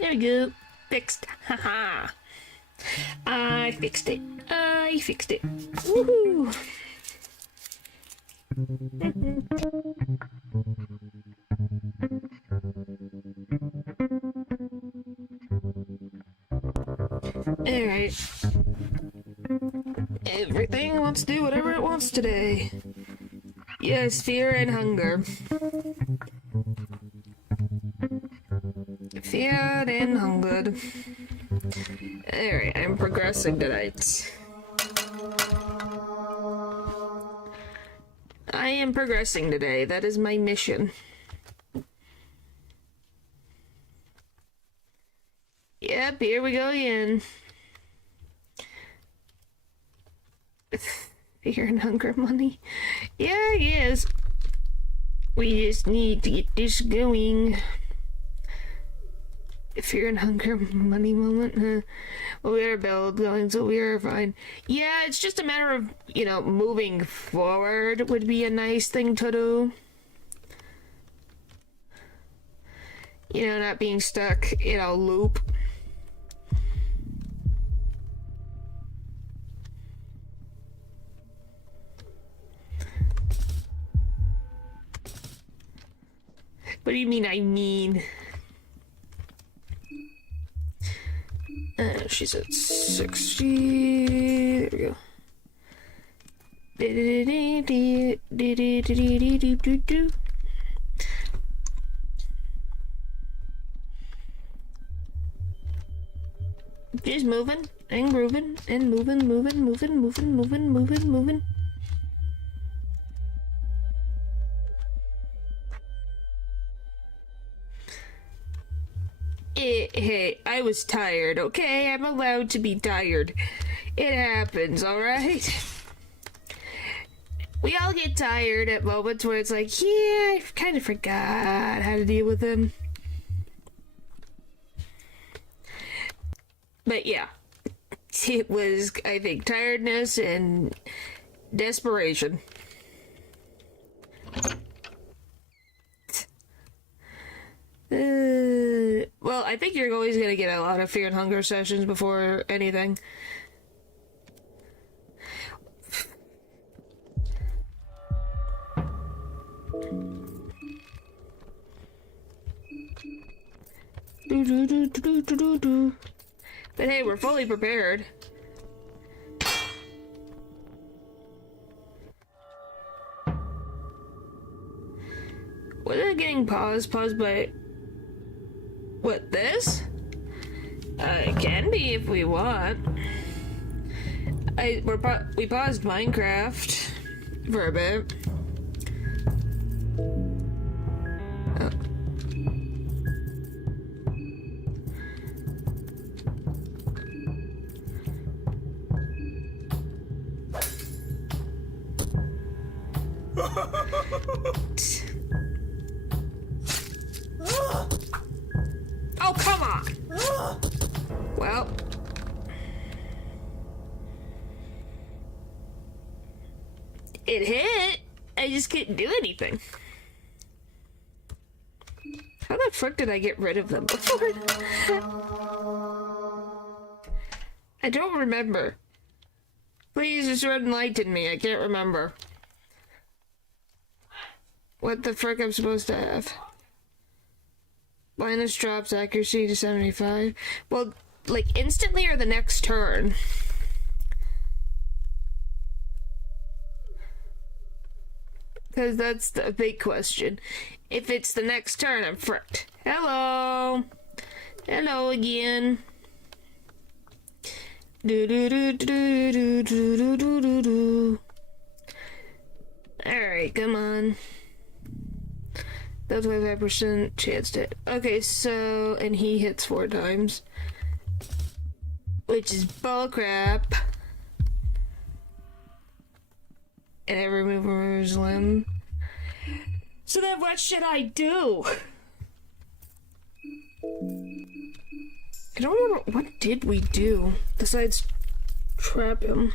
There we go. Fixed. Haha. I fixed it. I fixed it. Woohoo! Alright. Everything wants to do whatever it wants today. Yes, fear and hunger. Fear and hunger. Alright, I'm progressing tonight. I am progressing today. That is my mission. Yep, here we go again. Fear and hunger money. Yeah, I guess. We just need to get this going. Fear and hunger money moment. Well, we are build going, so we are fine. Yeah, it's just a matter of, moving forward would be a nice thing to do. Not being stuck in a loop. What do you mean, I mean? She's at 60. There we go. Just moving and grooving and moving. Hey, I was tired, okay? I'm allowed to be tired. It happens, alright? We all get tired at moments where it's like, yeah, I kind of forgot how to deal with them. But yeah, it was, I think, tiredness and desperation. Well, I think you're always gonna get a lot of fear and hunger sessions before anything. But hey, we're fully prepared. Was it getting paused by... What, this? It can be if we want. We paused Minecraft for a bit. Oh, come on! Well... It hit! I just couldn't do anything. How the fuck did I get rid of them before? I don't remember. Please just enlighten me, I can't remember. What the frick I'm supposed to have? Blindness drops accuracy to 75. Well, like instantly or the next turn? Because that's the big question. If it's the next turn, I'm fricked. Hello! Hello again. Alright, come on. That's 25% chance to... Okay, so... And he hits 4 times. Which is bullcrap. And every move removes limb. So then what should I do? I don't remember... What did we do? Besides trap him.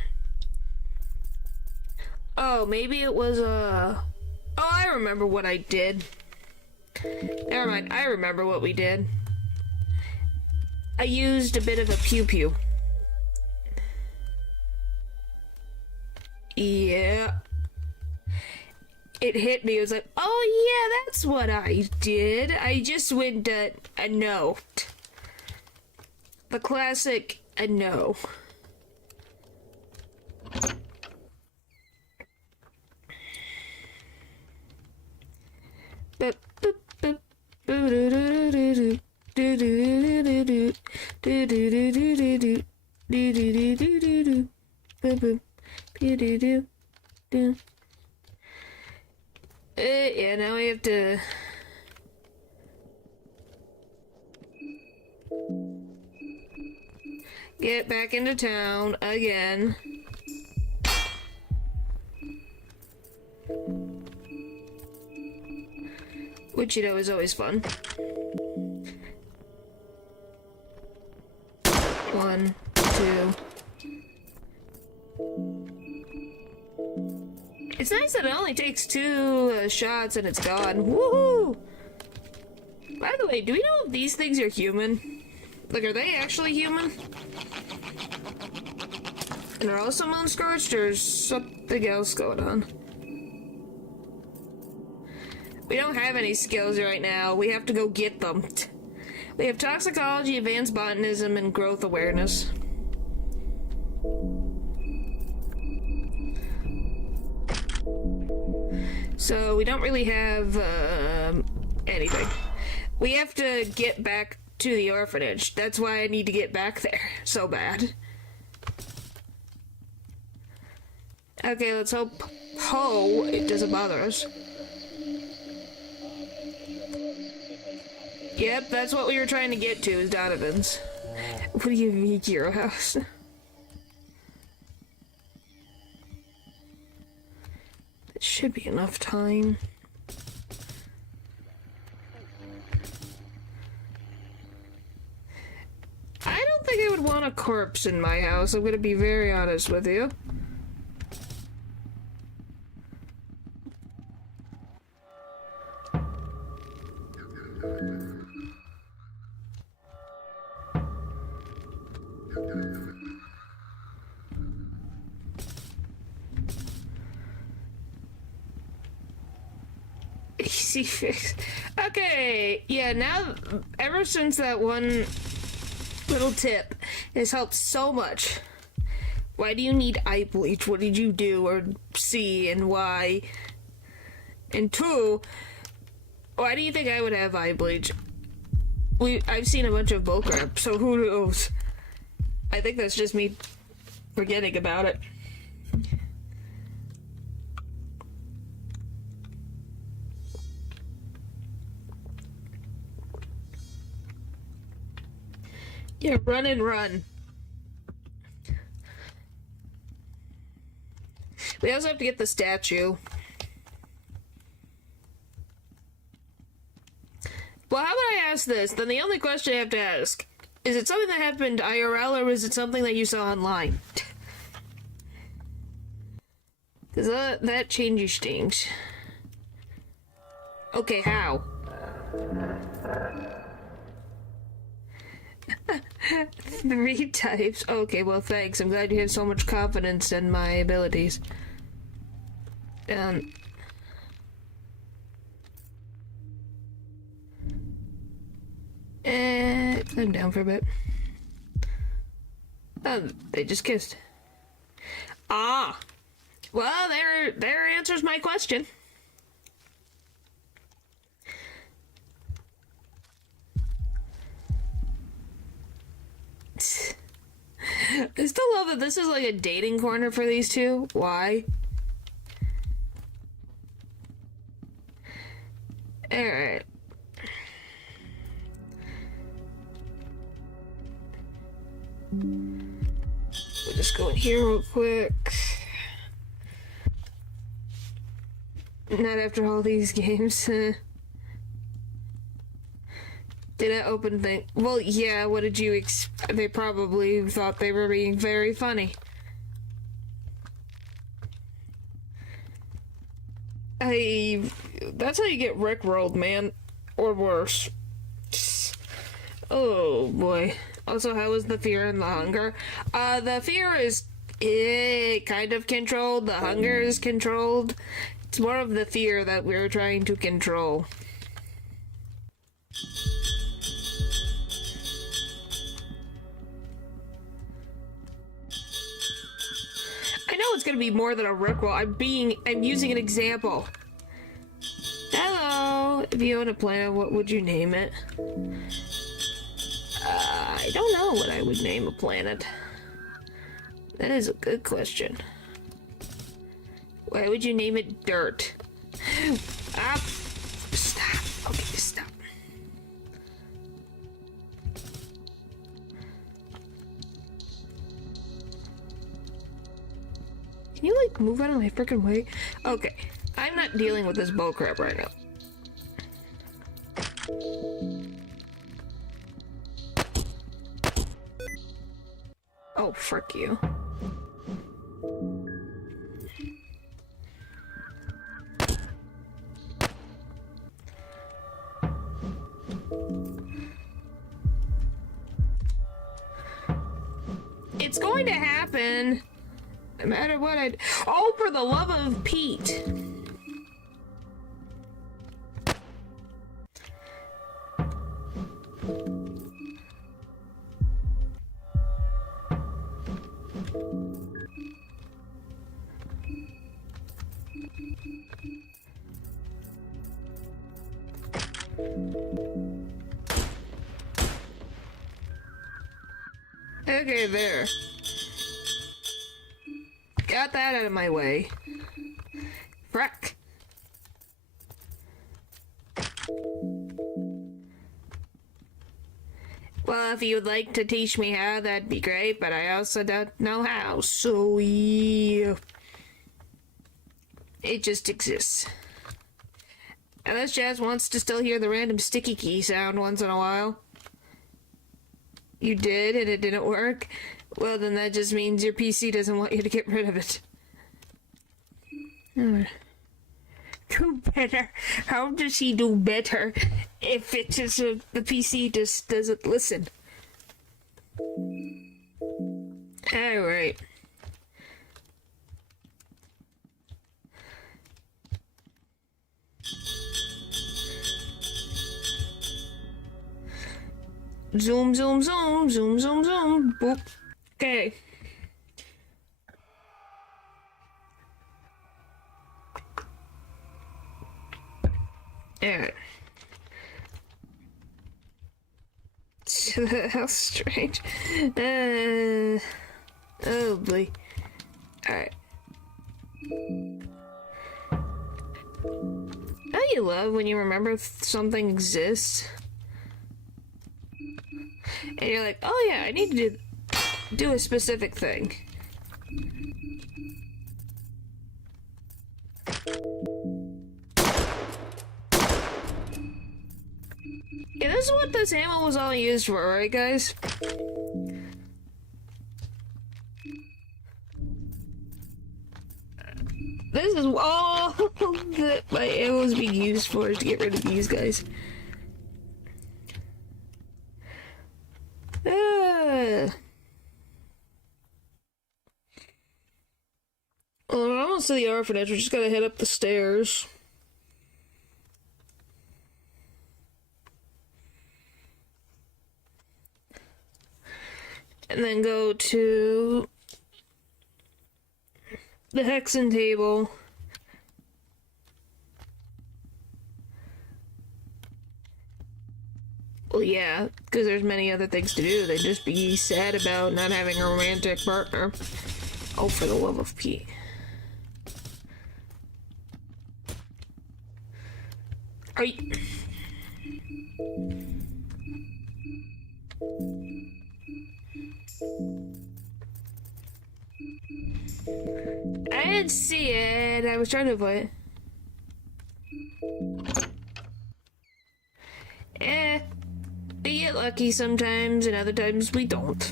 Oh, maybe it was, Oh, I remember what I did. Never mind, I remember what we did. I used a bit of a pew-pew. Yeah. It hit me. It was like, oh yeah, that's what I did. I just went a no. The classic a no. Yeah, now we have to get back into town again. Which, you know, is always fun. 1, 2. It's nice that it only takes 2 shots and it's gone. Woohoo! By the way, do we know if these things are human? Like, are they actually human? And are also moon scorched, or is something else going on? We don't have any skills right now. We have to go get them. We have toxicology, advanced botanism, and growth awareness. So we don't really have anything. We have to get back to the orphanage. That's why I need to get back there so bad. Okay, let's hope it doesn't bother us. Yep, that's what we were trying to get to, is Donovan's. What do you mean, Hero House? That should be enough time. I don't think I would want a corpse in my house, I'm gonna be very honest with you. Easy fix. Okay, yeah, now, ever since that one little tip has helped so much. Why do you need eye bleach? What did you do or see, and why? And 2, why do you think I would have eye bleach? I've seen a bunch of bullcrap, so who knows? I think that's just me forgetting about it. Yeah, run and run. We also have to get the statue. Well, how about I ask this? Then the only question I have to ask, is it something that happened IRL, or is it something that you saw online? Because that changes things. Okay, how? 3 types. Okay, well, thanks. I'm glad you have so much confidence in my abilities. Climb down for a bit. Oh, they just kissed. Ah! Well, there answers my question. I still love that this is like a dating corner for these two. Why? Alright. We'll just go in here real quick. Not after all these games. Did I open thing? Well, yeah, what did you they probably thought they were being very funny. That's how you get rickrolled, man. Or worse. Oh, boy. Also, how is the fear and the hunger? The fear is kind of controlled. The hunger is controlled. It's more of the fear that we're trying to control. I know it's gonna be more than a rickroll. I'm using an example. Hello. If you own a planet, what would you name it? I don't know what I would name a planet. That is a good question. Why would you name it Dirt? Ah, stop. Okay, stop. Can you, like, move out of my freaking way? Okay, I'm not dealing with this bullcrap right now. Oh, frick you. It's going to happen. No matter what I... Oh, for the love of Pete. Okay, there. Got that out of my way. Frack. Well, if you'd like to teach me how, that'd be great, but I also don't know how, so yeah. It just exists. Unless Jazz wants to still hear the random sticky key sound once in a while. You did, and it didn't work? Well, then that just means your PC doesn't want you to get rid of it. Do better. How does he do better if it just the PC just doesn't listen? Alright. Zoom, zoom, zoom, zoom, zoom, zoom. Boop. Okay. Alright. How strange. Oh boy. Alright. Don't you love when you remember something exists? And you're like, oh yeah, I need to do a specific thing. Yeah, this is what this ammo was all used for, right, guys? This is all that my ammo is being used for, is to get rid of these guys. Well, we're almost to the orphanage. We just gotta head up the stairs. And then go to the hexen table. Well, yeah, because there's many other things to do than just be sad about not having a romantic partner. Oh, for the love of Pete. Are you... I didn't see it. I was trying to avoid it. We get lucky sometimes, and other times we don't.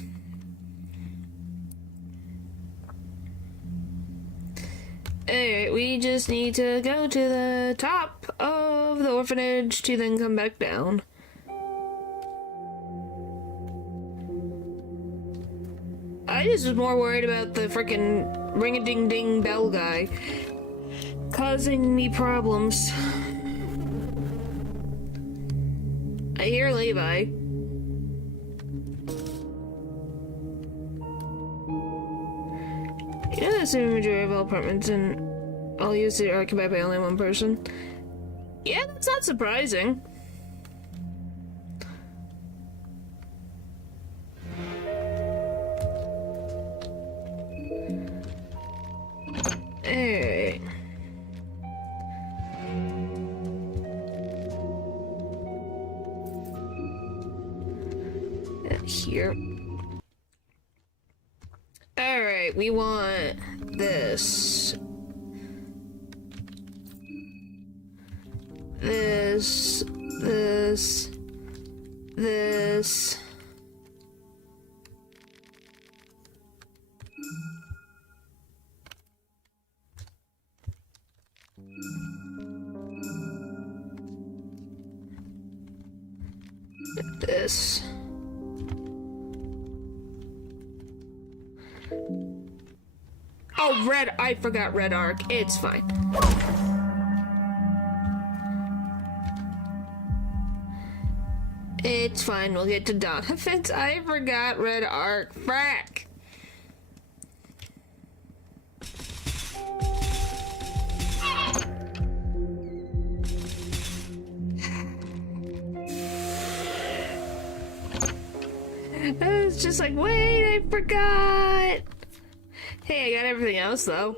Alright, we just need to go to the top of the orphanage to then come back down. I just was more worried about the frickin' ring-a-ding-ding bell guy causing me problems. I hear Levi. Yeah, that's the majority of all apartments, and all used are occupied by only one person. Yeah, that's not surprising. Alright. Here. Alright, we want this. This. This. Oh, red. I forgot red arc. It's fine. It's fine. We'll get to Donovan's. I forgot red arc. Frack. I was just like, wait, I forgot. Hey, I got everything else, though.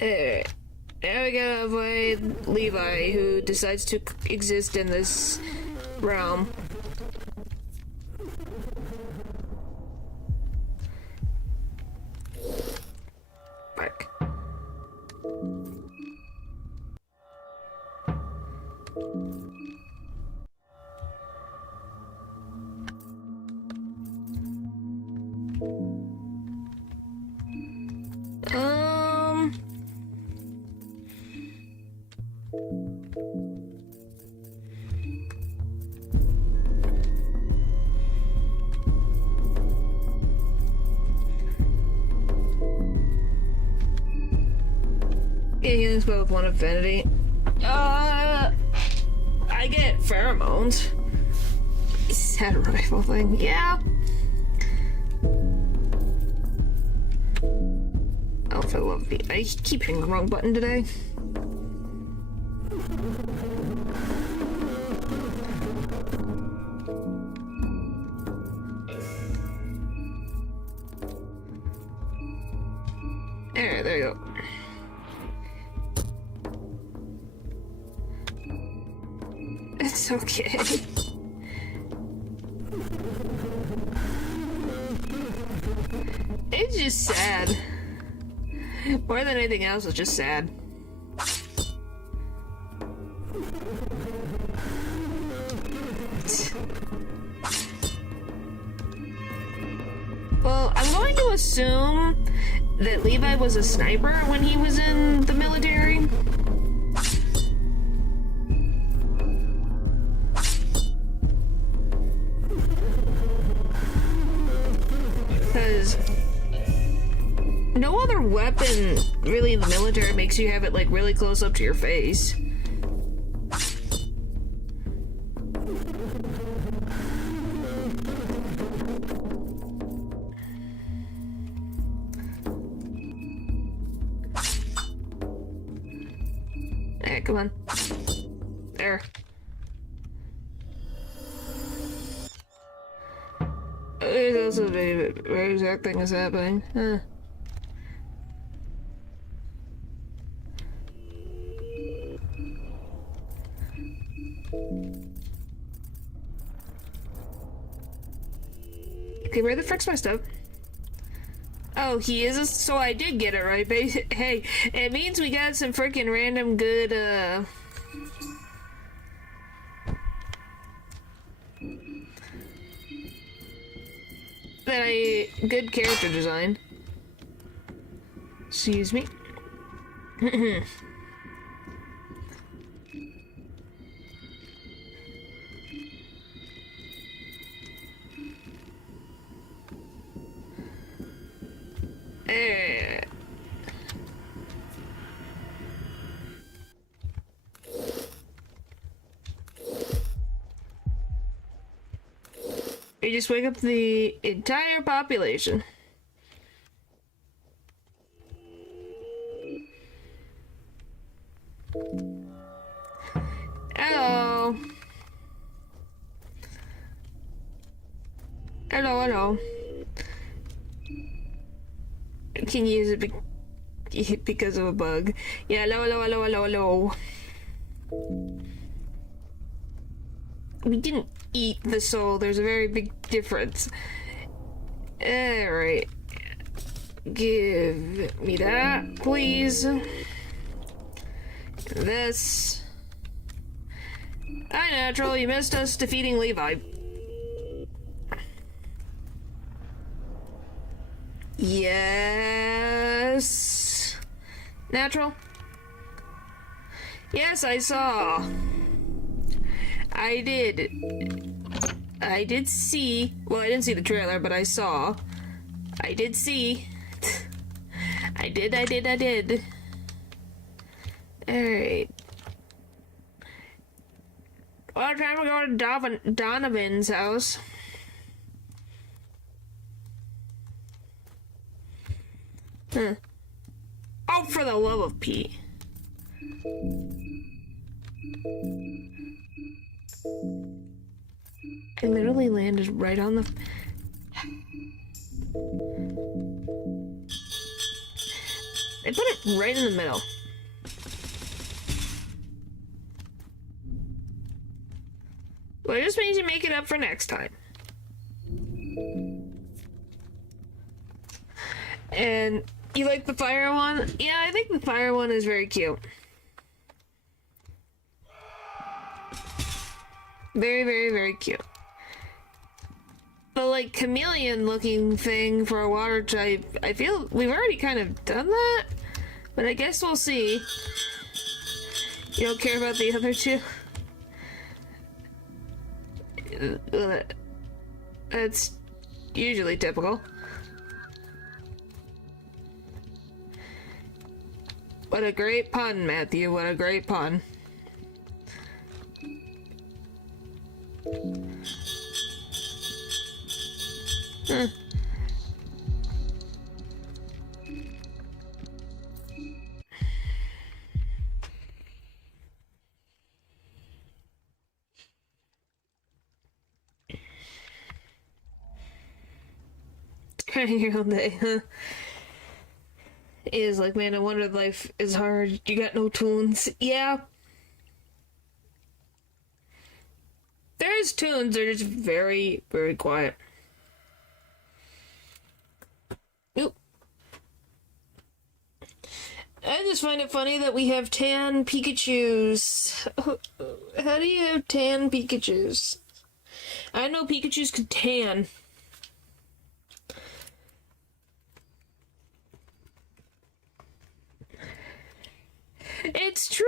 Alright. Now we gotta avoid Levi, who decides to exist in this realm. Bark. Yeah, healing spell with one affinity. I get pheromones. Is that a rifle thing? Yeah. Oh, for the love of Pete. I keep hitting the wrong button today. There you go. It's okay. It's just sad. More than anything else, it's just sad. Well, I'm going to assume that Levi was a sniper when he was in the military. Because no other weapon really in the military makes you have it like really close up to your face. Hey, come on. There. There's also a very, very exact thing is happening. Huh. Okay, where the frick's my stuff? Oh, he is. So I did get it right. Hey, it means we got some freaking random good, good character design. Excuse me. Eh. You just wake up the entire population. Hello. Hello, hello. Can you use it because of a bug? Yeah, hello, hello, hello, hello, hello. We didn't eat the soul. There's a very big difference. Alright. Give me that, please. This. Hi, Natural. You missed us defeating Levi. Yes. Natural? Yes, I saw. I did see. Well, I didn't see the trailer, but I saw. I did see. I did. Alright. Well, time to go to Donovan's house. Huh. Oh, for the love of Pete. I literally landed right on the... They put it right in the middle. Well, it just means you make it up for next time. And you like the fire one? Yeah, I think the fire one is very cute. Very, very, very cute. The, like, chameleon-looking thing for a water type, I feel we've already kind of done that, but I guess we'll see. You don't care about the other two? That's usually typical. What a great pun, Matthew. What a great pun. Huh. Crying your own day, huh? Is like, man, I wonder life is hard. You got no tunes. Yeah. There's tunes, they're just very, very quiet. Oop. I just find it funny that we have tan Pikachus. How do you have tan Pikachus? I know Pikachus could tan. It's true!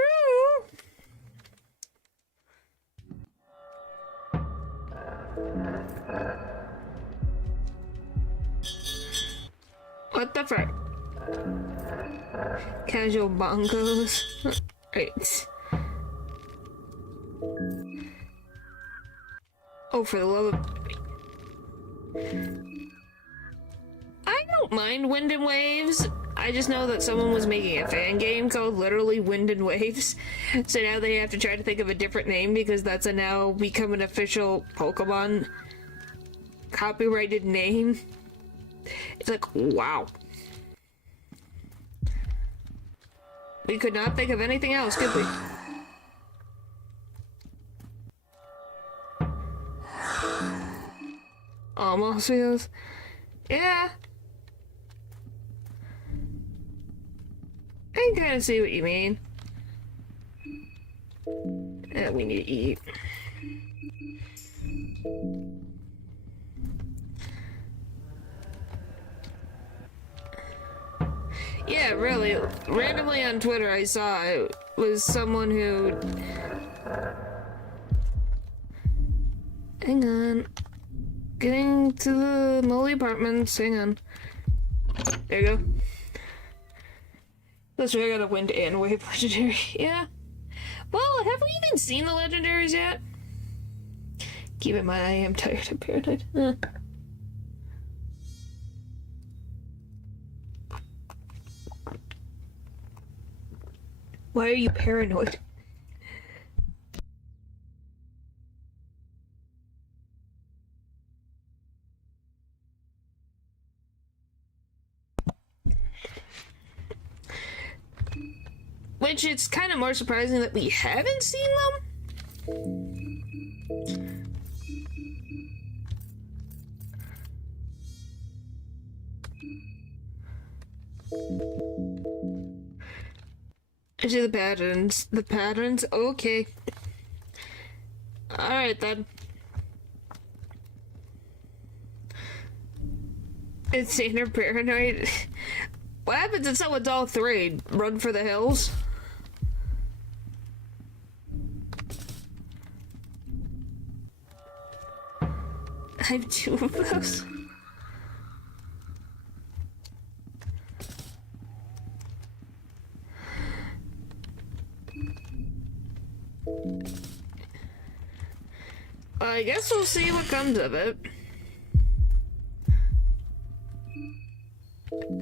What the frick? Casual bongos. Right. Oh, for the love of... I don't mind Wind and Waves. I just know that someone was making a fan game called literally Wind and Waves. So now they have to try to think of a different name because that's a now become an official Pokemon copyrighted name. It's like, wow. We could not think of anything else, could we? Almost feels. Yeah. I can kind of see what you mean. Yeah, we need to eat. Yeah, really. Randomly on Twitter, I saw it was someone who... Hang on. Getting to the moldy apartments. Hang on. There you go. That's right, I got a wind and wave legendary. Yeah. Well, have we even seen the legendaries yet? Keep in mind, I am tired of paranoid. Why are you paranoid? Which it's kind of more surprising that we haven't seen them. I see the patterns. The patterns? Okay. Alright then. Insane or paranoid? What happens if someone's all three? Run for the hills? I have two of those. I guess we'll see what comes of it.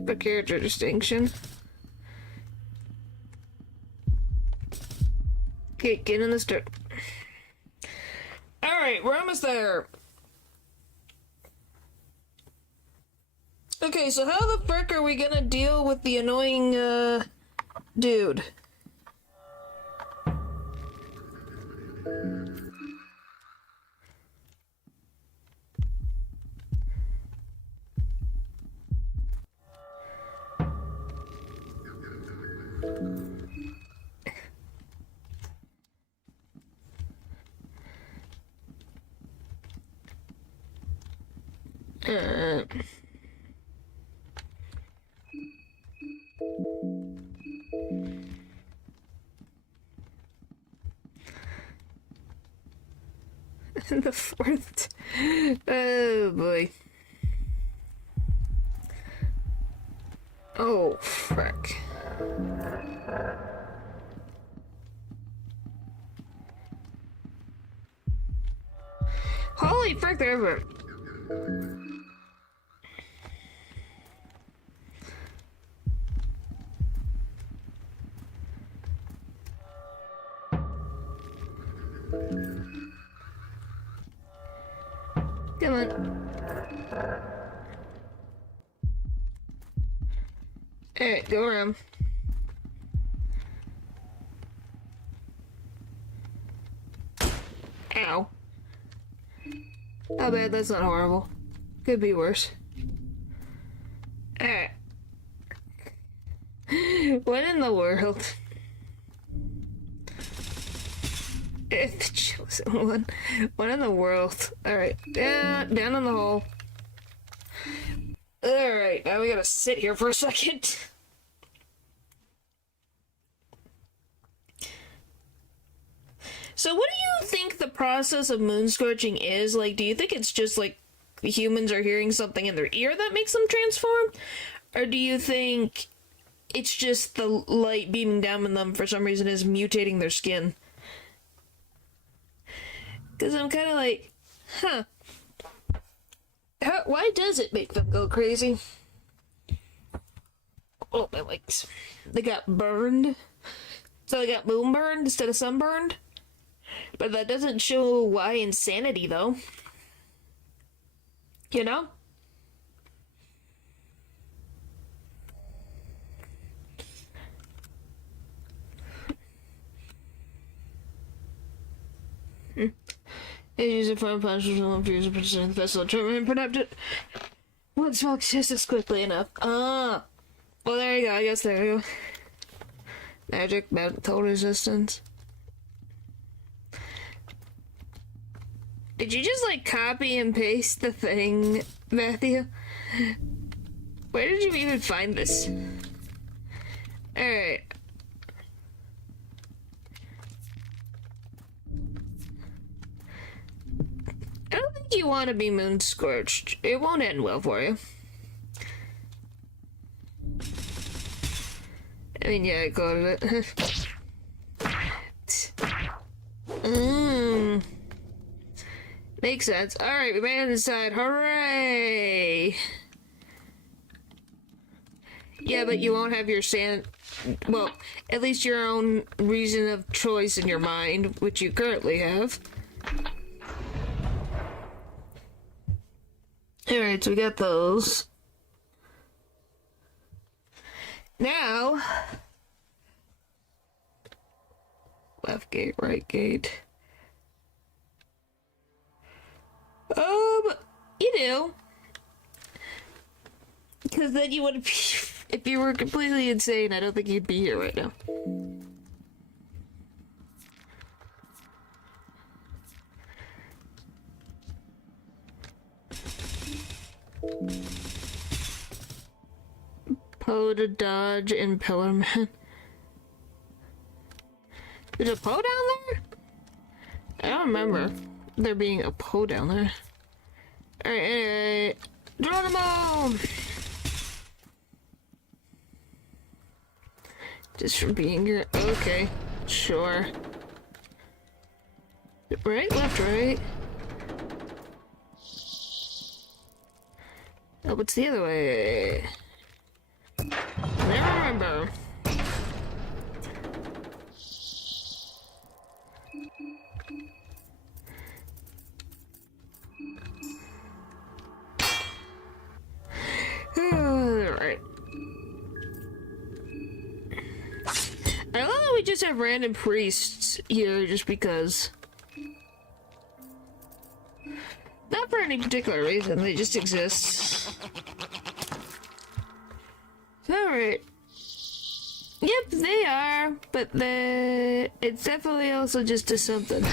The character distinction. Okay, get in the start. Alright, we're almost there. Okay, so how the frick are we gonna deal with the annoying, dude? The fourth. Oh boy. Oh frick. Holy frick, they're everywhere. Come on. Alright, go around. Ow. How bad, that's not horrible. Could be worse. Alright. What in the world? The chosen one. What in the world? Alright. Down in the hole. Alright, now we gotta sit here for a second. So what do you think the process of moon scorching is? Like, do you think it's just like humans are hearing something in their ear that makes them transform? Or do you think it's just the light beaming down on them for some reason is mutating their skin? Because I'm kind of like, huh. Why does it make them go crazy? Oh, my legs. They got burned. So they got moonburned instead of sunburned? But that doesn't show why insanity, though. You know? It uses fire punches and use a percent vessel to remain productive. Once smoke just quickly enough. Ah. Well, there you go. I guess there you go. Magic, metal resistance. Did you just, like, copy and paste the thing, Matthew? Where did you even find this? Alright. I don't think you want to be moon scorched. It won't end well for you. I mean, yeah, I quoted it. Makes sense. Alright, we made it inside. Hooray! Yeah, but you won't have your well, at least your own reason of choice in your mind, which you currently have. Alright, so we got those. Now, left gate, right gate. You do. Because then you wouldn't be, if you were completely insane, I don't think you'd be here right now. Poe to dodge and Pillar Man. There's a Poe down there? I don't remember there being a Poe down there. Alright, anyway. Geronimo! Just for being here. Okay, sure. Right, left, right. Oh, what's the other way? Never remember. Alright. I love that we just have random priests here just because. Not for any particular reason, they just exist. Alright. Yep, they are, but it's definitely also just a something.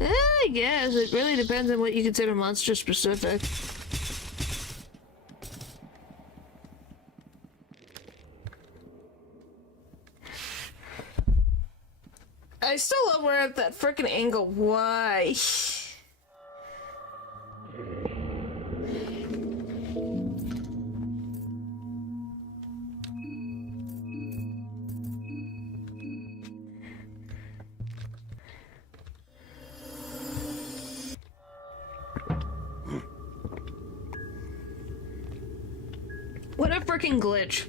I guess it really depends on what you consider monster specific. I still love where at that frickin' angle. Why? What a frickin' glitch.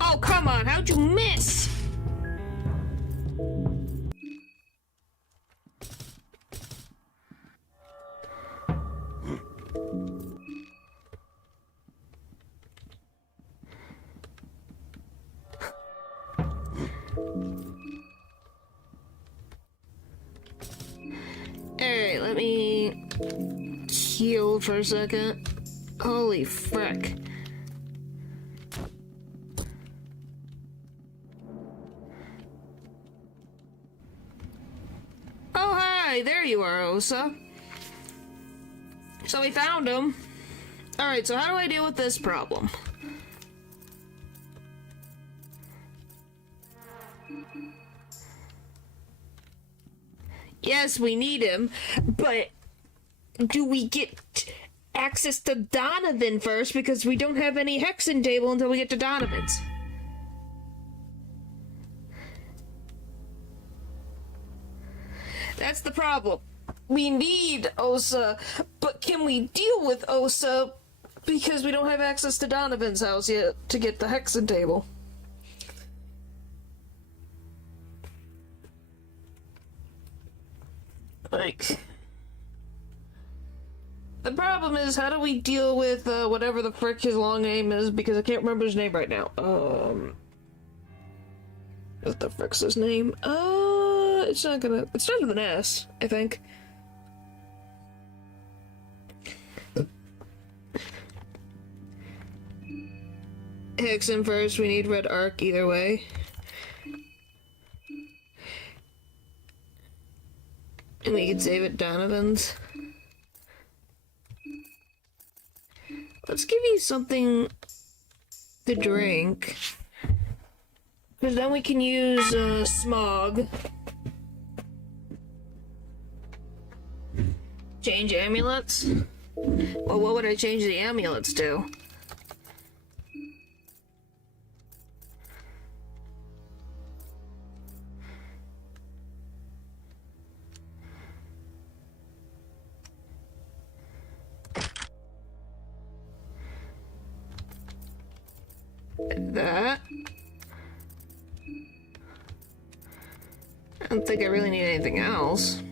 Oh, come on, how'd you miss? Alright, let me heal for a second. Holy frick. Oh, hi, there you are, Osa. So we found him. Alright, so how do I deal with this problem? Yes, we need him, but do we get access to Donovan first? Because we don't have any Hexen table until we get to Donovan's. That's the problem. We need Osa, but can we deal with Osa because we don't have access to Donovan's house yet to get the Hexen table? Like, the problem is, how do we deal with whatever the frick his long name is, because I can't remember his name right now. What the frick's his name? It starts with an S, I think. Hexen first, we need Red Arc either way. And we can save it Donovan's. Let's give you something to drink. Because then we can use smog. Change amulets? Well, what would I change the amulets to? That. I don't think I really need anything else.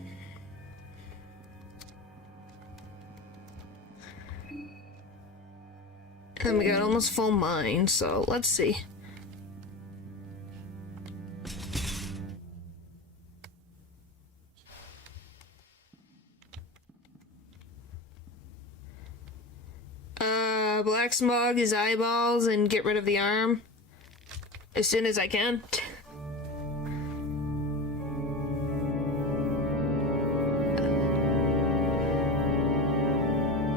And we got almost full mine, so let's see. Black smog his eyeballs and get rid of the arm as soon as I can.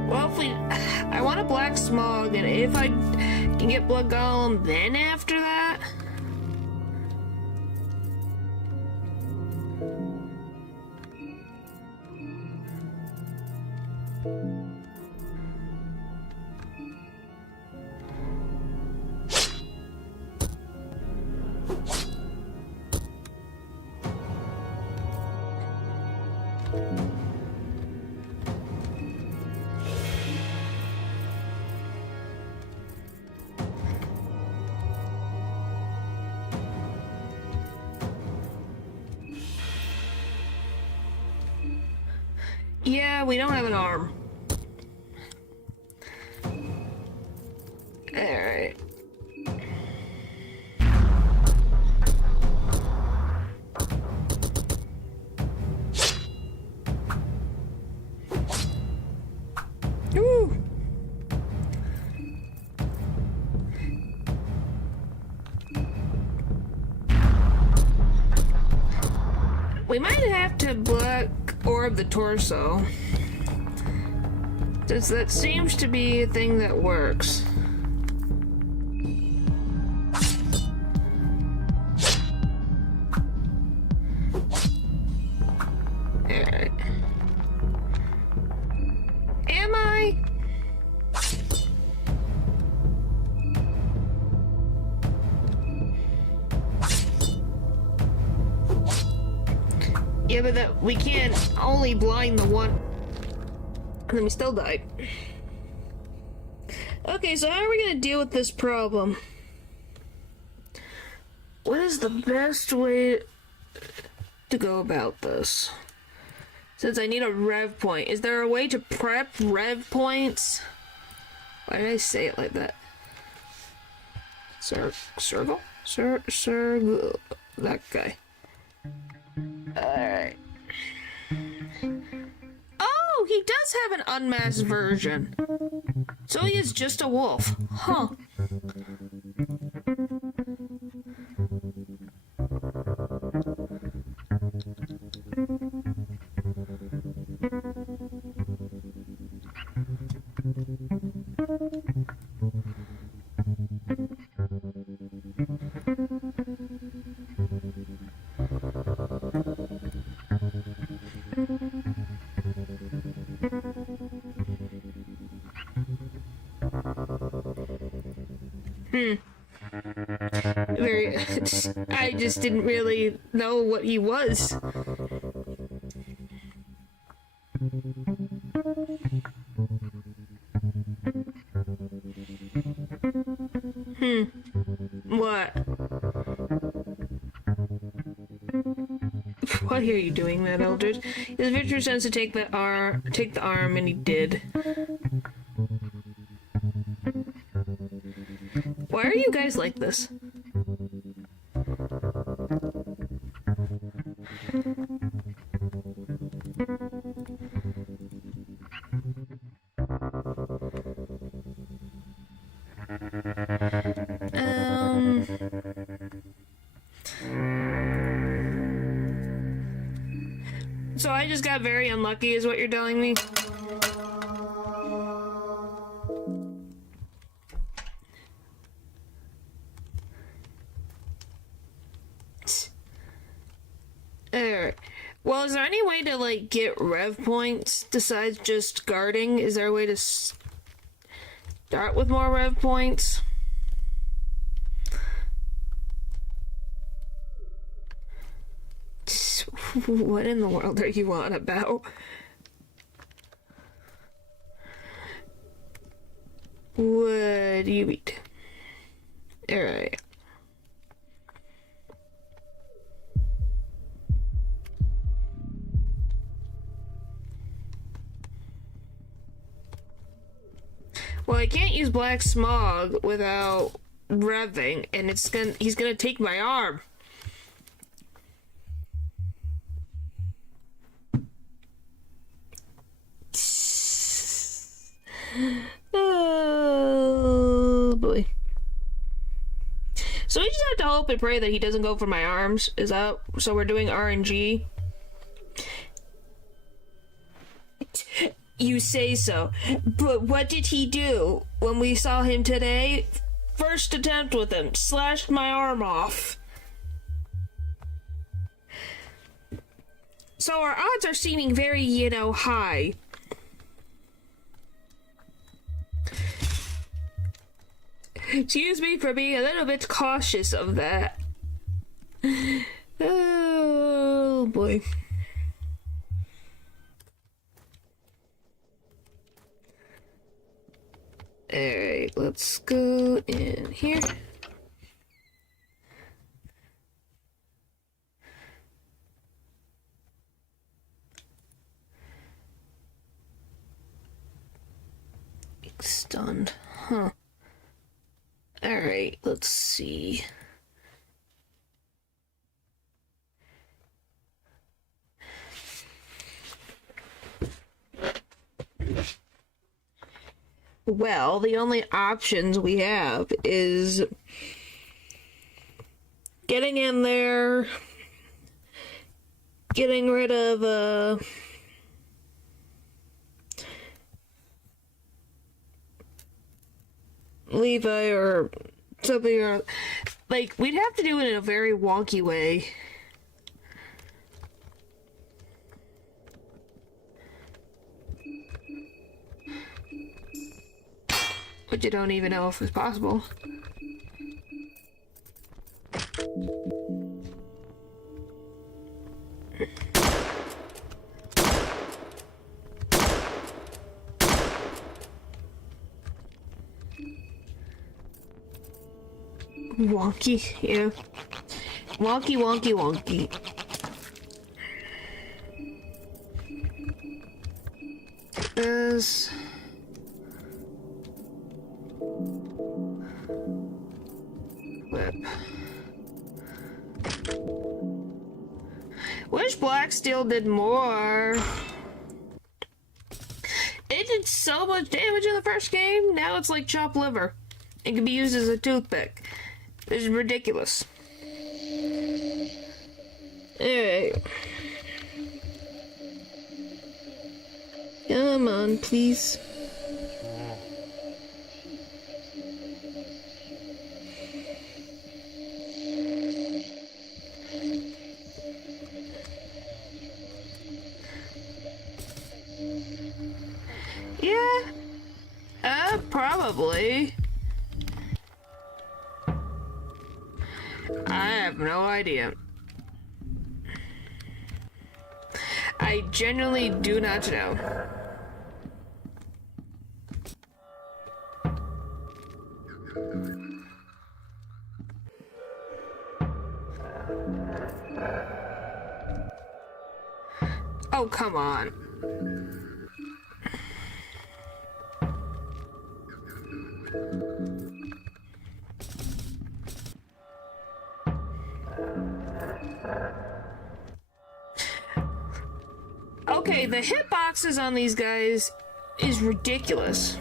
Well, I want a black smog, and if I can get blood golem, then after that. Yeah, we don't have an arm. Alright. Woo! We might have to black orb the torso, since that seems to be a thing that works. Alright. Am I? Yeah, but that we can't only blind the one. And then we still died. Okay, so how are we gonna deal with this problem? What is the best way to go about this? Since I need a rev point. Is there a way to prep rev points? Why did I say it like that? Circle? Circle. That guy. Alright. Oh, he does have an unmasked version. So he is just a wolf. Huh. I just didn't really know what he was. What? Why are you doing that, Eldred? His adventure says to take the arm, and he did. Why are you guys like this? So I just got very unlucky is what you're telling me? Well, is there any way to, like, get rev points besides just guarding? Is there a way to start with more rev points? What in the world are you on about? What do you mean? Alright. Well, I can't use black smog without revving, and he's gonna take my arm. Oh boy. So we just have to hope and pray that he doesn't go for my arms. Is that so? We're doing RNG. You say so, but what did he do when we saw him today? First attempt with him, slashed my arm off. So our odds are seeming very, high. Excuse me for being a little bit cautious of that. Oh boy. Alright, let's go in here. Stunned. Huh. Alright, let's see. Well, the only options we have is getting in there, getting rid of, Levi or something, or, like, we'd have to do it in a very wonky way. But you don't even know if it's possible. Wonky, yeah. Wonky, wonky, wonky. Whip. Wish Black Steel did more. It did so much damage in the first game, now it's like chopped liver. It can be used as a toothpick. This is ridiculous. Alright. Come on, please. Yeah. Probably. I have no idea. I genuinely do not know. Oh, come on. Okay, the hitboxes on these guys is ridiculous.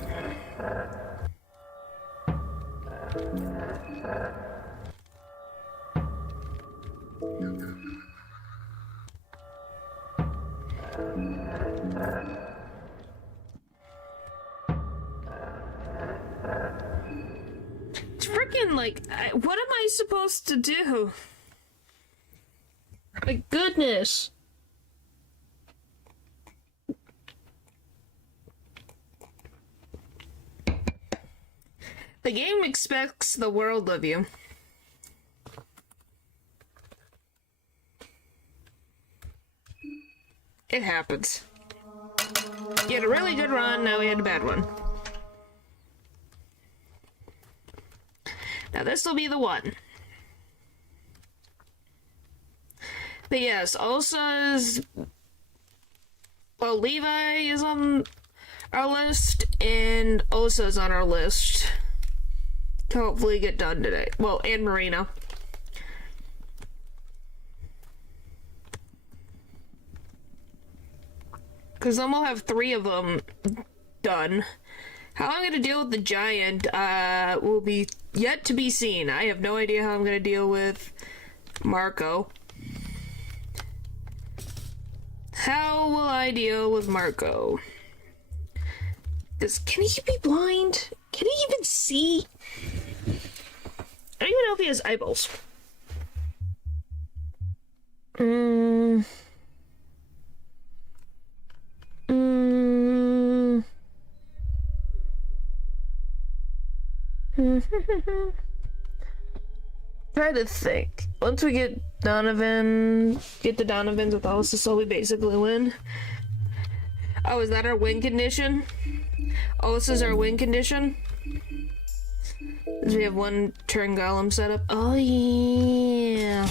It's freaking like, what am I supposed to do? My goodness. The game expects the world of you. It happens. You had a really good run, now we had a bad one. Now this will be the one. But yes, Ulsa's... Well, Levi is on our list, and Ulsa's on our list to hopefully get done today. Well, and Marina. Because then we'll have 3 of them done. How I'm going to deal with the giant will be yet to be seen. I have no idea how I'm going to deal with Marco. How will I deal with Marco? Can he be blind? Can he even see? I don't even know if he has eyeballs. Try to think. Once we get the Donovans with Ulsa, so we basically win. Oh, is that our win condition? Ulsa's our win condition? Because we have 1 turn golem set up. Oh, yeah.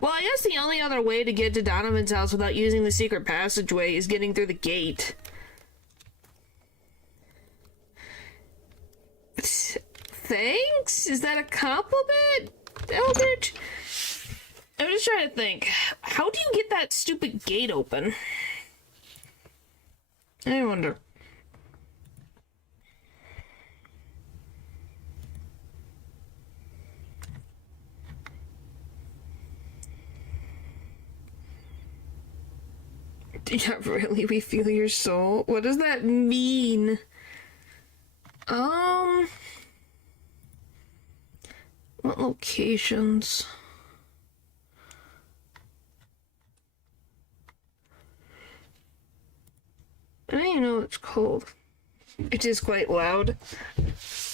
Well, I guess the only other way to get to Donovan's house without using the secret passageway is getting through the gate. Thanks? Is that a compliment, Eldridge? I'm just trying to think. How do you get that stupid gate open? I wonder. Yeah, really? We feel your soul? What does that mean? What locations? I don't even know what it's called. It is quite loud.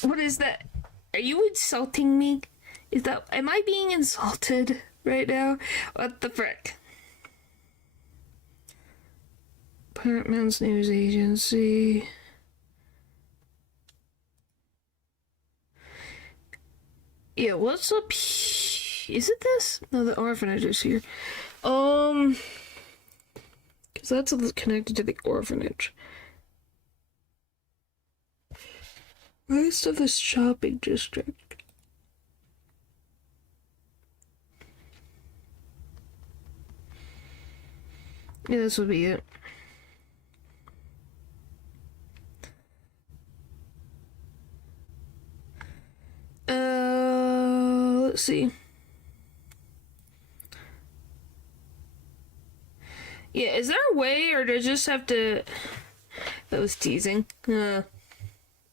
What is that? Are you insulting me? Am I being insulted right now? What the frick? Apartments News Agency. Yeah, what's up? Is it this? No, the orphanage is here. Because that's connected to the orphanage. Rest of this shopping district. Yeah, this would be it. Let's see. Yeah, is there a way, or do I just have to... That was teasing.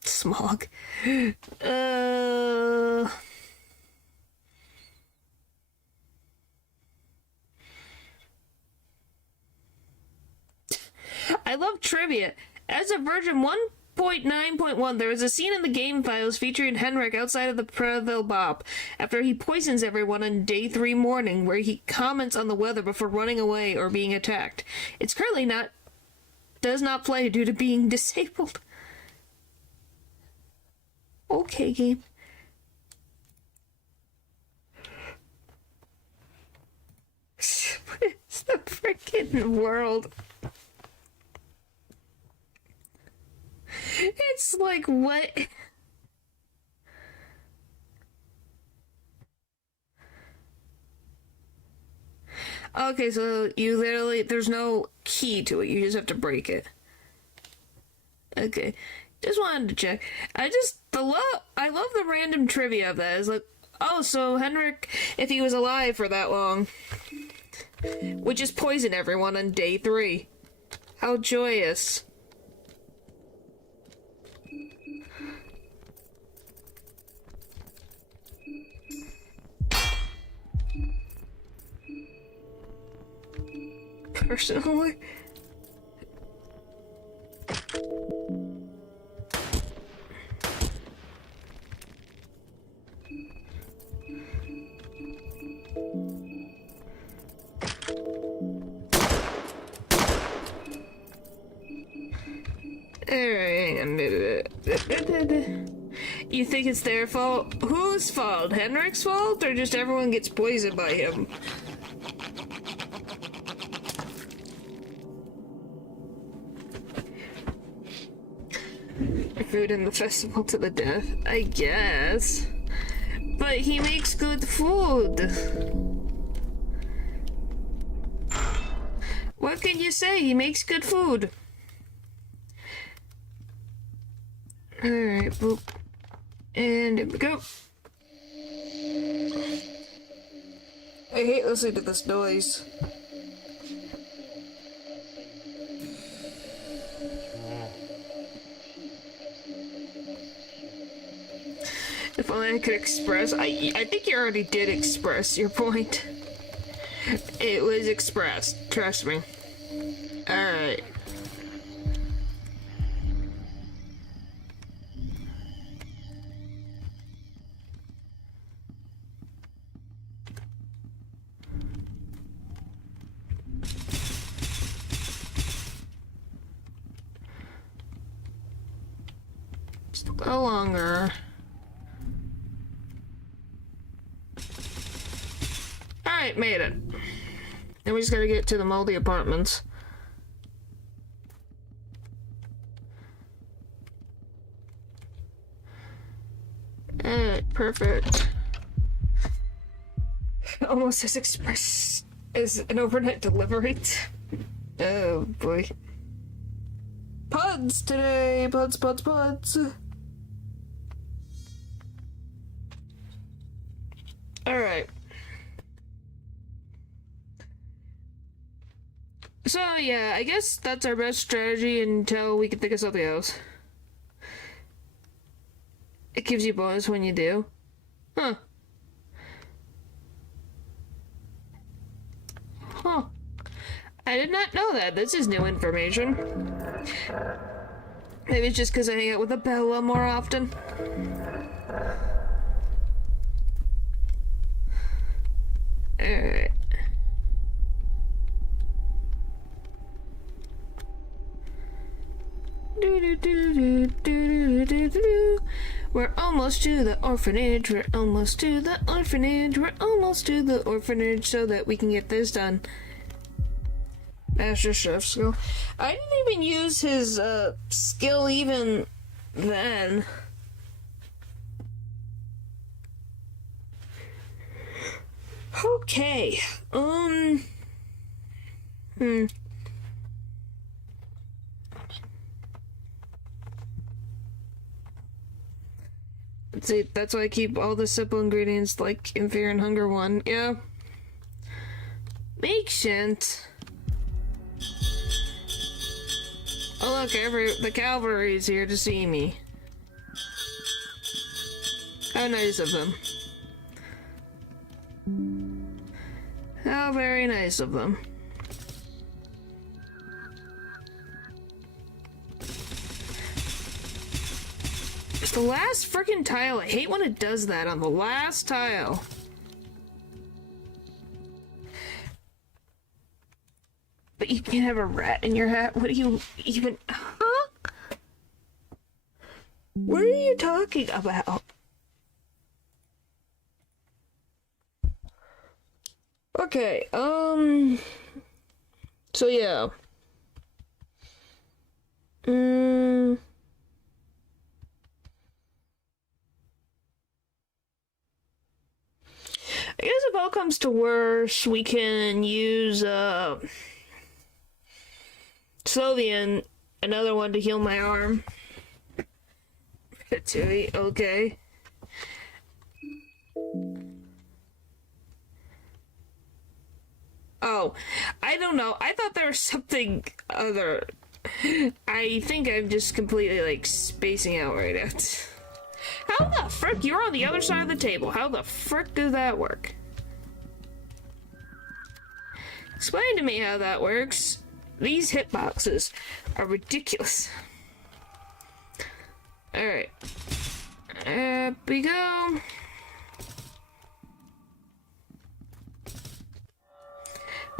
Smog. I love trivia. As of version 1.9.1, there is a scene in the game files featuring Henrik outside of the Preville Bop after he poisons everyone on day 3 morning, where he comments on the weather before running away or being attacked. It's currently does not play due to being disabled. Okay, game. What is the freaking world? It's like, what? Okay, so you literally, there's no key to it, you just have to break it. Okay, just wanted to check. I love the random trivia of that. It's like, oh, so Henrik, if he was alive for that long, would just poison everyone on day 3. How joyous. Personally, Alright, you think it's their fault? Whose fault? Henrik's fault? Or just everyone gets poisoned by him? Food in the festival to the death, I guess. But he makes good food. What can you say? He makes good food. Alright, boop. And here we go. I hate listening to this noise. If only I could express. I think you already did express your point. It was expressed, trust me. Alright. Just a little longer. Alright, made it. Now we just gotta get to the moldy apartments. Alright, perfect. Almost as express as an overnight delivery. Oh boy. Puds today! Puds, puds, puds! Alright. So yeah, I guess that's our best strategy until we can think of something else. It gives you bonus when you do. Huh. Huh. I did not know that. This is new information. Maybe it's just because I hang out with Bella more often. Alright. We're almost to the orphanage, we're almost to the orphanage, we're almost to the orphanage so that we can get this done. Master Chef skill. I didn't even use his skill even then. Okay. See, that's why I keep all the simple ingredients like in Fear and Hunger 1. Yeah. Makes sense. Oh look, the cavalry's here to see me. How nice of them. How very nice of them. It's the last freaking tile. I hate when it does that on the last tile. But you can't have a rat in your hat. What do you even... Huh? What are you talking about? Okay, so yeah. I guess if all comes to worse, we can use, Slovian, another one to heal my arm. Ratatouille, okay. Oh, I don't know. I thought there was something other. I think I'm just completely, like, spacing out right now. How the frick? You're on the other side of the table. How the frick does that work? Explain to me how that works. These hitboxes are ridiculous. Alright. Up we go.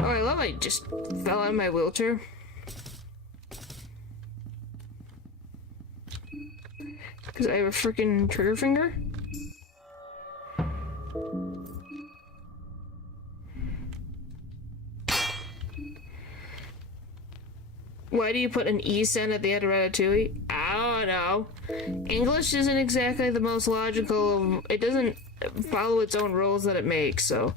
Oh, I love I just fell out of my wheelchair. Because I have a freaking trigger finger? Why do you put an E sound at the end of Ratatouille? I don't know. English isn't exactly the most logical. It doesn't follow its own rules that it makes, so.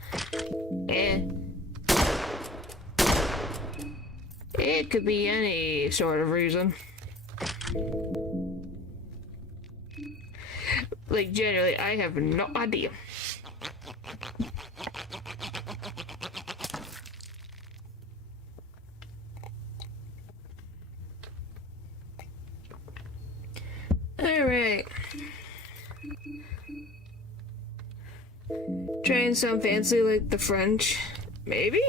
It could be any sort of reason. Like, generally, I have no idea. Alright. Try and sound fancy like the French. Maybe?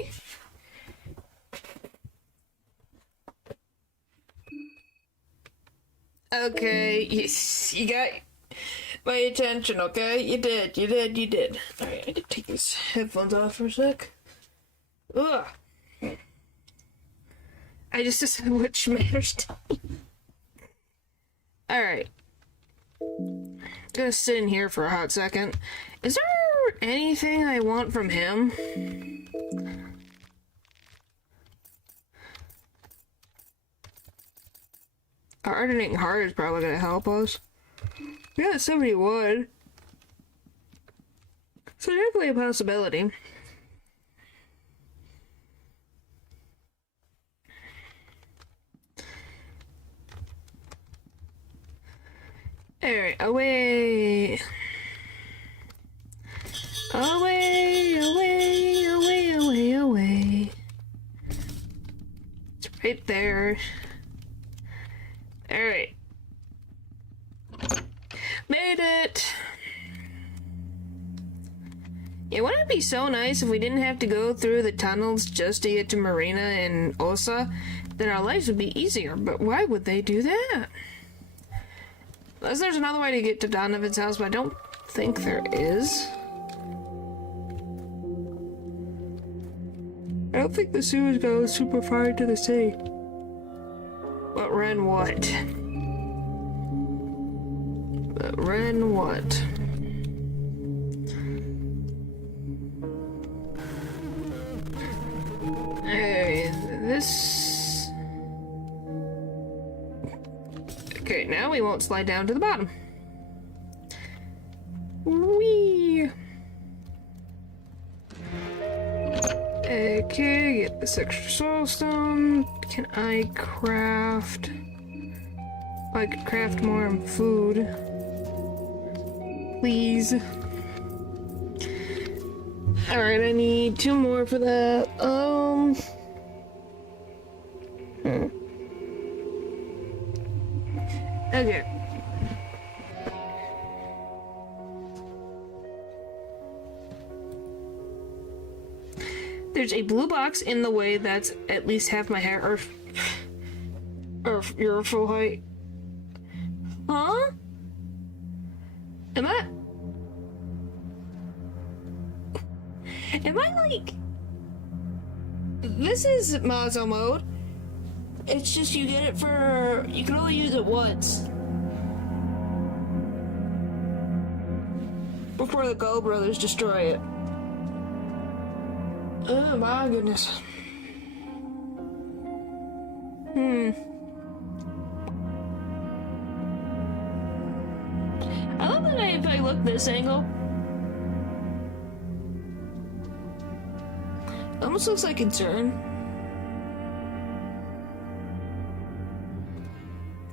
Okay, you got my attention, okay? You did. Alright, I did take these headphones off for a sec. Ugh. I just decided which matters to me. Alright. Gonna sit in here for a hot second. Is there anything I want from him? Hardening heart is probably gonna help us. Yeah, somebody would. So definitely a possibility. Alright, away. Away. It's right there. Alright. Made it! Yeah, wouldn't it be so nice if we didn't have to go through the tunnels just to get to Marina and Osa? Then our lives would be easier, but why would they do that? Unless there's another way to get to Donovan's house, but I don't think there is. I don't think the sewers go super far into the city. But Ren what? Hey, this... Okay, now we won't slide down to the bottom. Whee! Okay, get this extra soul stone. Can I craft... I could craft more food. Please. Alright, I need 2 more for that. Okay. There's a blue box in the way that's at least half my hair, or your full height. Huh? Am I like... This is Mazo mode. It's just you get it for... You can only use it once. Before the Go Brothers destroy it. Oh my goodness. I love that if I look this angle, it almost looks like concern.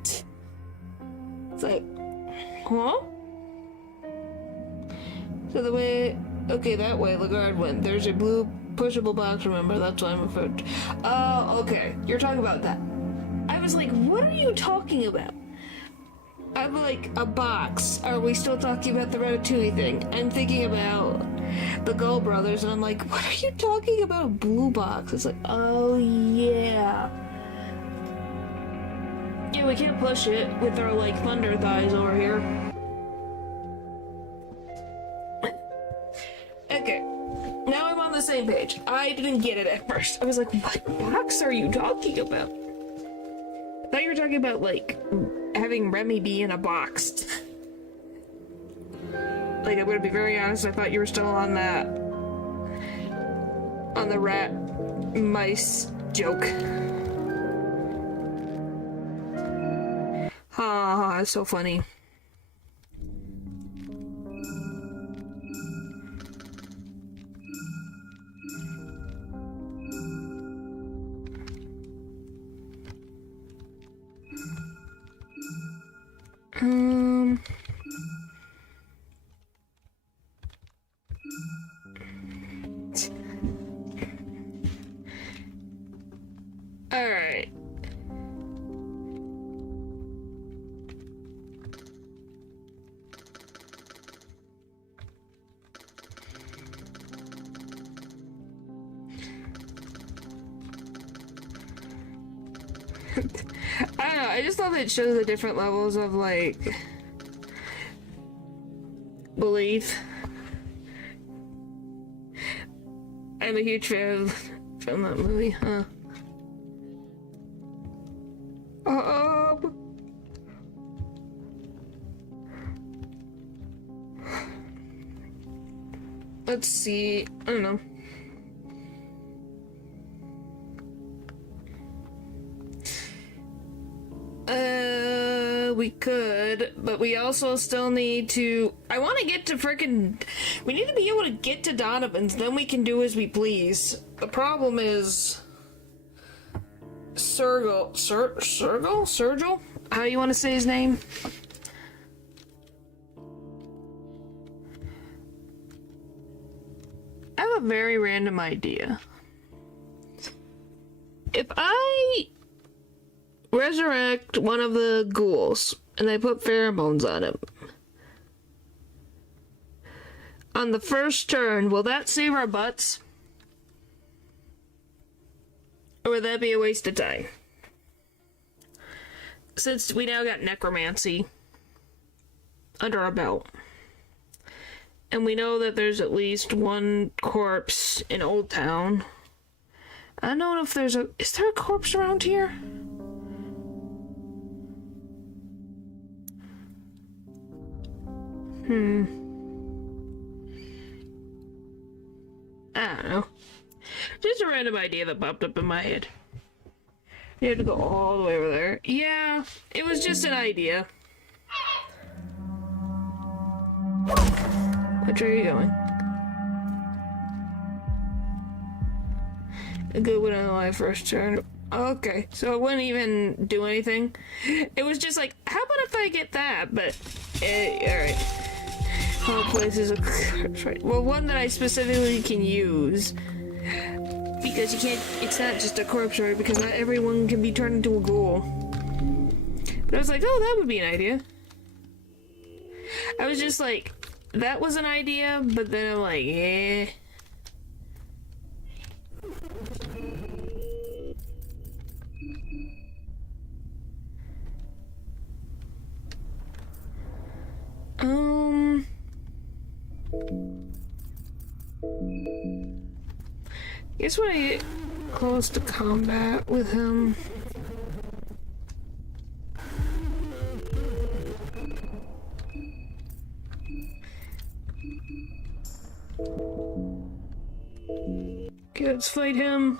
It's like, huh? So the way, okay, that way Lagarde went. There's a blue pushable box, remember? That's what I'm referring to. Oh, okay. You're talking about that. I was like, what are you talking about? I'm like, a box. Are we still talking about the Ratatouille thing? I'm thinking about the Go Brothers, and I'm like, what are you talking about? A blue box. It's like, oh, yeah. Yeah, we can't push it with our, like, thunder thighs over here. Okay. Now I'm on the same page. I didn't get it at first. I was like, what box are you talking about? I thought you were talking about, like, having Remy be in a box. Like, I'm gonna be very honest, I thought you were still on that... on the rat mice joke. Ha, that's so funny. All right. I don't know, I just thought it showed the different levels of, like, belief. I'm a huge fan from that movie, huh? Let's see, I don't know. We could, but we also still need to... I want to get to frickin'... We need to be able to get to Donovan's, then we can do as we please. The problem is... Sergil? How do you want to say his name? I have a very random idea. If I resurrect one of the ghouls and I put pheromones on him, on the first turn, will that save our butts? Or would that be a waste of time? Since we now got necromancy under our belt. And we know that there's at least one corpse in Old Town. I don't know if there's a... Is there a corpse around here? I don't know. Just a random idea that popped up in my head. You had to go all the way over there. Yeah, it was just an idea. Which way are you going? A good one on my first turn. Okay, so it wouldn't even do anything. It was just like, how about if I get that? But, alright. All places are right. Well, one that I specifically can use. Because you can't, it's not just a corpse, right? Because not everyone can be turned into a ghoul. But I was like, oh, that would be an idea. I was just like, that was an idea, but then I'm like, eh. Guess when I get close to combat with him. Okay, let's fight him.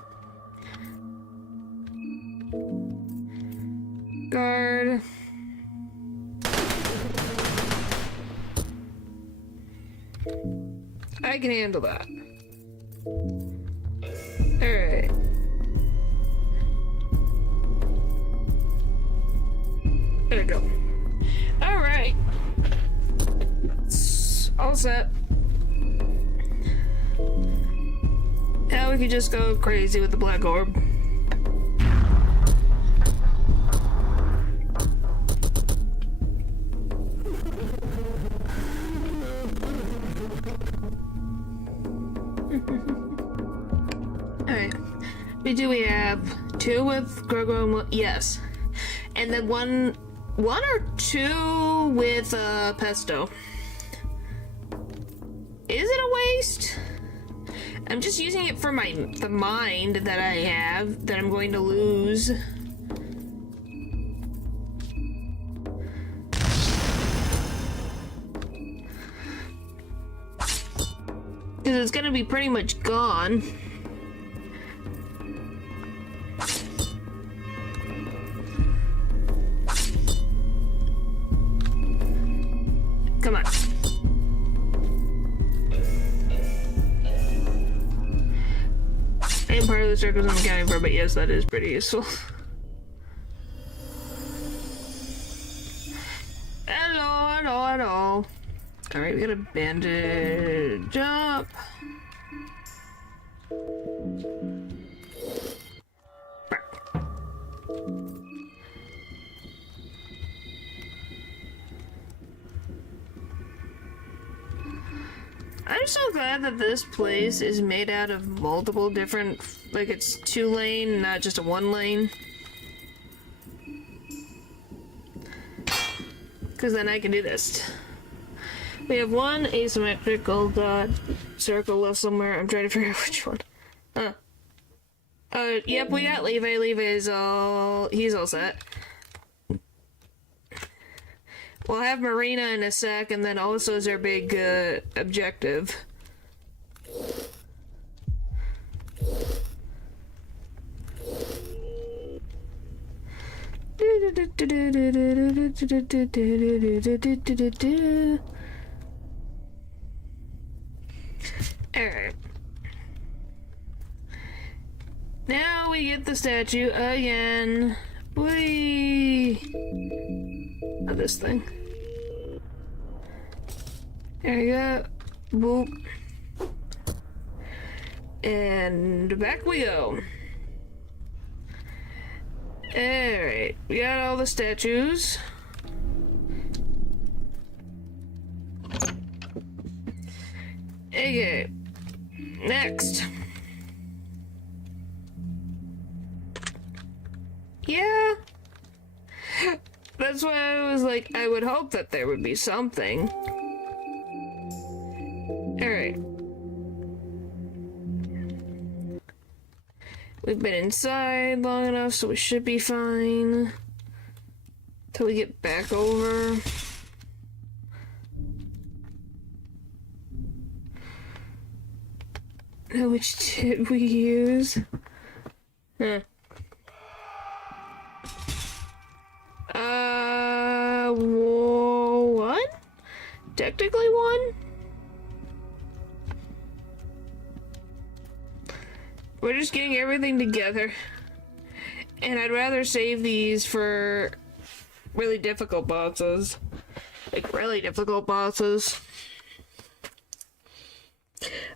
Guard. I can handle that. Alright. There we go. Alright. All set. Now we can just go crazy with the black orb. Alright. Do we have 2 with Grogo and 1? Yes. And then one or 2 with Pesto. Is it a waste? I'm just using it for the mind that I have that I'm going to lose. Because it's gonna be pretty much gone. Come on. I am part of the circles I'm accounting for, but yes, that is pretty useful. Hello. Alright, we got a bandage up. I'm so glad that this place is made out of multiple different, like it's 2-lane, not just a 1-lane. Because then I can do this. We have one asymmetrical dot circle left somewhere. I'm trying to figure out which one. Yep, we got Levi. He's all set. We'll have Marina in a sec, and then also is our big objective. Alright. Now we get the statue again. Whee! Of this thing. There you go. Boop. And back we go. Alright, we got all the statues. Okay, next. Yeah. That's why I was like, I would hope that there would be something. Alright. We've been inside long enough, so we should be fine. Till we get back over. Now, which did we use? Huh. One? Technically one? We're just getting everything together. And I'd rather save these for really difficult bosses. Like, really difficult bosses.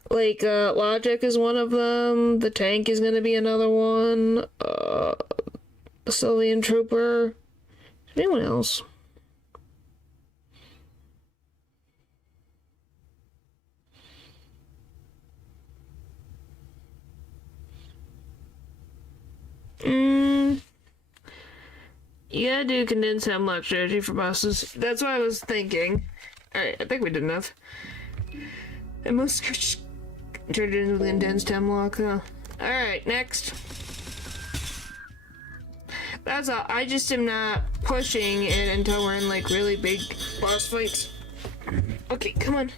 Like, Logic is one of them. The tank is gonna be another one. Sylvian Trooper. Anyone else? Yeah, do condensed hemlock strategy for bosses. That's what I was thinking. Alright, I think we did enough. I must turn it into condensed hemlock. Alright, next. That's all. I just am not pushing it until we're in like really big boss fights. Okay, come on.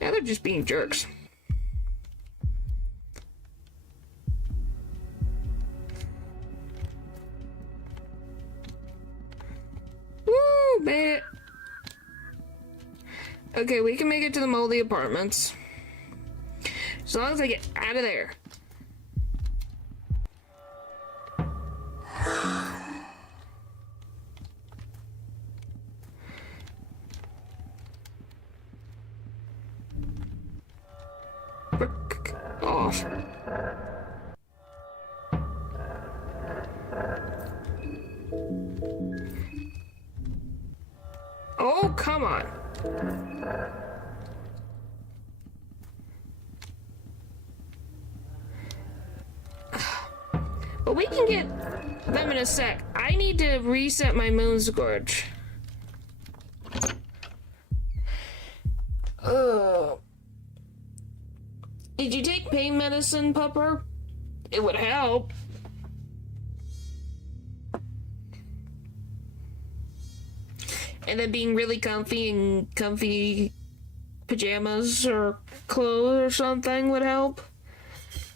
Now they're just being jerks. Woo, made it. Okay, we can make it to the moldy apartments. As long as I get out of there. Off. Oh, come on. But we can get them in a sec. I need to reset my moon scourge. Oh. Did you take pain medicine, Pupper? It would help. And then being really comfy in comfy pajamas or clothes or something would help.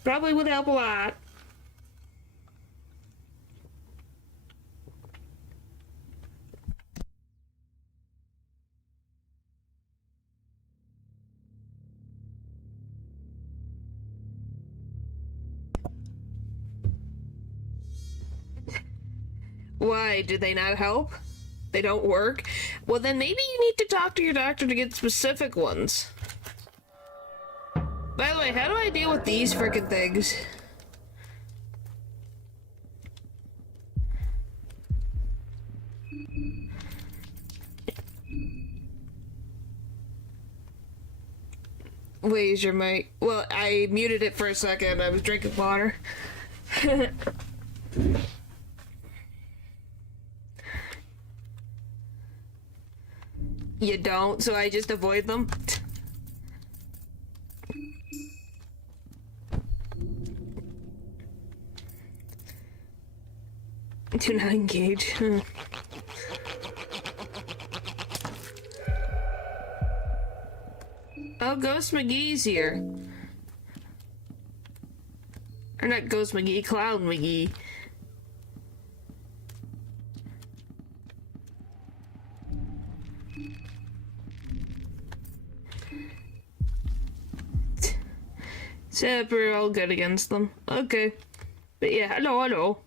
Probably would help a lot. Why? Do they not help? They don't work? Well, then maybe you need to talk to your doctor to get specific ones. By the way, how do I deal with these frickin' things? Wait, is your mic? Well, I muted it for a second. I was drinking water. You don't, so I just avoid them? Do not engage. Oh, Ghost McGee's here. Or not Ghost McGee, Clown McGee. So we're all good against them. Okay. But yeah, hello.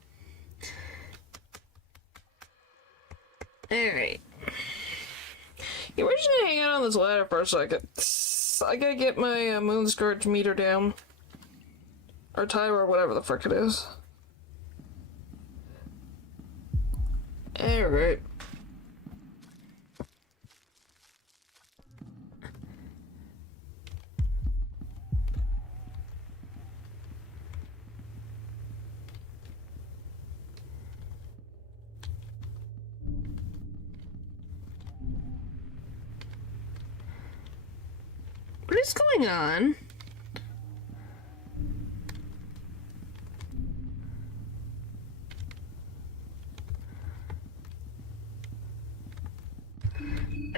Alright. Yeah, we're just gonna hang out on this ladder for a second. I gotta get my moon scourge meter down. Or timer, or whatever the frick it is. Alright. What is going on?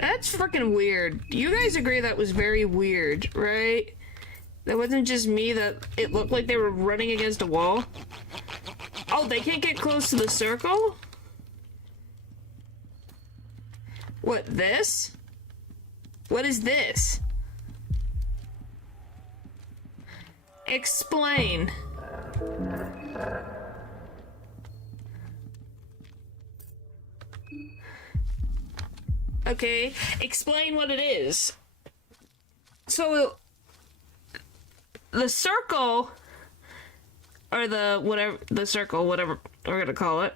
That's freaking weird. You guys agree that was very weird, right? That wasn't just me, that it looked like they were running against a wall. Oh, they can't get close to the circle? What, this? What is this? Explain. Okay, explain what it is. So, the circle, or the circle, whatever we're gonna call it.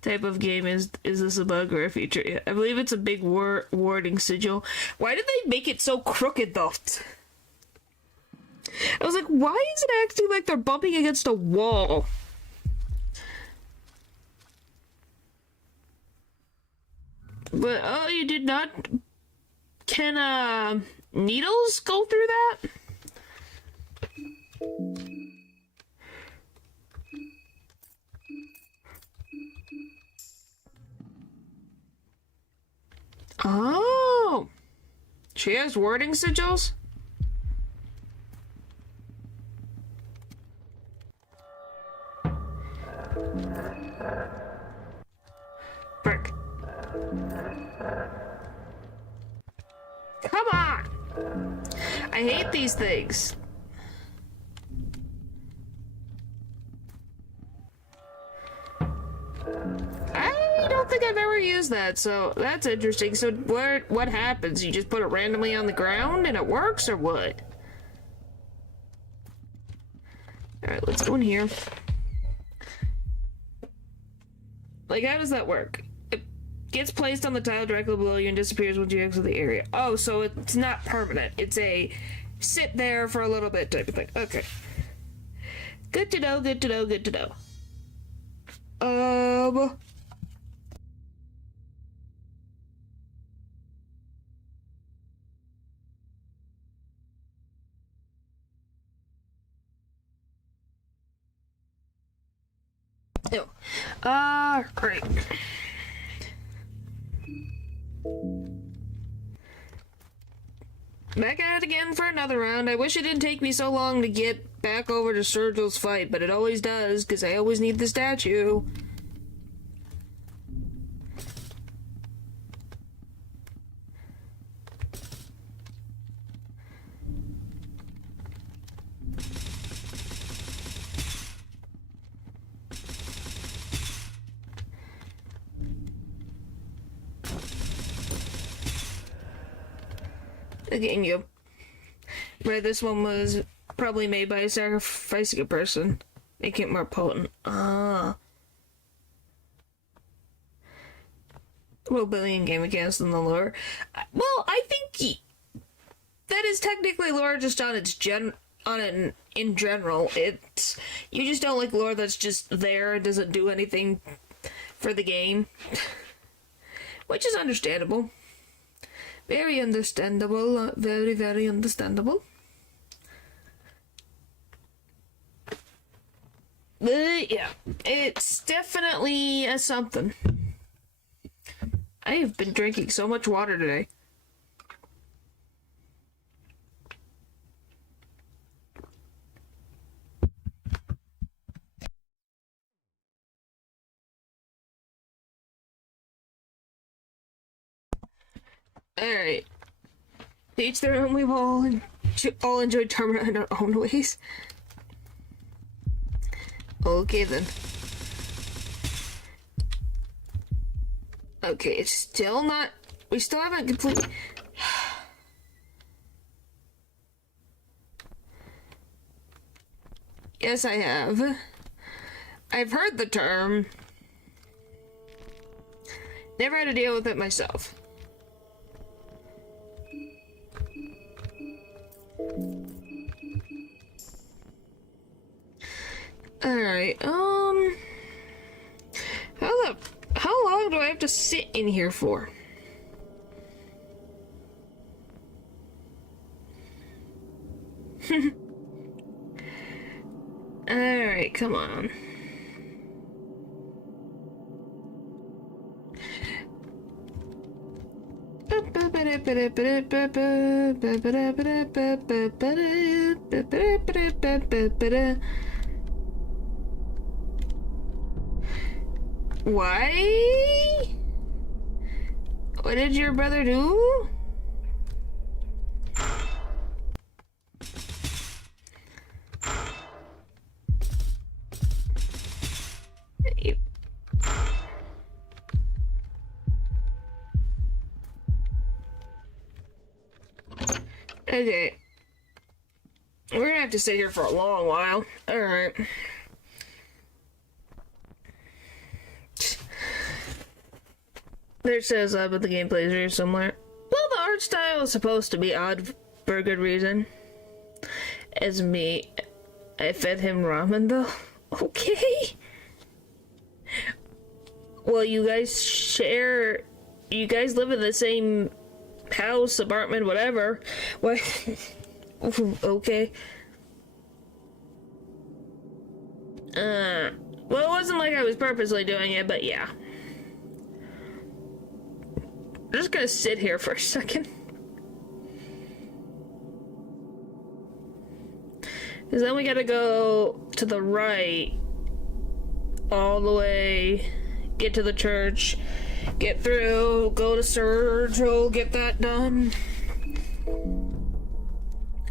Type of game is this a bug or a feature? Yeah, I believe it's a big warding sigil. Why did they make it so crooked though? I was like, why is it acting like they're bumping against a wall? But oh, you did not. Can needles go through that? Oh, she has wording sigils? Frick. Come on! I hate these things. I don't think I've ever used that, so that's interesting. So what happens? You just put it randomly on the ground and it works, or what? Alright, let's go in here. Like, how does that work? It gets placed on the tile directly below you and disappears once you exit the area. Oh, so it's not permanent. It's a sit there for a little bit type of thing. Okay. Good to know, good to know, good to know. No. Great. Back at it again for another round. I wish it didn't take me so long to get back over to Sergil's fight, but it always does, because I always need the statue. Again, you. Right, this one was probably made by sacrificing a person, making it more potent. Role-playing game mechanics in the lore. Well, I think that is technically lore just on its in general. It's you just don't like lore that's just there and doesn't do anything for the game, which is understandable. Very understandable. Very, very understandable. But yeah, it's definitely a something. I have been drinking so much water today. Alright. To each their own, we've all enjoyed Termina in our own ways. Okay then. Okay, it's still not... We still haven't completed... Yes, I have. I've heard the term. Never had to deal with it myself. Alright, how long do I have to sit in here for? Alright, come on. Why? What did your brother do? Okay. We're gonna have to sit here for a long while. Alright. There it says but the gameplay is very similar. Well, the art style is supposed to be odd for a good reason. As me, I fed him ramen though. Okay. Well, you guys live in the same house, apartment, whatever. What? Okay. Well, it wasn't like I was purposely doing it, but yeah. I'm just gonna sit here for a second. Because then we gotta go to the right. All the way. Get to the church. Get through. Go to Sergil. Get that done.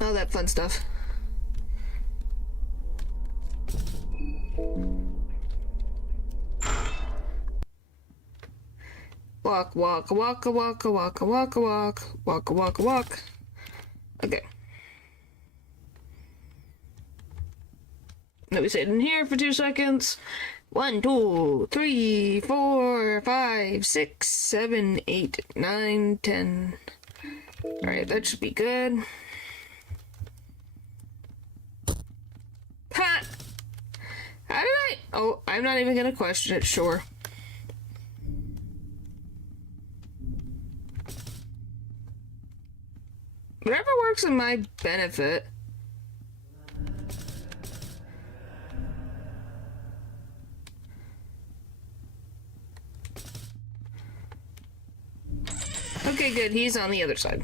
All that fun stuff. Walk, walk, walk, walk, walk, walk, walk, walk, walk, walk. Okay. Let me sit in here for 2 seconds. 1, 2, 3, 4, 5, 6, 7, 8, 9, 10. Alright, that should be good. Ha! How did I? Oh, I'm not even gonna question it, sure. Whatever works in my benefit. Okay, good. He's on the other side.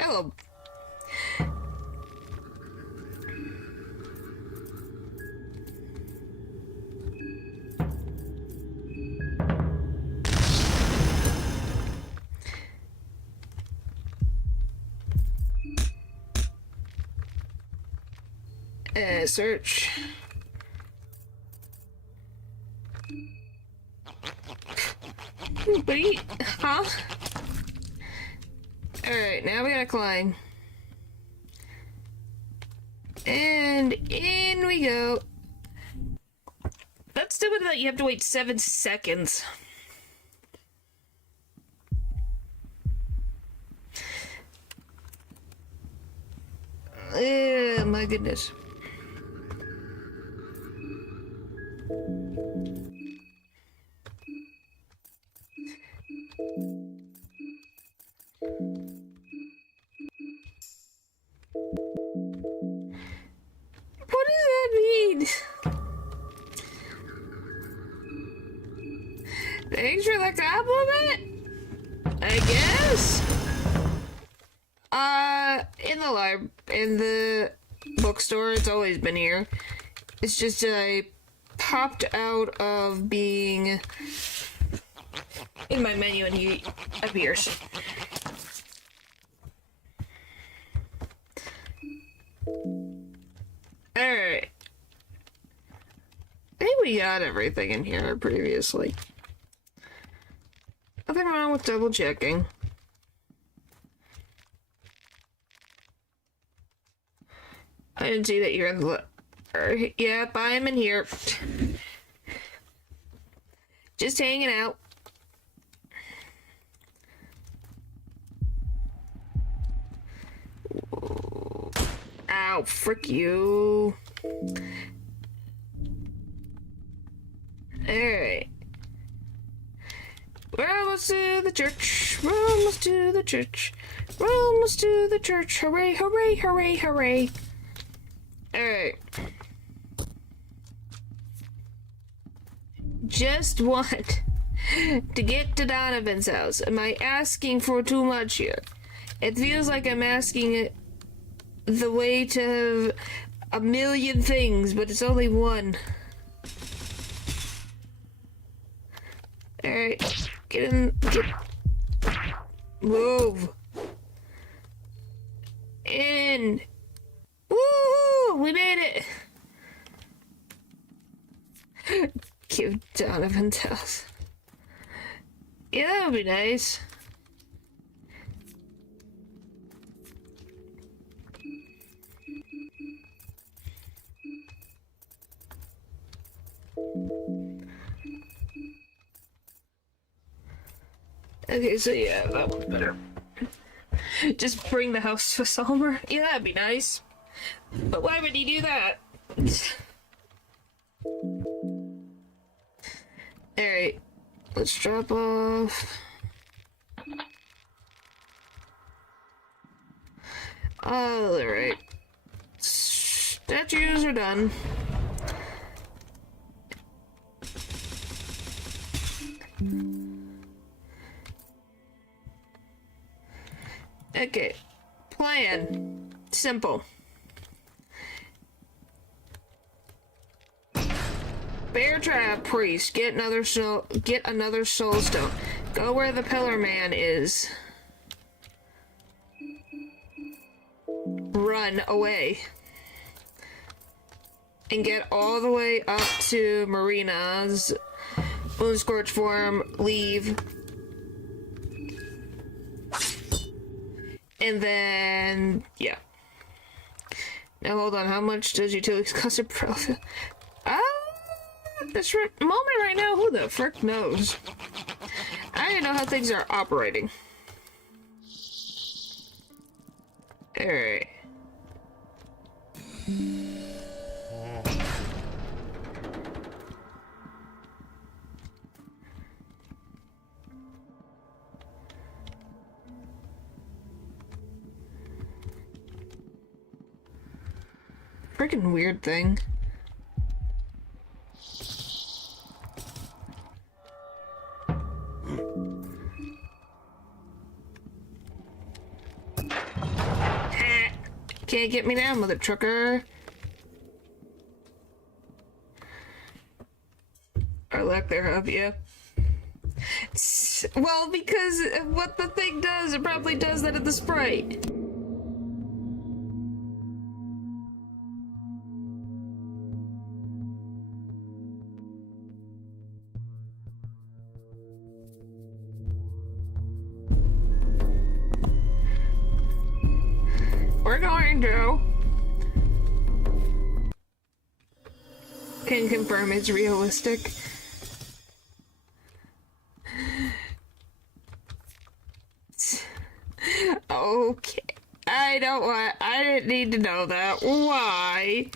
Hello. Search. Wait, huh? Alright, now we gotta climb. And in we go. That's stupid that you have to wait 7 seconds. My goodness. What does that mean? Thanks for the compliment, I guess. In the bookstore, it's always been here. It's just I popped out of being in my menu and he appears. Alright. I think we got everything in here previously. Nothing wrong with double checking. I didn't see that you're in the... Yep, I'm in here. Just hanging out. Ow, frick you. Alright. We're almost to the church. We're almost to the church. We're almost to the church. Hooray, hooray, hooray, hooray. Alright. Just want to get to Donovan's house. Am I asking for too much here? It feels like I'm asking the way to a million things, but it's only one. Alright. Get in. Move. In. Woo! We made it! Give Donovan's house. Yeah, that would be nice. Okay, so yeah, that one's better. Just bring the house to Salmer. Yeah, that'd be nice. But why would he do that? Alright, let's drop off. Alright. Statues are done. Okay, plan. Simple. Bear trap priest. Get another soul stone. Go where the pillar man is. Run away. And get all the way up to Marina's Moon Scorch form. Leave. And then, yeah. Now hold on, how much does utilities cost a profit? This moment right now, who the frick knows? I don't know how things are operating. Alright. freaking weird thing. Can't get me now, mother trucker. Or lack thereof, yeah. Well, because what the thing does, it probably does that at the Sprite. We're going to. Can confirm it's realistic. Okay. I didn't need to know that. Why?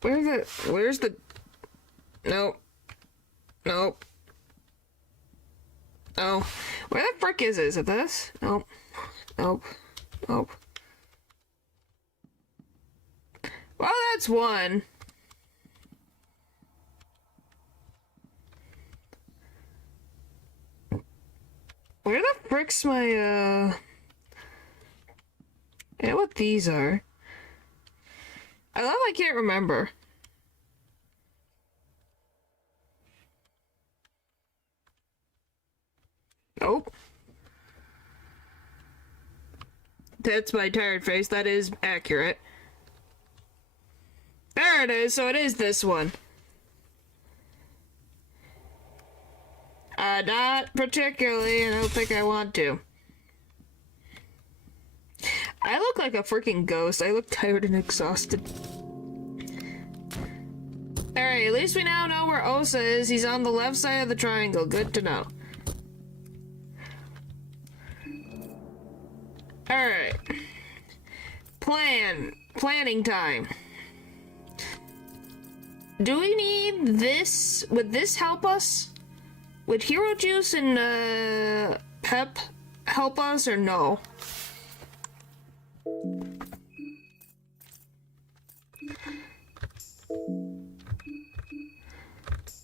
Where's the... Nope. Nope. Oh. Where the frick is it? Is it this? Nope. Nope. Nope. Well, that's one. Where the frick's my, I know what these are. I can't remember. Nope. That's my tired face. That is accurate. There it is. So it is this one. Not particularly. I don't think I want to. I look like a freaking ghost. I look tired and exhausted. Alright, at least we now know where Osa is. He's on the left side of the triangle. Good to know. Alright. Planning time. Do we need this? Would this help us? Would Hero Juice and Pep help us or no?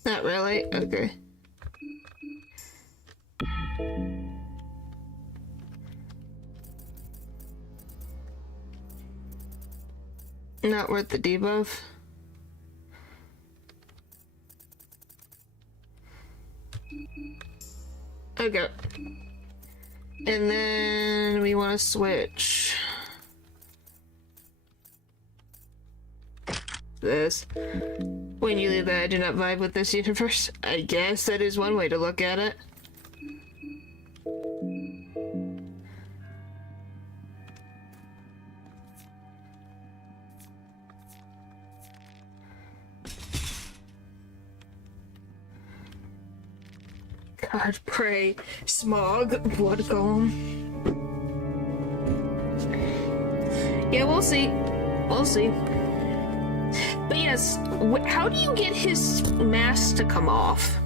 Not really? Okay. Not worth the debuff. Okay. And then we want to switch this. When you leave that, I do not vibe with this universe. I guess that is one way to look at it. God, pray. Smog, blood golem. Yeah, we'll see. We'll see. But yes, how do you get his mask to come off?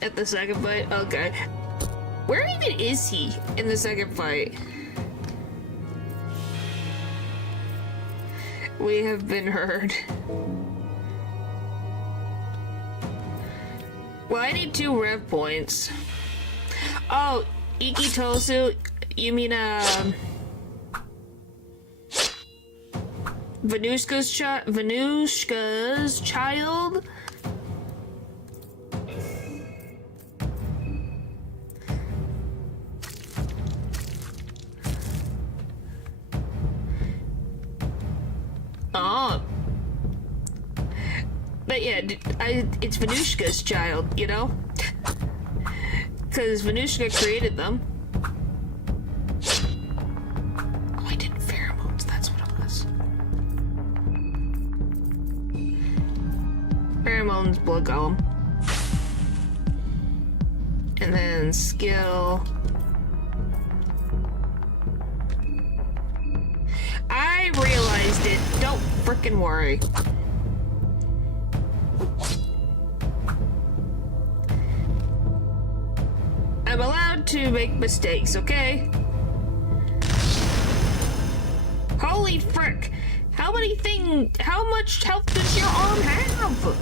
At the second fight? Okay. Where even is he in the second fight? We have been heard. Well, I need 2 rev points. Oh, Ikitosu, you mean, Venushka's child? Oh. But yeah, it's Venushka's child, you know? Because Venushka created them. Oh, I did pheromones, that's what it was. Pheromones, blood golem. And then skill. I realized it. Don't frickin' worry. I'm allowed to make mistakes, okay? Holy frick! How much health does your arm have?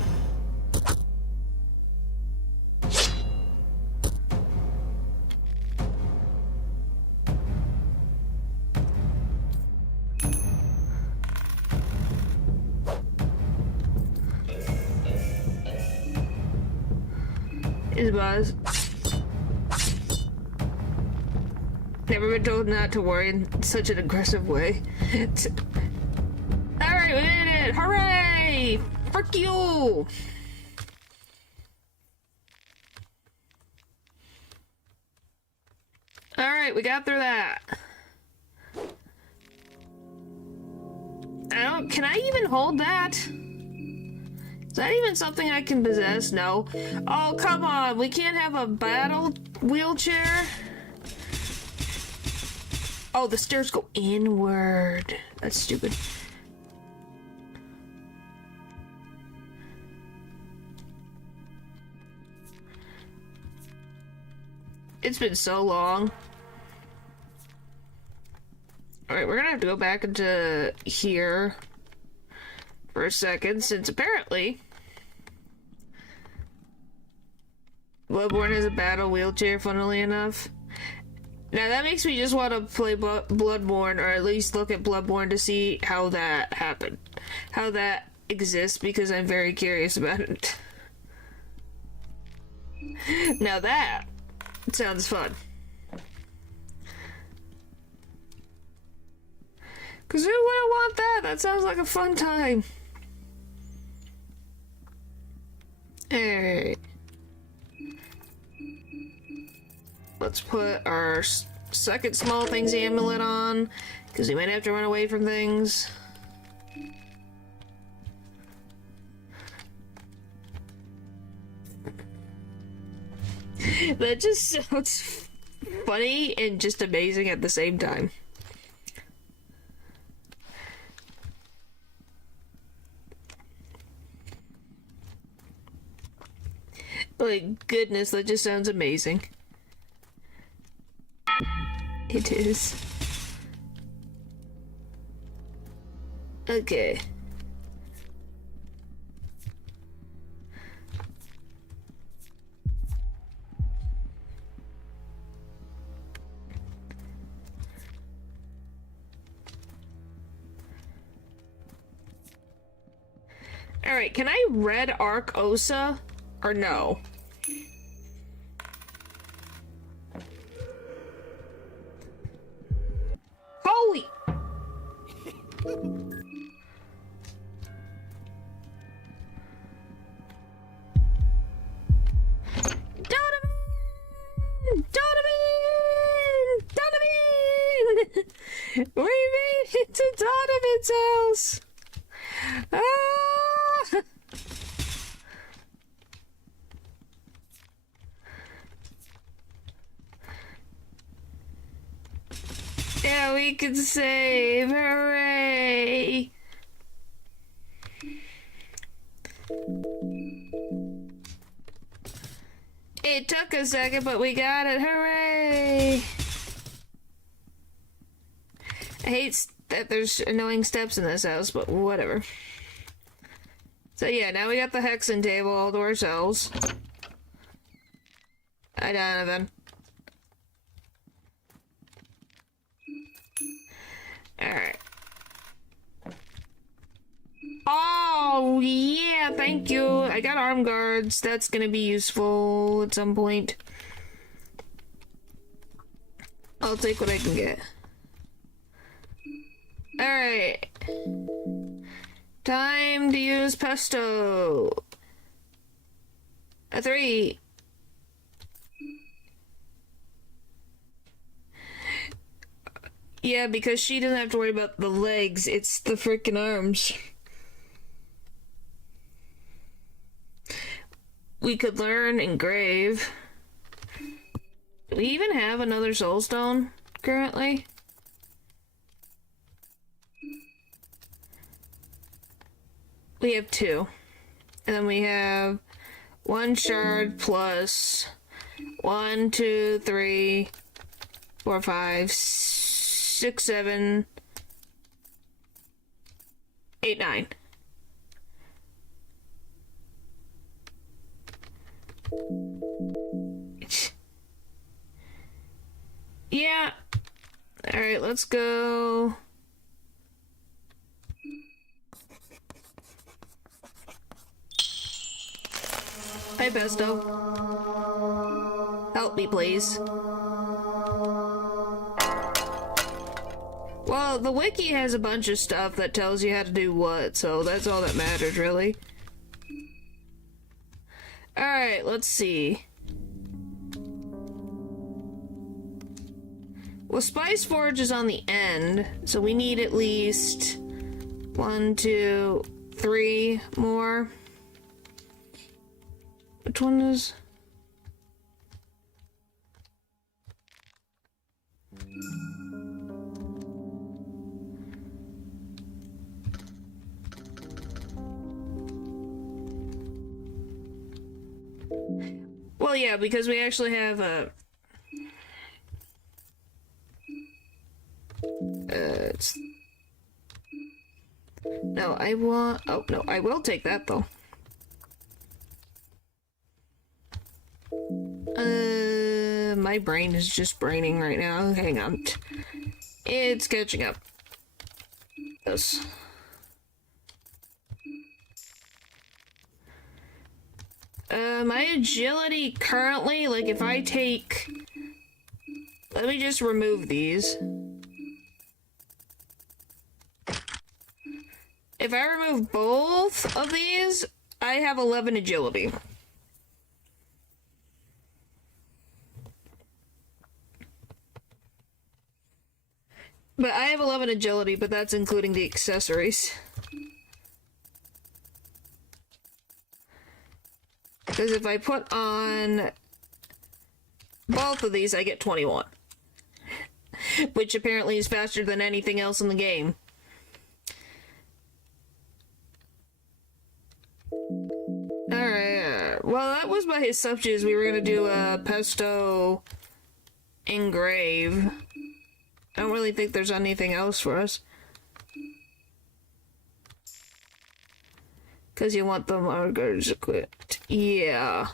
Is Buzz. Never been told not to worry in such an aggressive way. Alright, we did it! Hooray! Frick you! Alright, we got through that. Can I even hold that? Is that even something I can possess? No. Oh, come on. We can't have a battle wheelchair? Oh, the stairs go inward. That's stupid. It's been so long. Alright, we're gonna have to go back into here for a second, since apparently Bloodborne has a battle wheelchair, funnily enough. Now that makes me just want to play Bloodborne, or at least look at Bloodborne to see how that happened. How that exists, because I'm very curious about it. Now that sounds fun. Cause who wouldn't want that? That sounds like a fun time. Alright. Let's put our second small things amulet on, because we might have to run away from things. That just sounds funny and just amazing at the same time. Like, goodness, that just sounds amazing. It is. Okay. Alright, can I red arc Osa? Or no? Holy! Donovan! We made it to Donovan's house! Ah! Yeah, we can save! Hooray! It took a second, but we got it! Hooray! I hate that there's annoying steps in this house, but whatever. So yeah, now we got the hexen table all to ourselves. Hi, Donovan. Alright. Oh, yeah, thank you. I got arm guards. That's gonna be useful at some point. I'll take what I can get. Alright. Time to use pesto. A 3. Yeah, because she doesn't have to worry about the legs, it's the freaking arms. We could learn engrave. Do we even have another soulstone currently? We have 2. And then we have 1 shard plus 1, 2, 3, 4, 5, 6, 7, 8, 9. Yeah. Alright, let's go. Hi, Pesto. Help me, please. Well, the wiki has a bunch of stuff that tells you how to do what, so that's all that matters, really. Alright, let's see. Well, Spice Forge is on the end, so we need at least 1, 2, 3 more. Which one is... Well, yeah, because we actually have a... No, I want... Oh, no, I will take that, though. My brain is just braining right now. Hang on. It's catching up. Yes. My agility currently, like, if I take... Let me just remove these. If I remove both of these, I have 11 agility. But I have 11 agility, but that's including the accessories. Because if I put on both of these, I get 21. Which apparently is faster than anything else in the game. Alright, well, that was my assumptions. We were gonna do a pesto engrave. I don't really think there's anything else for us. Because you want the markers equipped. Yeah.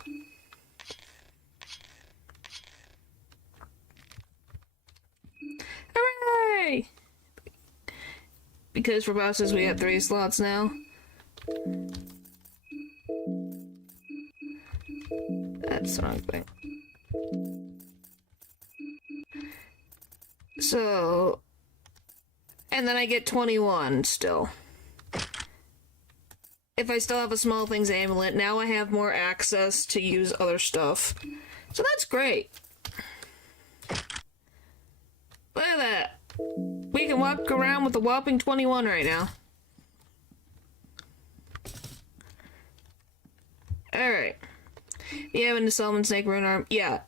Hooray! Because for bosses we have 3 slots now. That's the wrong thing. So... And then I get 21 still. If I still have a small things amulet, now I have more access to use other stuff. So that's great. Look at that. We can walk around with a whopping 21 right now. Alright. You having the Solomon Snake Rune Arm? Yeah.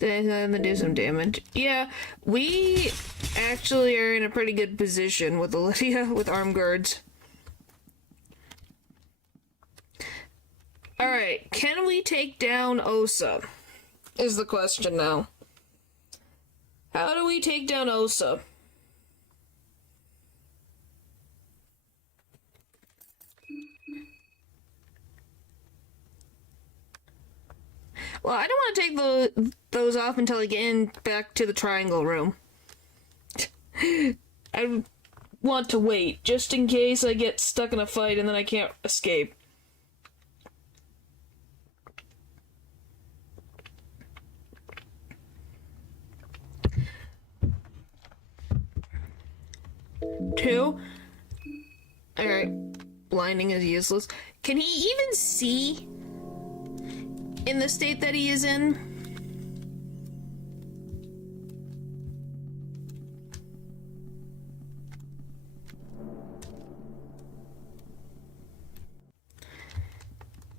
Then do some damage. Yeah, we actually are in a pretty good position with Olivia with arm guards. Alright, can we take down Osa? Is the question now. How do we take down Osa? Well, I don't want to take those off until I get back to the triangle room. I want to wait, just in case I get stuck in a fight and then I can't escape. Two? Alright. Blinding is useless. Can he even see in the state that he is in?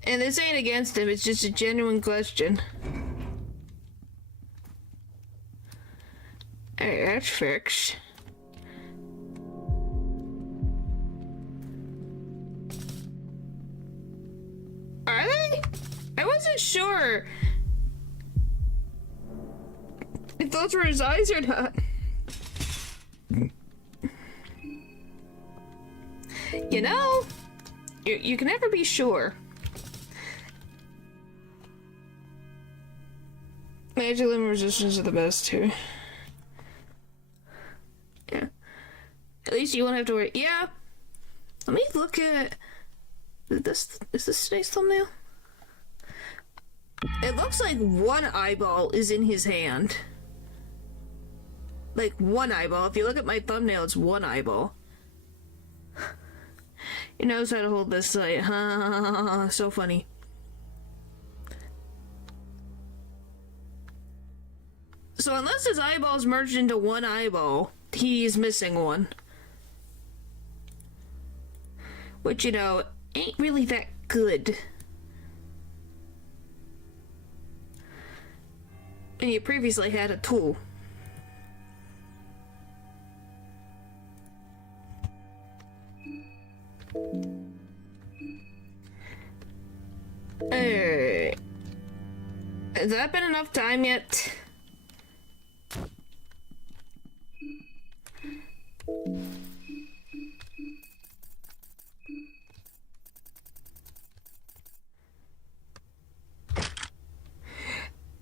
And this ain't against him, it's just a genuine question. Alright, that's fixed. wasn't sure if those were his eyes or not. You know, you can never be sure. Magic limit resistance are the best too. Yeah. At least you won't have to worry. Yeah. Let me look at this. Is this today's thumbnail? It looks like one eyeball is in his hand. Like one eyeball. If you look at my thumbnail, it's one eyeball. He knows how to hold this site. So funny. So unless his eyeballs merged into one eyeball, he's missing one. Which, you know, ain't really that good. And you previously had a tool. Alright. Has that been enough time yet?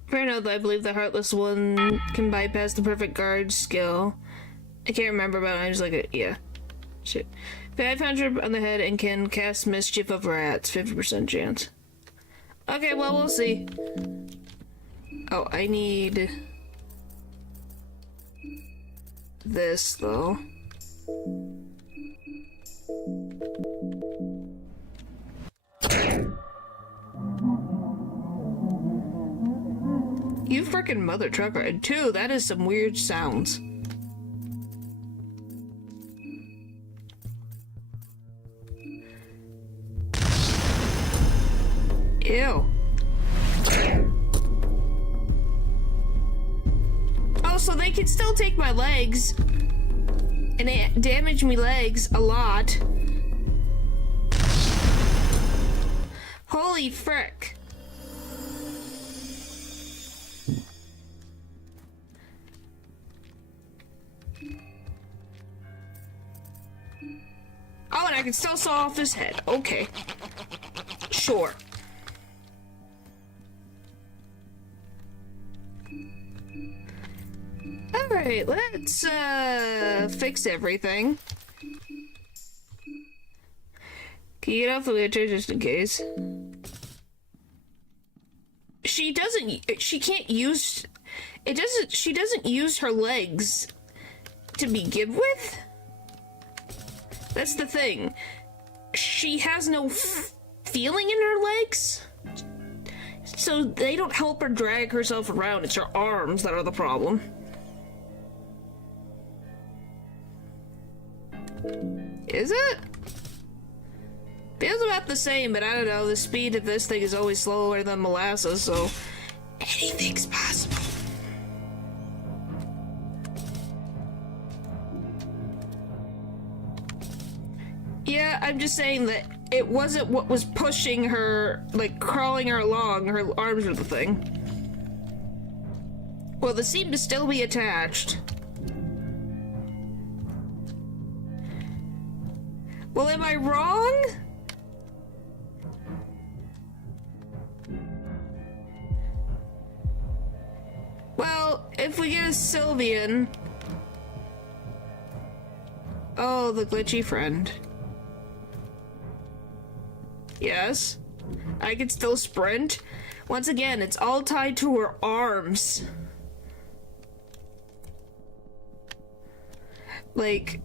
Fair enough, I believe the Heartless one can bypass the perfect guard skill. I can't remember, but I'm just like, yeah. Shit. 500 on the head and can cast Mischief of Rats. 50% chance. Okay, well, we'll see. Oh, I need this, though. You frickin' mother trucker. Too, that is some weird sounds. Ew. Oh, so they can still take my legs. And it damage me legs a lot. Holy frick. Oh, and I can still saw off his head. Okay. Sure. Alright, let's, fix everything. Can you get off the wheelchair just in case? She can't use, she doesn't use her legs to begin with? That's the thing. She has no feeling in her legs? So they don't help her drag herself around. It's her arms that are the problem. Is it? Feels about the same, but I don't know. The speed of this thing is always slower than molasses, so anything's possible. Yeah, I'm just saying that it wasn't what was pushing her, like crawling her along. Her arms were the thing. Well, they seem to still be attached. Well, am I wrong? Well, if we get a Sylvian... Oh, the glitchy friend. Yes. I can still sprint. Once again, it's all tied to her arms. Like...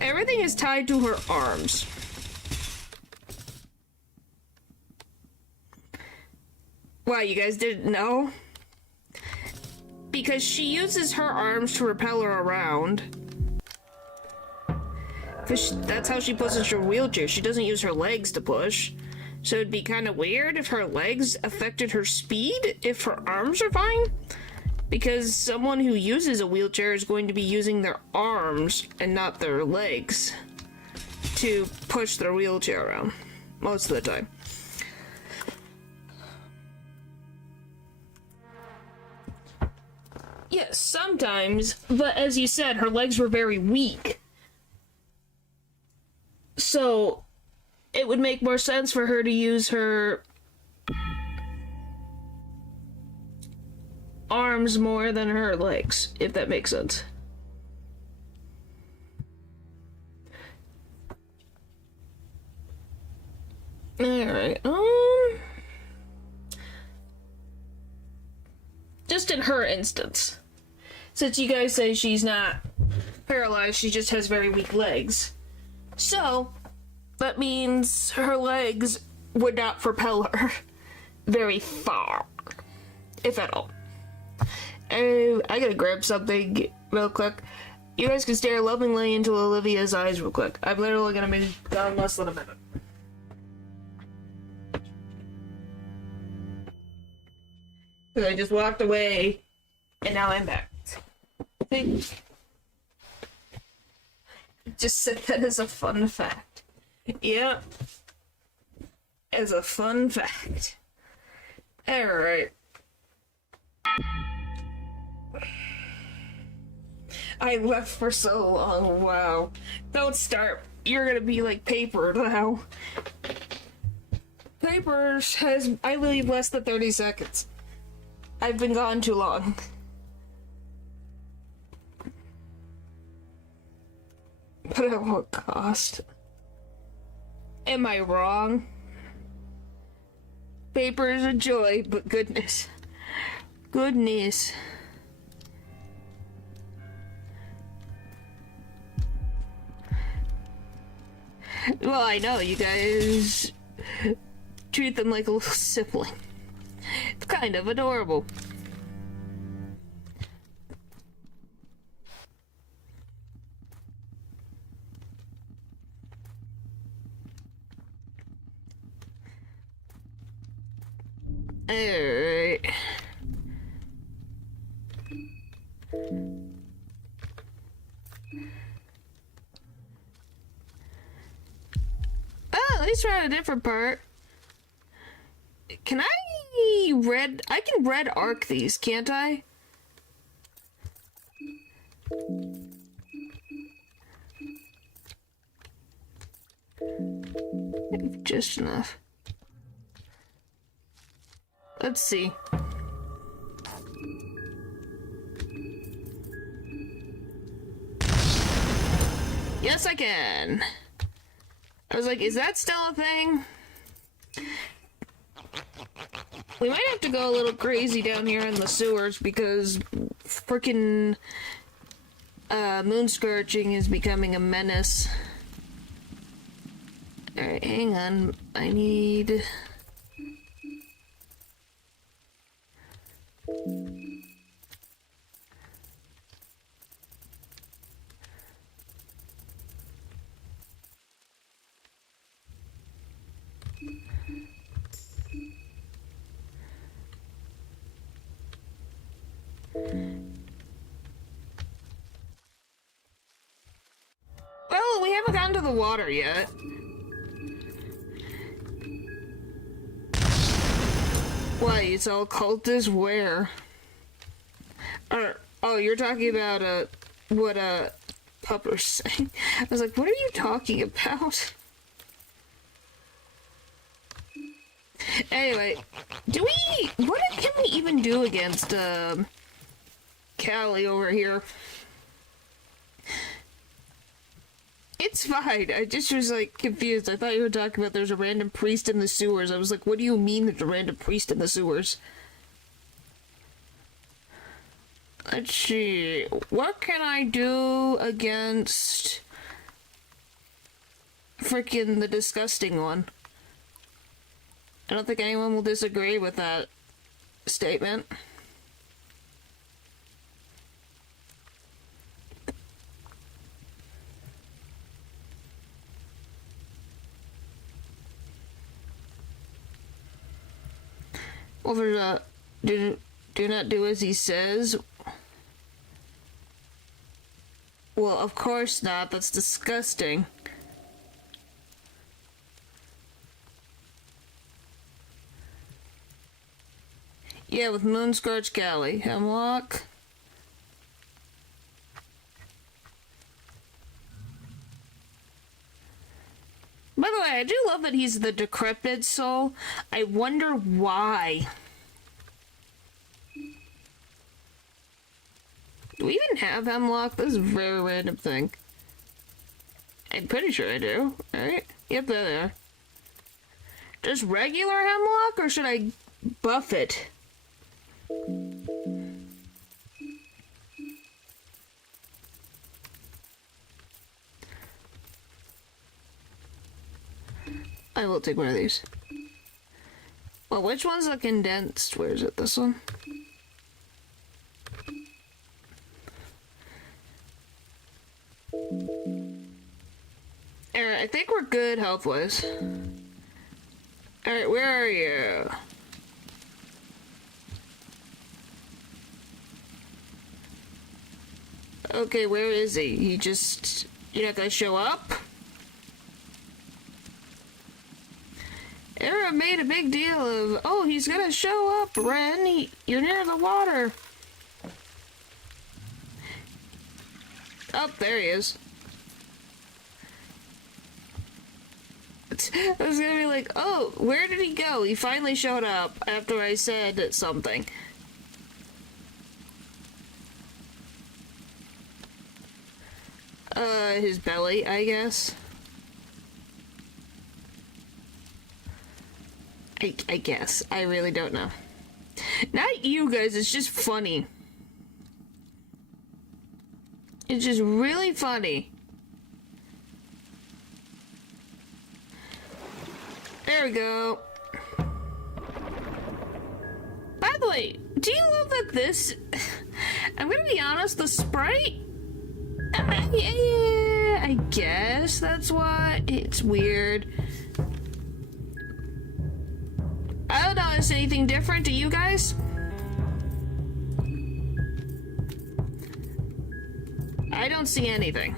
everything is tied to her arms. Wow, you guys didn't know? Because she uses her arms to repel her around. That's how she pushes her wheelchair. She doesn't use her legs to push. So it'd be kind of weird if her legs affected her speed if her arms are fine. Because someone who uses a wheelchair is going to be using their arms and not their legs to push their wheelchair around most of the time. sometimes, but as you said, her legs were very weak. So, it would make more sense for her to use her arms more than her legs, if that makes sense. Alright, just in her instance. Since you guys say she's not paralyzed, she just has very weak legs. So, that means her legs would not propel her very far, if at all. I gotta grab something real quick. You guys can stare lovingly into Olivia's eyes real quick. I'm literally gonna be gone less than a minute. Because I just walked away, and now I'm back. See? Just said that as a fun fact. Yeah. As a fun fact. Alright. I left for so long, wow. Don't start. You're gonna be like Paper now. Paper has, I believe, less than 30 seconds. I've been gone too long. But at what cost? Am I wrong? Paper is a joy, but goodness. Goodness. Well, I know, you guys treat them like a little sibling. It's kind of adorable. Alright. Oh, at least we're at a different part. Can I I can red arc these, can't I? Just enough. Let's see. Yes, I can. I was like, is that still a thing? We might have to go a little crazy down here in the sewers because frickin' moon scorching is becoming a menace. Alright, hang on. I need... Well, we haven't gotten to the water yet. Why, it's all cultists? Where? Oh, you're talking about, what, Pupper's saying. I was like, what are you talking about? Anyway, what can we even do against, Callie over here? It's fine. I just was, like, confused. I thought you were talking about there's a random priest in the sewers. I was like, what do you mean there's a random priest in the sewers? Let's see. What can I do against... frickin' the disgusting one? I don't think anyone will disagree with that statement. Over the do not do as he says. Well, of course not. That's disgusting. Yeah, with Moonscorch Galley. Hemlock. I do love that he's the decrepit soul. I wonder why. Do we even have hemlock? This is a very random thing. I'm pretty sure I do, right? Yep, there they are. Just regular hemlock, or should I buff it? I will take one of these. Well, which one's the condensed? Where is it? This one? Alright, I think we're good health-wise. Alright, where are you? Okay, where is he? He just... You're not gonna show up? Era made a big deal of, oh, he's gonna show up, Ren. You're near the water. Oh, there he is. I was gonna be like, oh, where did he go? He finally showed up after I said something. His belly, I guess. I guess. I really don't know. Not you guys, it's just funny. It's just really funny. There we go. By the way, do you love that this... I'm gonna be honest, the sprite... yeah, I guess that's why. It's weird. I don't notice anything different to you guys. I don't see anything.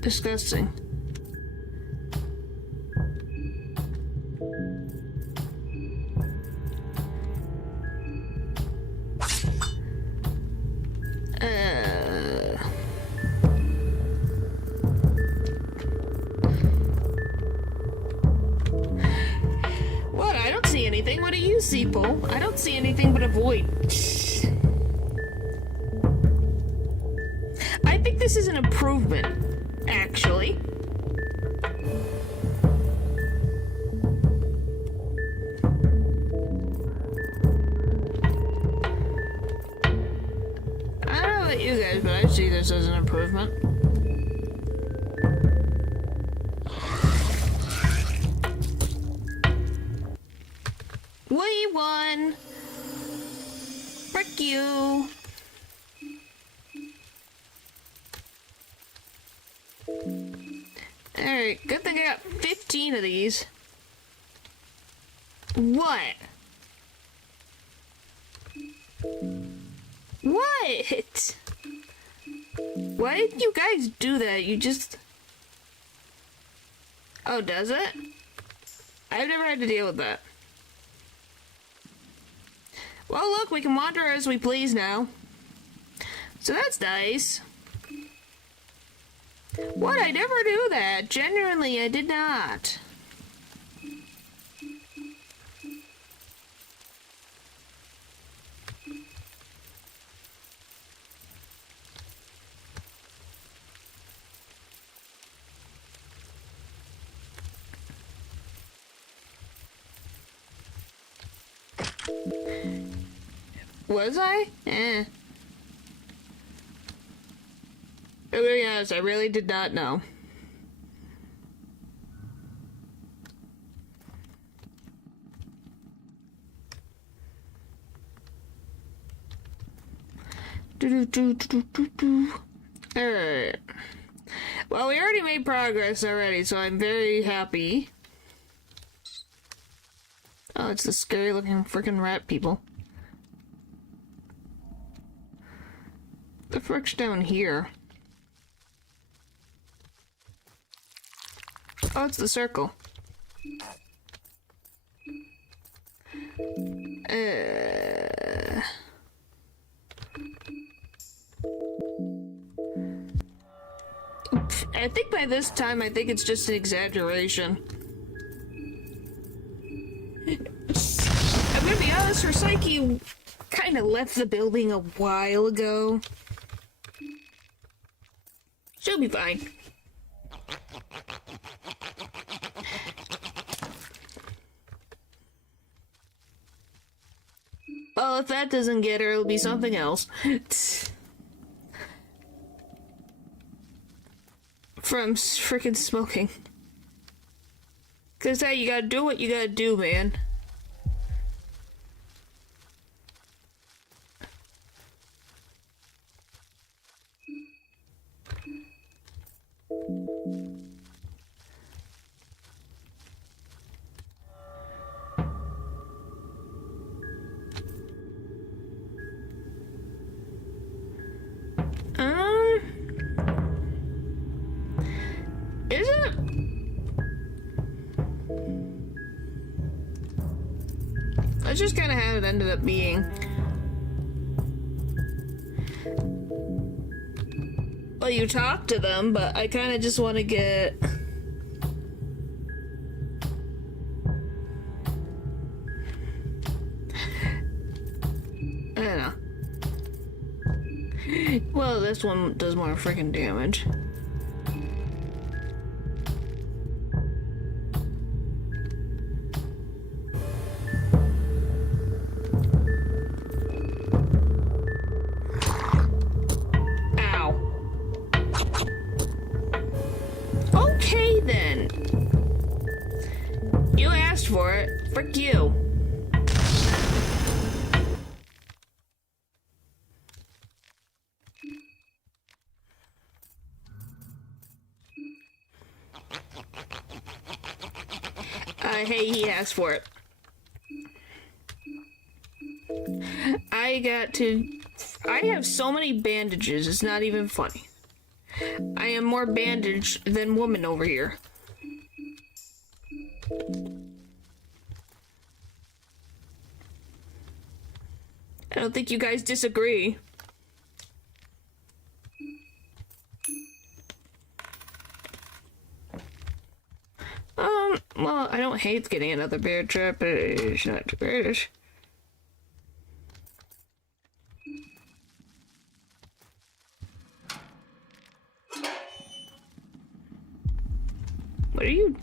Disgusting. What? I don't see anything. What do you see, Bull? I don't see anything but a void. I think this is an improvement, actually. I don't know about you guys, but I see this as an improvement. We won! Frick you! Alright, good thing I got 15 of these. What? What? Why did you guys do that? You just... Oh, does it? I've never had to deal with that. Well, look, we can wander as we please now. So that's nice. What? I never do that. Genuinely, I did not. Was I? Eh. To be honest, I really did not know. Alright. Well, we already made progress already, so I'm very happy. Oh, it's the scary looking freaking rat people. The frick's down here? Oh, it's the circle. I think by this time, I think it's just an exaggeration. I'm gonna be honest, her psyche kind of left the building a while ago. She'll be fine. Well, if that doesn't get her, it'll be something else. From freaking smoking. Cause hey, you gotta do what you gotta do, man. Is it? That's just kind of how it ended up being. Well, you talk to them, but I kind of just want to get... I don't know. Well, this one does more freaking damage. Okay, then. You asked for it. Frick you. Hey, he asked for it. I have so many bandages, it's not even funny. I am more bandaged than woman over here. I don't think you guys disagree. Well, I don't hate getting another bear trap, but it's not too great. What are you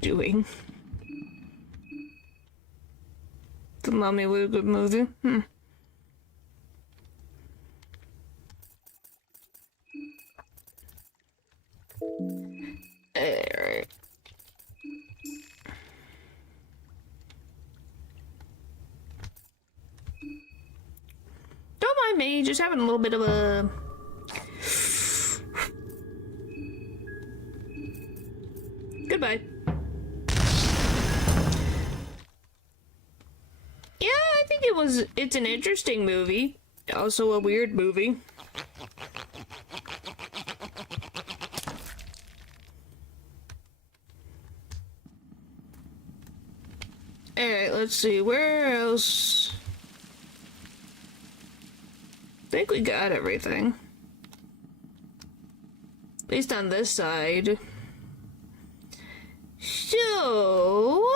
doing? The Mommy was a good movie. Alright. Don't mind me, just having a little bit of a... Goodbye. Yeah, I think it's an interesting movie. Also a weird movie. Alright, let's see, where else? I think we got everything. At least on this side. So...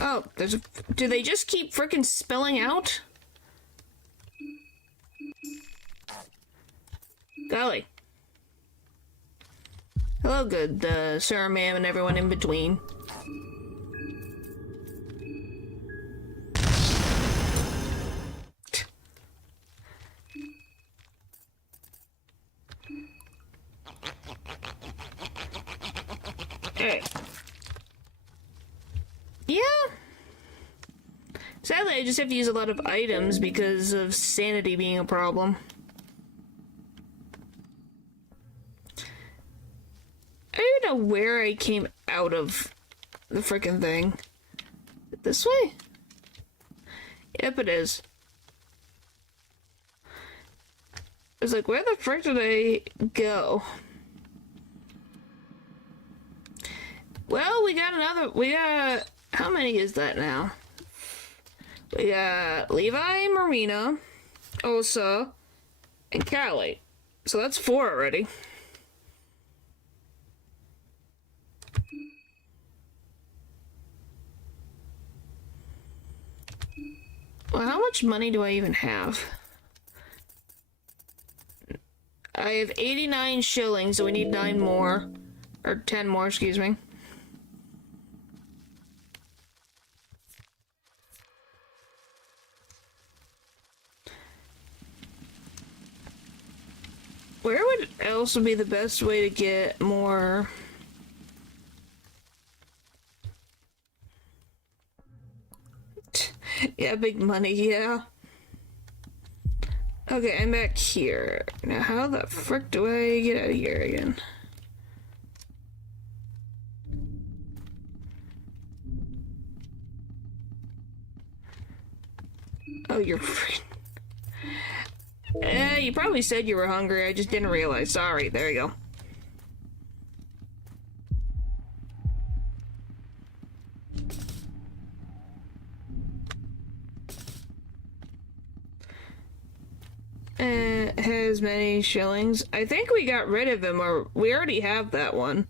Oh, do they just keep frickin' spilling out? Golly. Hello, good, sir, ma'am, and everyone in between. Alright. Yeah. Sadly, I just have to use a lot of items because of sanity being a problem. I don't even know where I came out of the frickin' thing. This way? Yep, it is. I was like, where the frick did I go? Well, we got, how many is that now? We got Levi, Marina, Osa, and Callie. So that's 4 already. Well, how much money do I even have? I have 89 shillings, so we need 9 more. Or 10 more, excuse me. Where would else be the best way to get more? Yeah, big money, yeah. Okay, I'm back here. Now, how the frick do I get out of here again? Oh, you're freaking... you probably said you were hungry. I just didn't realize. Sorry. There you go. Has many shillings. I think we got rid of him, or we already have that one.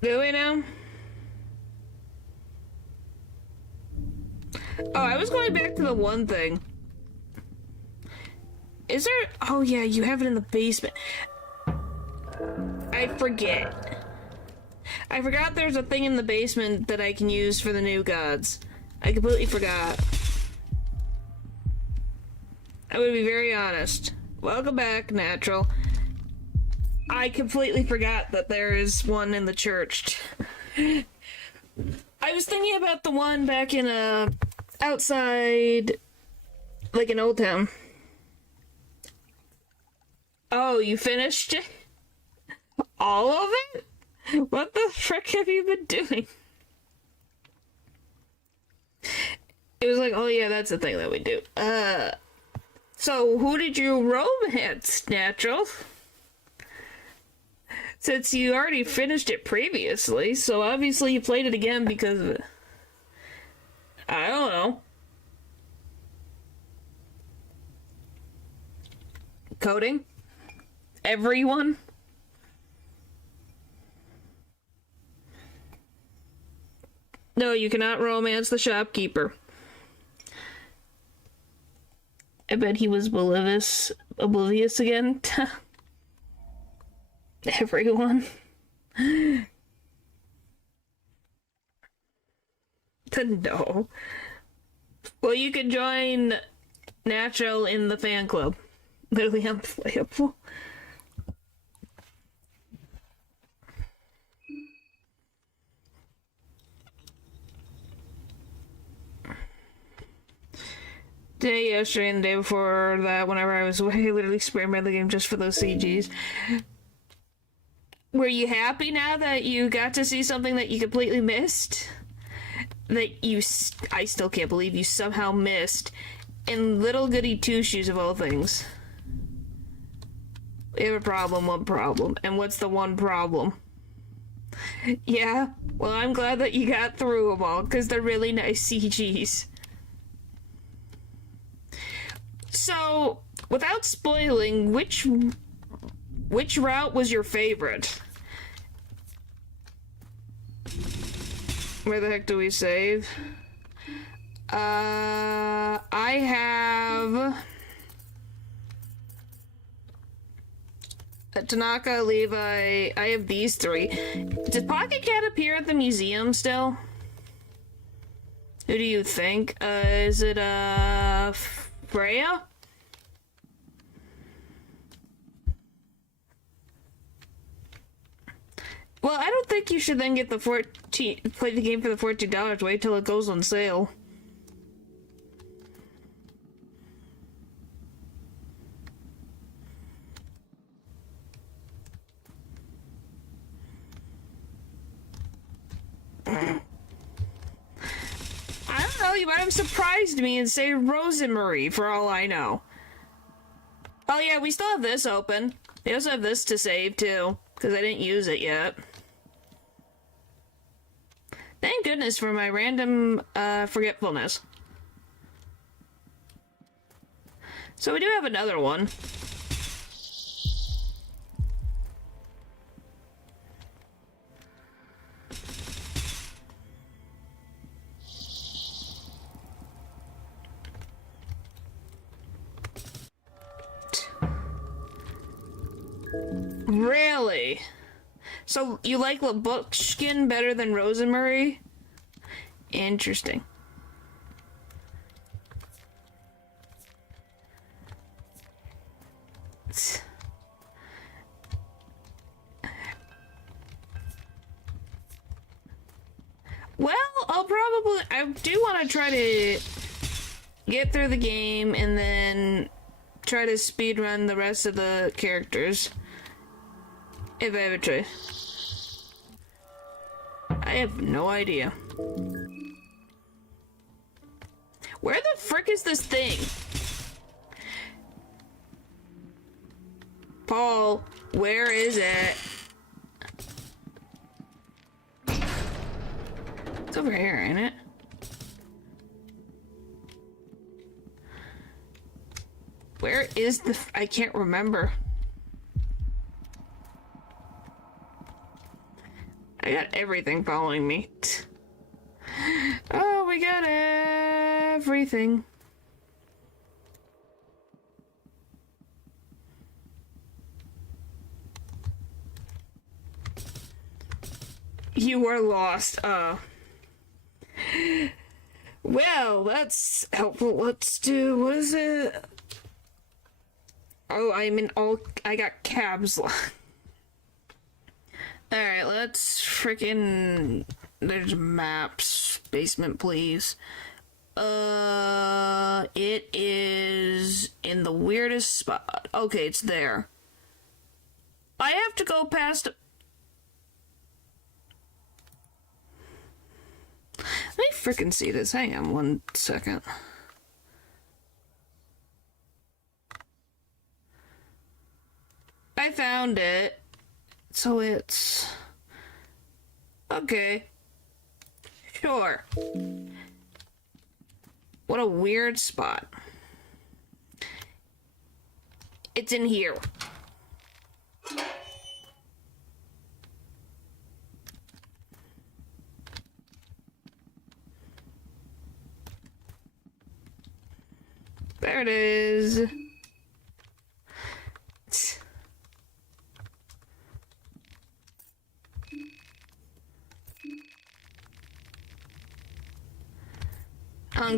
Do we now? Oh, I was going back to the one thing. Is there... Oh, yeah, you have it in the basement. I forget. I forgot there's a thing in the basement that I can use for the new gods. I completely forgot. I would be very honest. Welcome back, Natural. I completely forgot that there is one in the church. I was thinking about the one back in outside, like in Old Town. Oh, you finished it? All of it? What the frick have you been doing? It was like, oh yeah, that's the thing that we do. So who did you romance, Natural? Since you already finished it previously, so obviously you played it again because of it. I don't know. Coding? Everyone? No, you cannot romance the shopkeeper. I bet he was oblivious again. Everyone. No. Well, you can join Natural in the fan club. Literally unplayable. Day yesterday and the day before that, whenever I was away, I literally spearmade the game just for those CGs. Were you happy now that you got to see something that you completely missed? That you... I still can't believe you somehow missed. In Little Goody Two-Shoes of all things. We have a problem, one problem. And what's the one problem? Yeah? Well, I'm glad that you got through them all, because they're really nice CGs. So, without spoiling, which route was your favorite? Where the heck do we save? I have Tanaka, Levi. I have these 3. Did Pocket Cat appear at the museum still? Who do you think? Is it Freya? Well, I don't think you should then get the play the game for the $14. Wait till it goes on sale. I don't know, you might have surprised me and say Rosemarie for all I know. Oh yeah, we still have this open. We also have this to save too, because I didn't use it yet. Thank goodness for my random forgetfulness. So we do have another one. Really? So you like Labushkin better than Rosemarie? Interesting. Well, I do want to try to get through the game and then try to speedrun the rest of the characters. If I have a choice. I have no idea. Where the frick is this thing? Paul, where is it? It's over here, ain't it? Where is the... I can't remember. I got everything following me. Oh, we got everything. You are lost. Well, that's helpful. Let's do... What is it? Oh, I got cabs. Alright, let's freaking... There's maps. Basement, please. It is in the weirdest spot. Okay, it's there. I have to go past... Let me freaking see this. Hang on 1 second. I found it. So it's... Okay. Sure. What a weird spot. It's in here. There it is.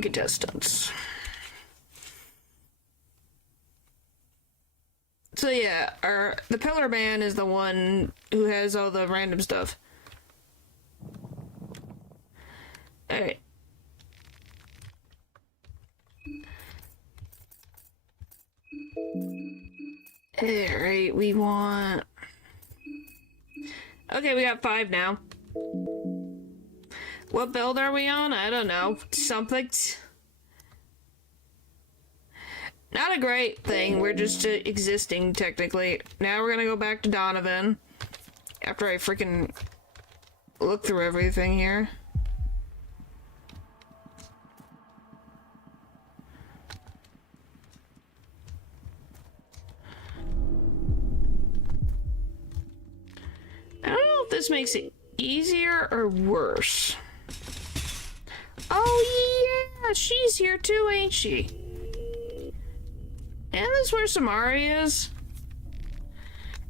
Contestants. So yeah, the Pillar Man is the one who has all the random stuff. Alright. Alright, we want... Okay, we got 5 now. What build are we on? I don't know. Something. Not a great thing. We're just existing, technically. Now we're gonna go back to Donovan. After I freaking look through everything here. I don't know if this makes it easier or worse. Oh yeah, she's here too, ain't she? And this is where Samari is.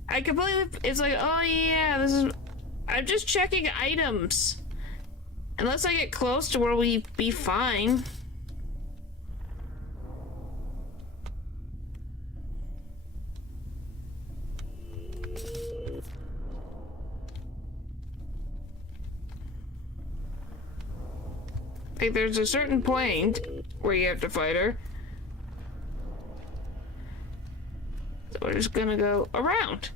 I completely... It's like, oh yeah, this is... I'm just checking items. Unless I get close to where we be fine. Like, there's a certain point where you have to fight her. So we're just gonna go around.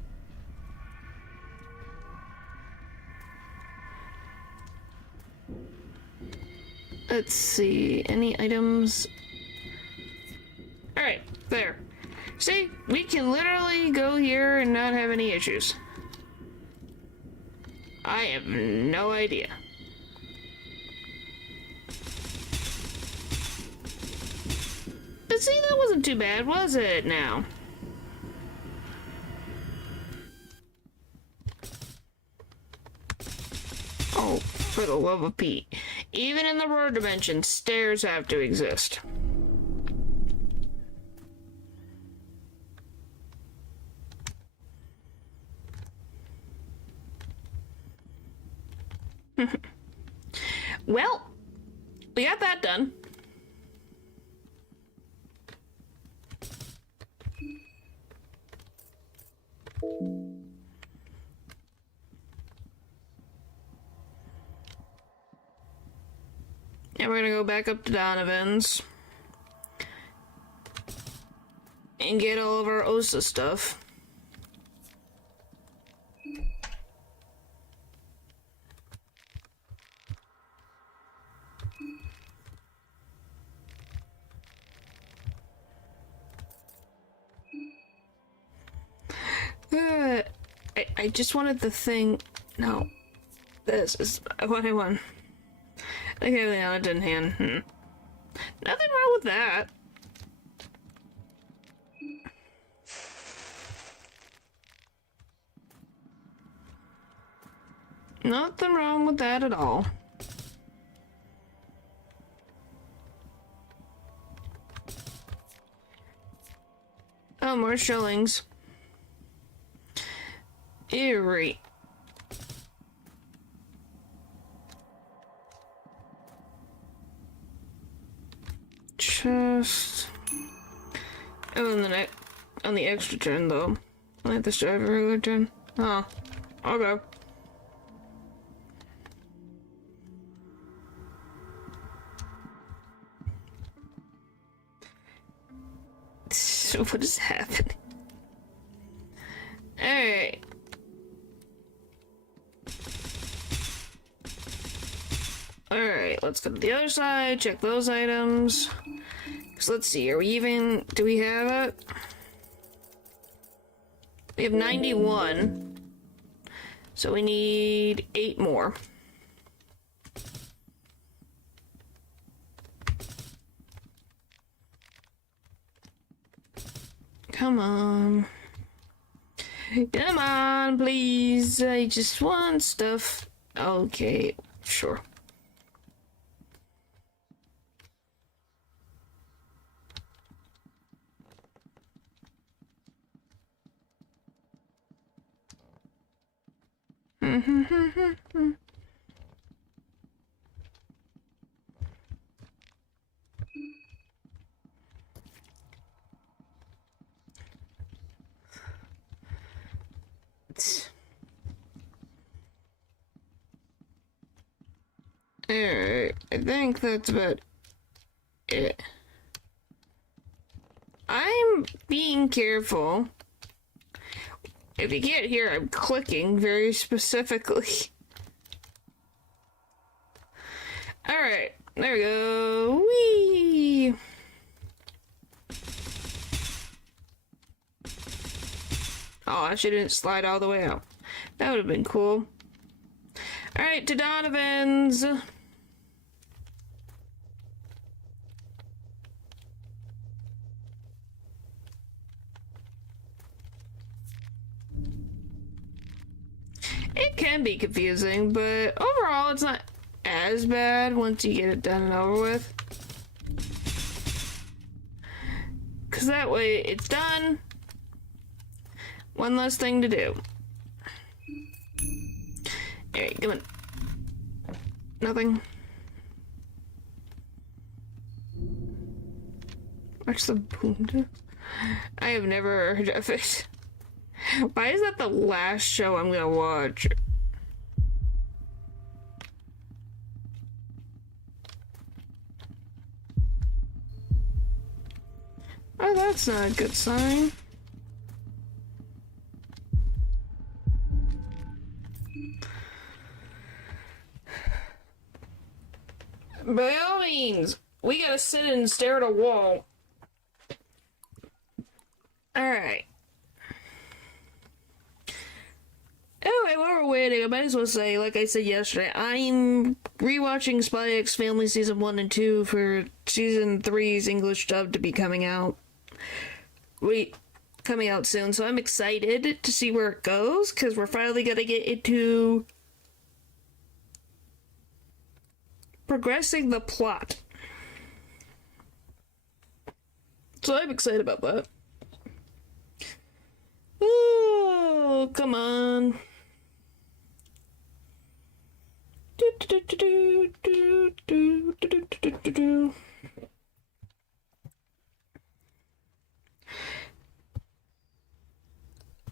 Let's see, any items? Alright, there. See, we can literally go here and not have any issues. I have no idea. But see, that wasn't too bad, was it now? Oh, for the love of Pete. Even in the road dimension, stairs have to exist. Well, we got that done. And we're gonna go back up to Donovan's and get all of our OSA stuff. I just wanted the thing. No, this is what I want. Okay, now it didn't hand. Nothing wrong with that. Nothing wrong with that at all. Oh, more shillings. Eerie. Just on the extra turn though. I have to start every regular turn. Oh, okay. So what is happening? Alright. Alright, let's go to the other side, check those items. So let's see, do we have it? We have 91. So we need 8 more. Come on. Come on, please. I just want stuff. Okay, sure. Alright, I think that's about it. I'm being careful. If you can't hear, I'm clicking very specifically. Alright, there we go. Whee! Oh, I should didn't slide all the way out. That would have been cool. Alright, to Donovan's. It can be confusing, but overall it's not as bad once you get it done and over with. Because that way it's done. One less thing to do. Alright, come on. Nothing. Watch the boom. I have never heard of it. Why is that the last show I'm gonna watch? Oh, that's not a good sign. By all means, we gotta sit and stare at a wall. Alright. Anyway, while we're waiting, I might as well say, like I said yesterday, I'm rewatching Spy X Family Season 1 and 2 for Season 3's English dub to be coming out. Coming out soon, so I'm excited to see where it goes, because we're finally gonna get into progressing the plot. So I'm excited about that. Oh, come on.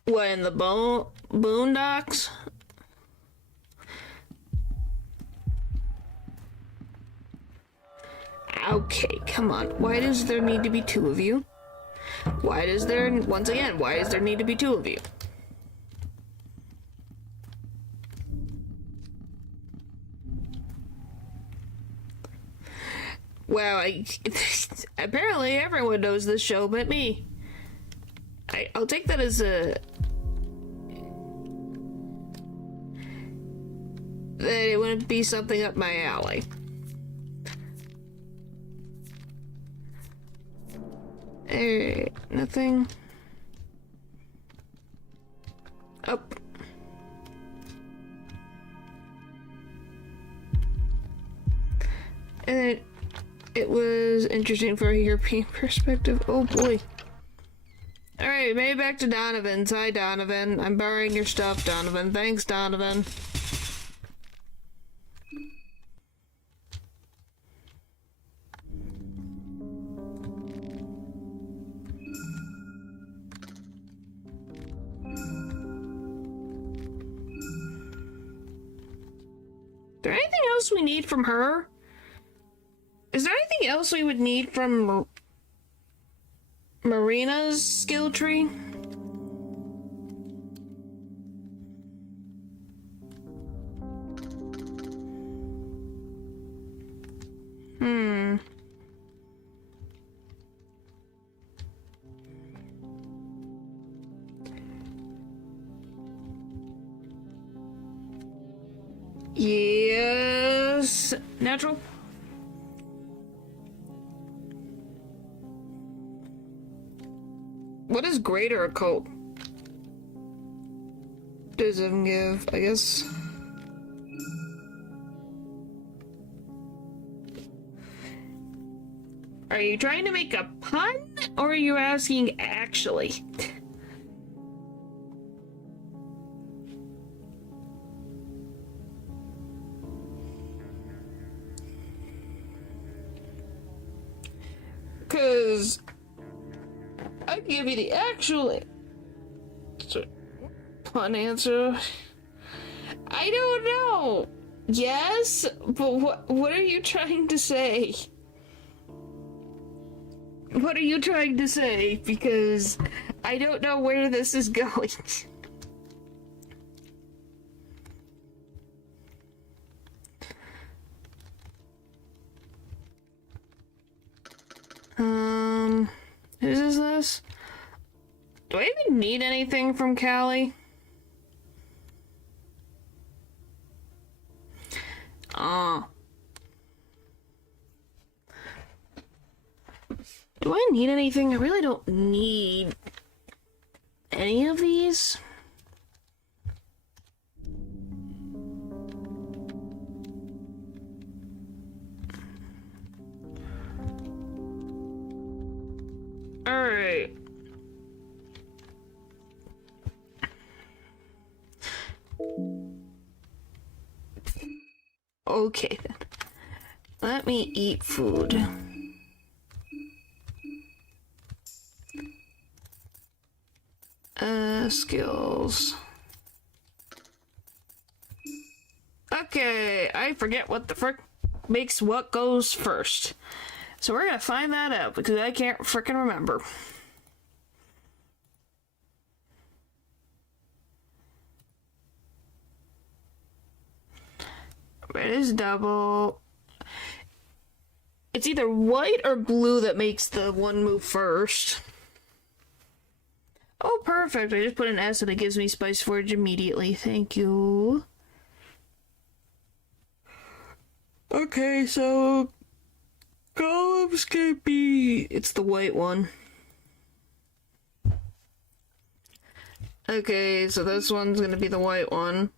What, in the boondocks? Okay, come on. Why does there need to be two of you? Why does there need to be two of you? Well, apparently everyone knows this show but me. I'll take that as that it wouldn't be something up my alley. Alright, nothing. Up. And it was interesting for a European perspective. Oh boy. Alright, maybe back to Donovan's. Hi, Donovan. I'm borrowing your stuff, Donovan. Thanks, Donovan. Is there anything else we need from her? Is there anything else we would need from Marina's skill tree? Yes. Natural? What is greater occult? Does it give, I guess? Are you trying to make a pun, or are you asking actually? Because I give you the actual pun answer. I don't know. Yes, but what are you trying to say? What are you trying to say? Because I don't know where this is going. Whose is this? Do I even need anything from Callie? Do I need anything? I really don't need any of these. Alright. Okay then. Let me eat food. Skills. Okay, I forget what the frick makes what goes first. So we're gonna find that out because I can't frickin' remember. It is double. It's either white or blue that makes the one move first. Oh, perfect. I just put an S and it gives me Spice Forge immediately. Thank you. Okay, so golems can be... It's the white one. Okay, so this one's gonna be the white one.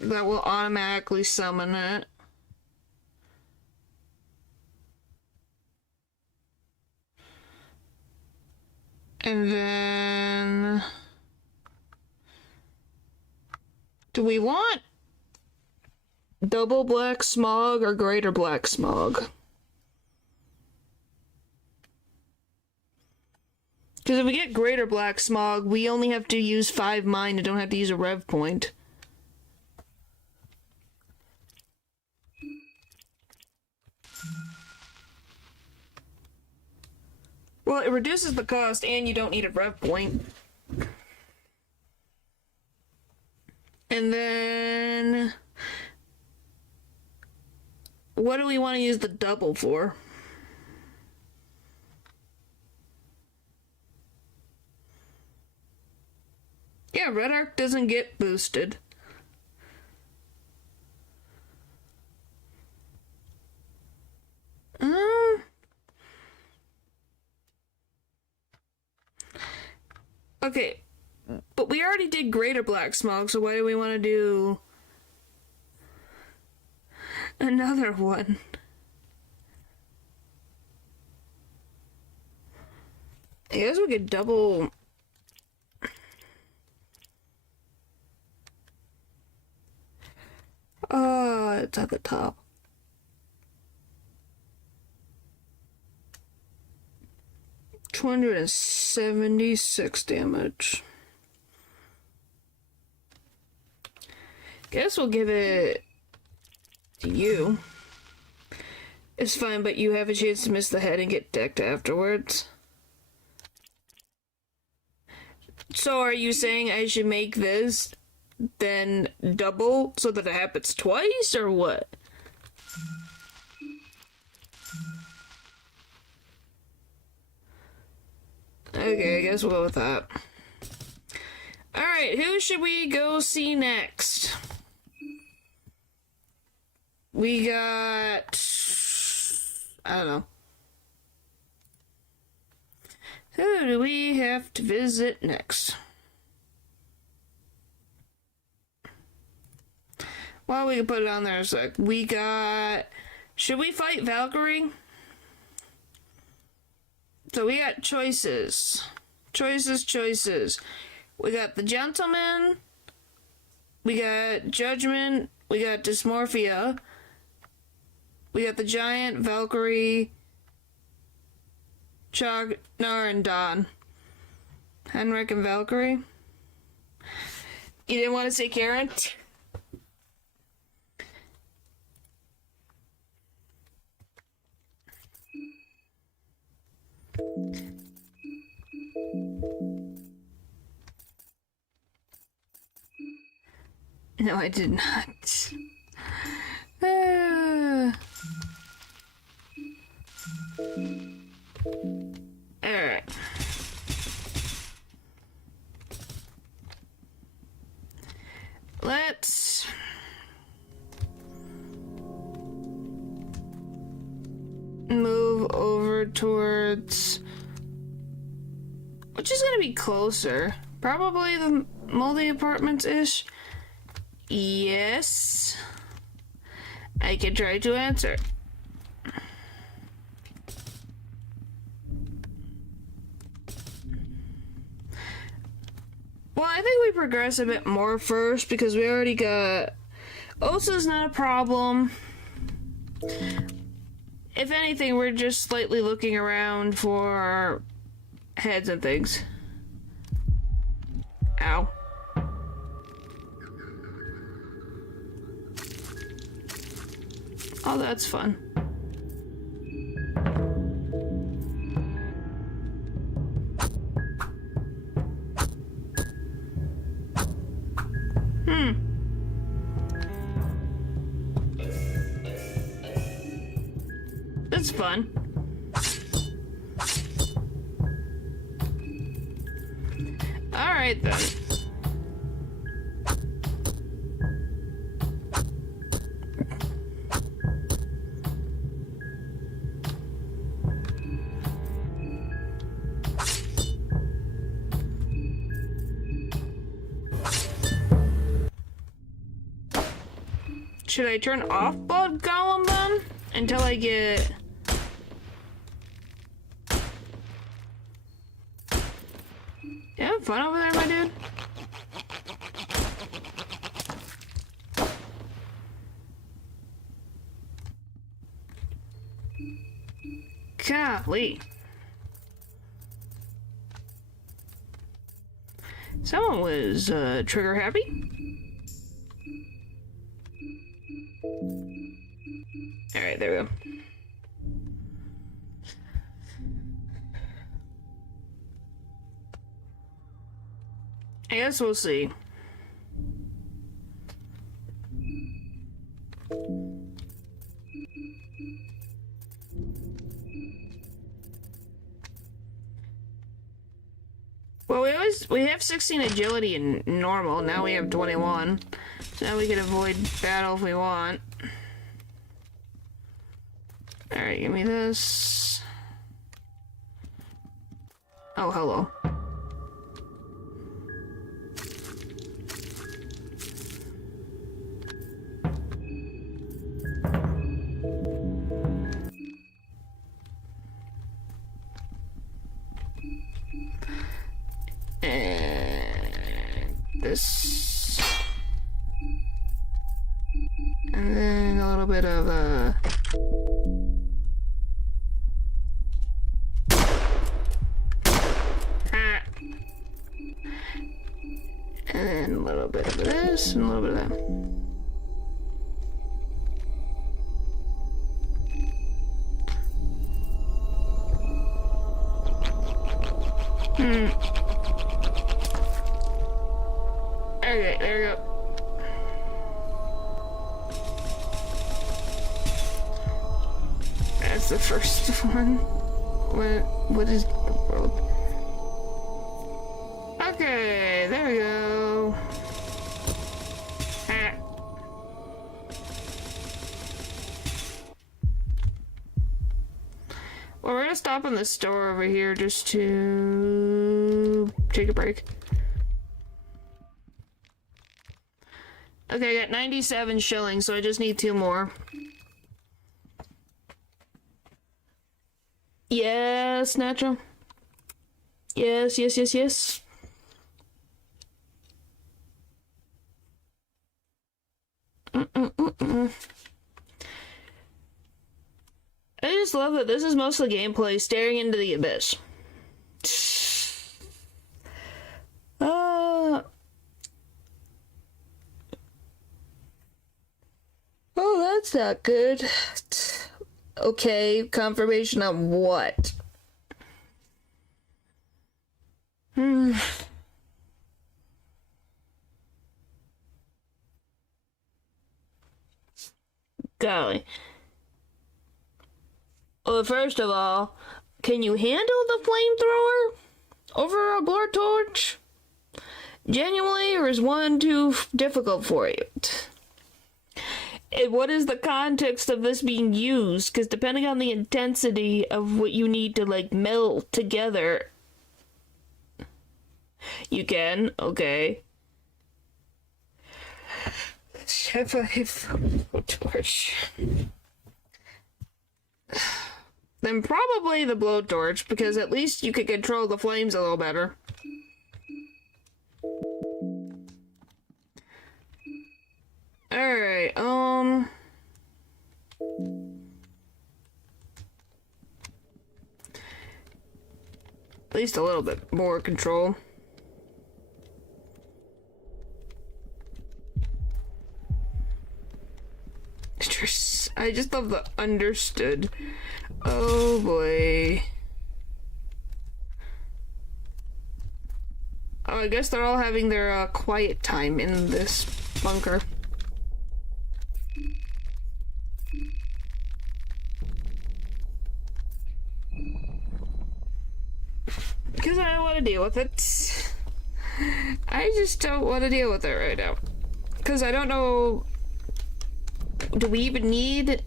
That will automatically summon it. And then... Do we want double black smog or greater black smog? Because if we get greater black smog, we only have to use 5 mine and don't have to use a rev point. Well, it reduces the cost and you don't need a rev point. And then... What do we want to use the double for? Yeah, Red Arc doesn't get boosted. Okay, but we already did greater black smog, so why do we want to do another one? I guess we could double... it's at the top. $276 damage. Guess we'll give it to you. It's fine, but you have a chance to miss the head and get decked afterwards. So are you saying I should make this then double so that it happens twice, or what? Okay, I guess we'll go with that. Alright, who should we go see next? We got... I don't know. Who do we have to visit next? Well, we can put it on there a sec. We got... Should we fight Valkyrie? So we got choices. Choices. We got the Gentleman. We got Judgment. We got Dysmorphia. We got the Giant, Valkyrie, Chagnar, and Don. Henrik and Valkyrie. You didn't want to say Karen? No, I did not. Alright. Let's move over towards... Which is gonna be closer? Probably the Moldy Apartments-ish? Yes. I can try to answer. Well, I think we progress a bit more first because we already got... Osa's not a problem. If anything, we're just slightly looking around for heads and things. Ow. Oh, that's fun. that's fun. Alright then. Should I turn off Blood Golem then? Until I get... You having fun over there, my dude? Golly. Someone was, trigger happy? Alright, there we go. I guess we'll see. Well, we have 16 agility in normal, now we have 21. So now we can avoid battle if we want. Alright, give me this. Oh, hello. And this. And then a little bit of and then a little bit of this and a little bit of that. Okay, there we go. That's the first one. What is the world? Okay, there we go. Ah. Well, we're gonna stop in the store over here just to take a break. Okay, I got 97 shillings, so I just need 2 more. Yes, natural. Yes, yes, yes, yes. I just love that this is mostly gameplay staring into the abyss. Oh, that's not good. Okay, confirmation on what? Golly. Well, first of all, can you handle the flamethrower over a blowtorch? Genuinely, or is one too difficult for you? And what is the context of this being used? Because depending on the intensity of what you need to, like, melt together... You can? Okay. Chef, I have a torch. Then probably the blowtorch, because at least you could control the flames a little better. Alright, at least a little bit more control. I just love the understood. Oh boy. Oh, I guess they're all having their quiet time in this bunker. Because I don't want to deal with it. I just don't want to deal with it right now. Because I don't know... Do we even need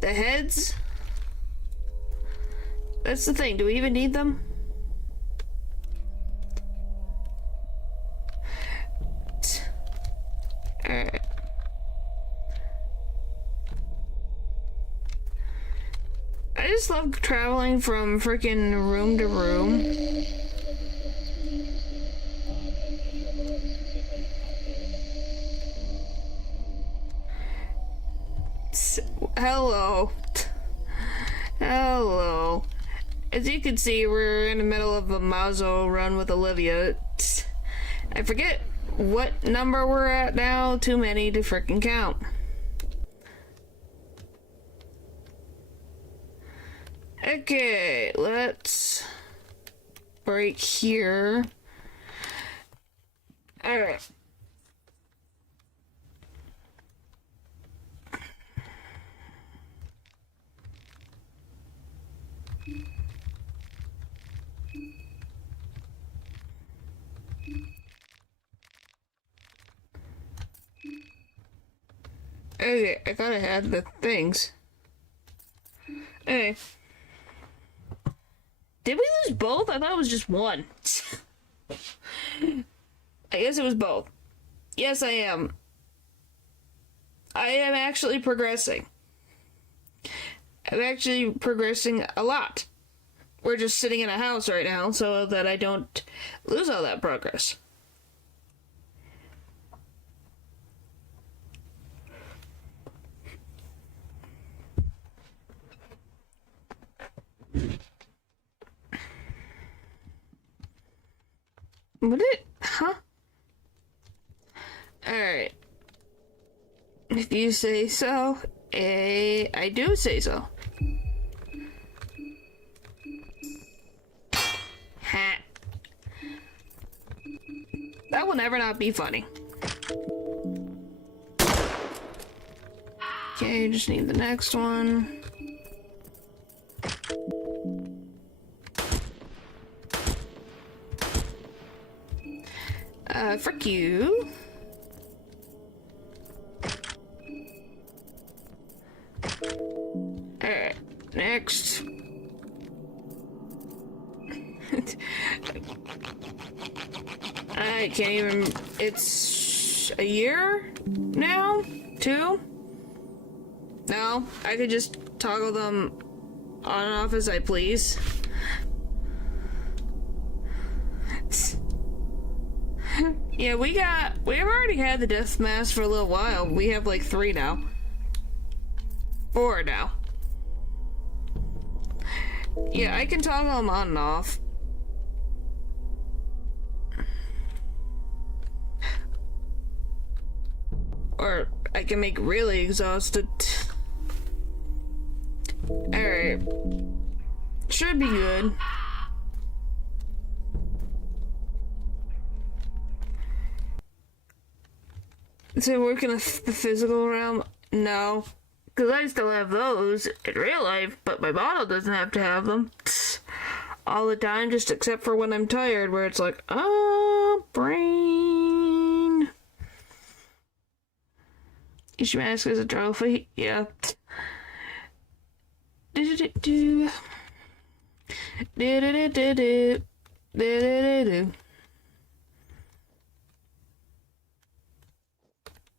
the heads? That's the thing. Do we even need them? Alright. I just love traveling from freaking room to room. Hello. Hello. As you can see, we're in the middle of a Mazo run with Olivia. I forget what number we're at now. Too many to freaking count. Okay, let's break here. Alright. Okay, I thought I had the things. Okay. Did we lose both? I thought it was just one. I guess it was both. Yes, I am. I am actually progressing. I'm actually progressing a lot. We're just sitting in a house right now so that I don't lose all that progress. Would it? Huh? Alright. If you say so, I do say so. Ha. That will never not be funny. Okay, just need the next one. Frick you. Alright, next. I can't even... It's a year now? 2? No, I could just toggle them on and off as I please. Yeah, we've already had the death mask for a little while. We have like 3 now. 4 now. Yeah, I can toggle them on and off. Or I can make really exhausted. Alright. Should be good. So work in the physical realm? No. Because I still have those in real life, but my model doesn't have to have them. All the time, just except for when I'm tired, where it's like, oh, brain. Each mask is a trophy. Yeah. Do.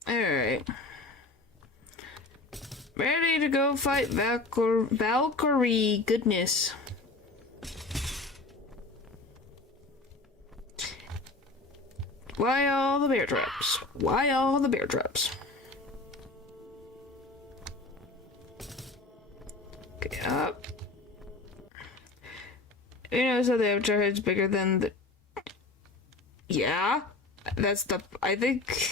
Alright. Ready to go fight Valkyrie. Goodness. Why all the bear traps? Why all the bear traps? Okay, up. You notice how the avatar head's bigger than the... Yeah. That's the... I think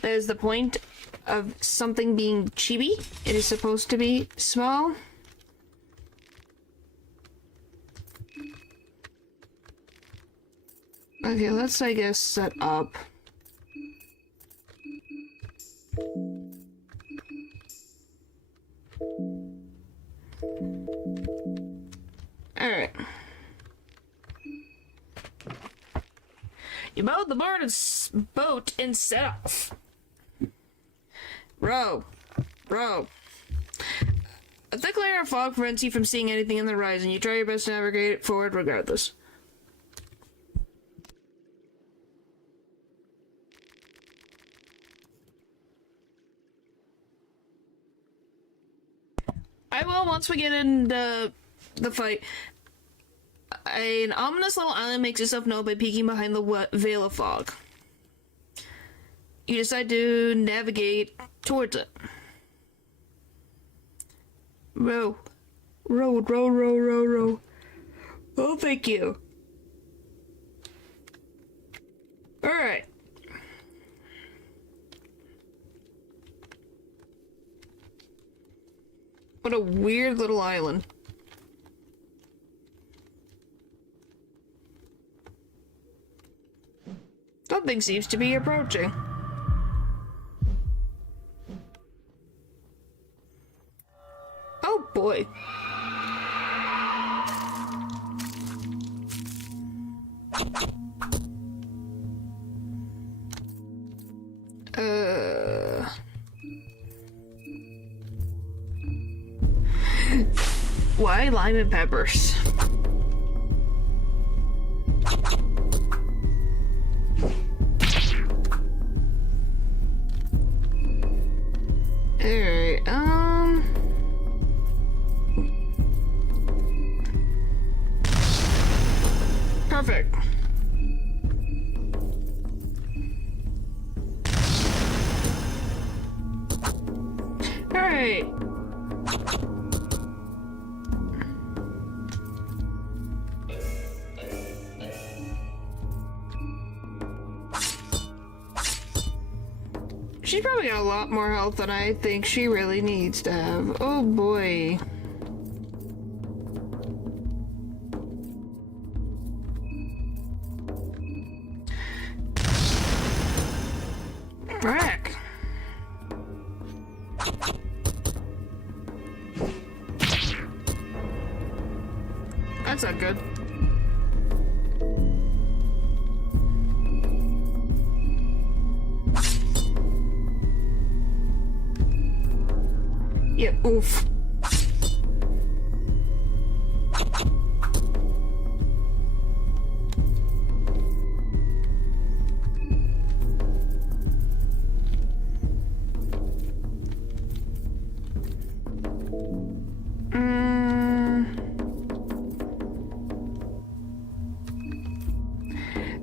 that is the point of something being chibi. It is supposed to be small. Okay, let's, I guess, set up. Alright. You mowed the boat and set off. Row. A thick layer of fog prevents you from seeing anything on the horizon. You try your best to navigate it forward regardless. I will once we get into the fight. An ominous little island makes itself known by peeking behind the veil of fog. You decide to navigate towards it. Row. Oh, thank you. Alright. What a weird little island. Something seems to be approaching. Oh boy. Why lime and peppers? Alright, perfect. Alright. She's probably got a lot more health than I think she really needs to have. Oh boy. Frack. That's not good. Yeah, oof.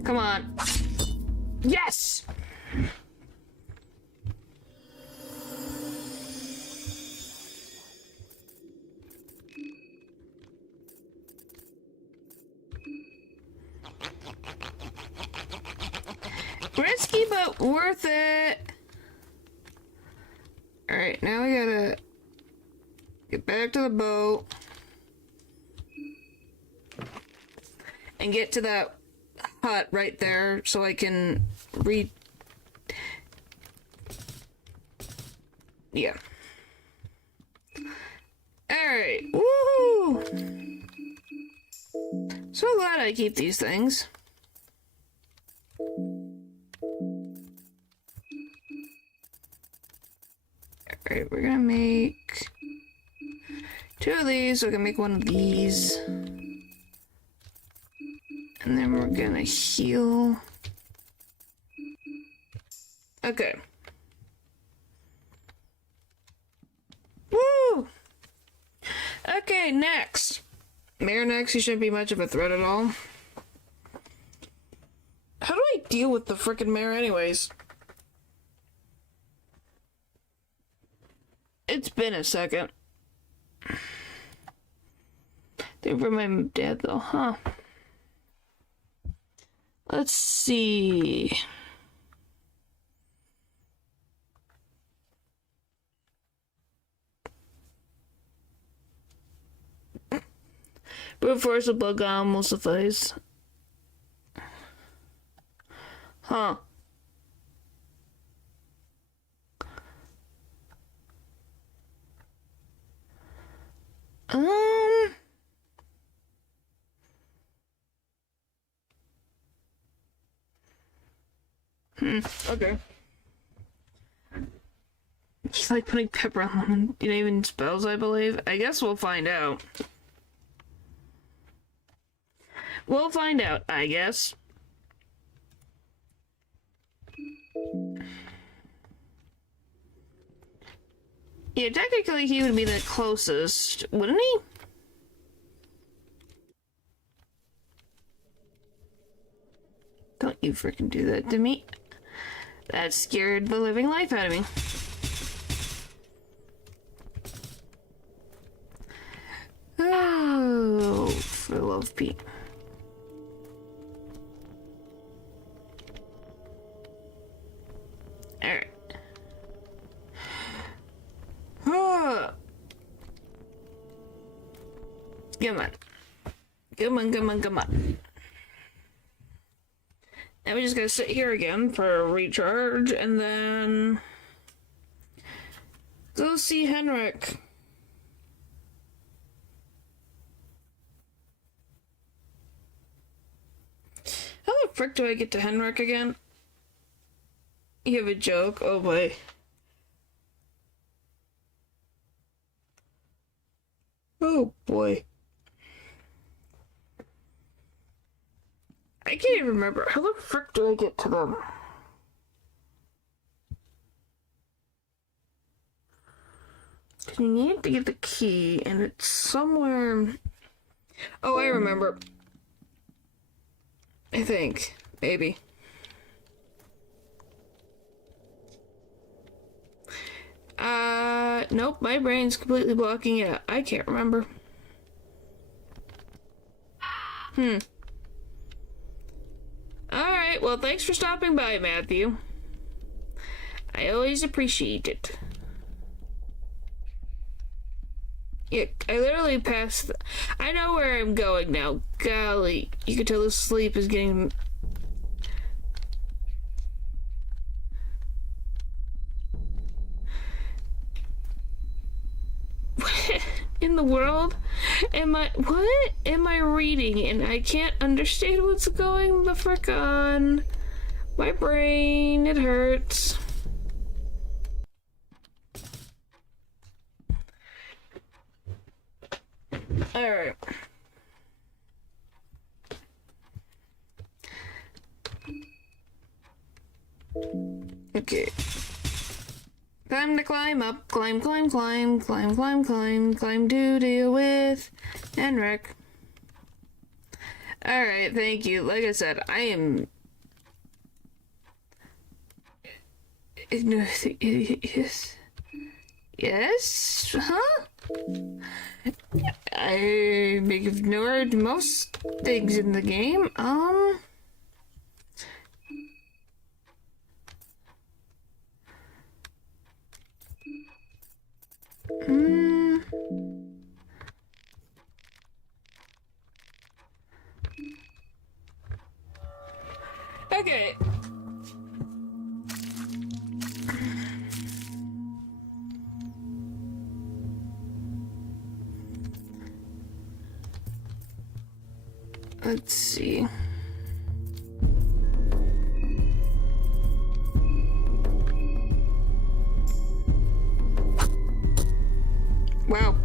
Come on. Yes! Risky, but worth it. Alright, now we gotta get back to the boat and get to that hut right there so I can read. Yeah. Alright. Woohoo! So glad I keep these things. Alright, we're gonna make 2 of these, so we can make 1 of these. And then we're gonna heal. Okay. Woo! Okay, next. Mayor next, he shouldn't be much of a threat at all. How do I deal with the frickin' mayor anyways? It's been a second. They were my dad though, huh? Let's see. Brute force with blood gum will suffice. Huh. Okay. It's like putting pepper on lemon. It even spells, I believe. I guess we'll find out. We'll find out, I guess. Yeah, technically he would be the closest, wouldn't he? Don't you freaking do that to me. That scared the living life out of me. Oh, for the love of Pete. Alright. Come on. Come on, come on, come on. Now we just gotta sit here again for a recharge and then go see Henrik. How the frick do I get to Henrik again? You have a joke? Oh boy. Oh boy. I can't even remember. How the frick do I get to them? You need to get the key, and it's somewhere... Oh, I remember. I think. Maybe. Nope, my brain's completely blocking it out. I can't remember. Alright, well, thanks for stopping by, Matthew. I always appreciate it. Yeah, I literally passed... I know where I'm going now. Golly, you can tell the sleep is getting... What in the world what am I reading? And I can't understand what's going the frick on. My brain, it hurts. Alright. Okay. Time to climb up, climb, climb, climb, climb, climb, climb, climb to deal with Henrik. Alright, thank you. Like I said, I am... Yes? Yes? Huh? I've ignored most things in the game. Okay. Let's see. Wow.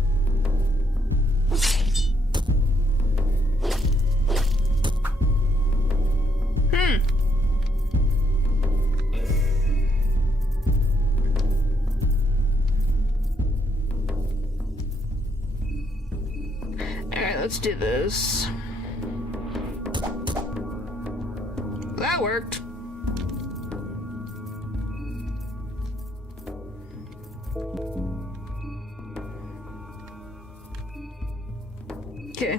Alright, let's do this. That worked. Okay.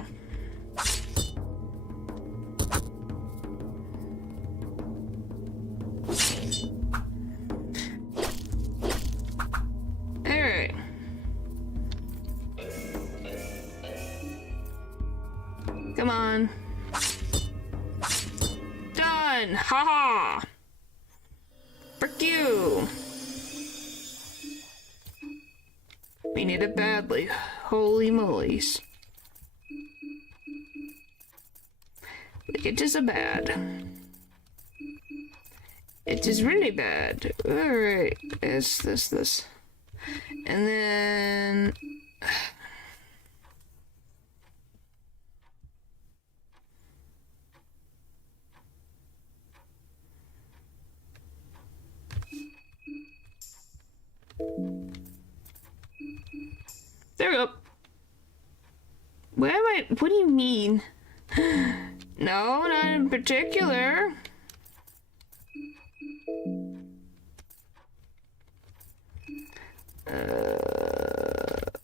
Alright. Come on. Done! Haha! Frick you! We need it badly. Holy molies. Like, it just a bad. It It is really bad. Alright, this. And then... There we go. What do you mean? No, not in particular.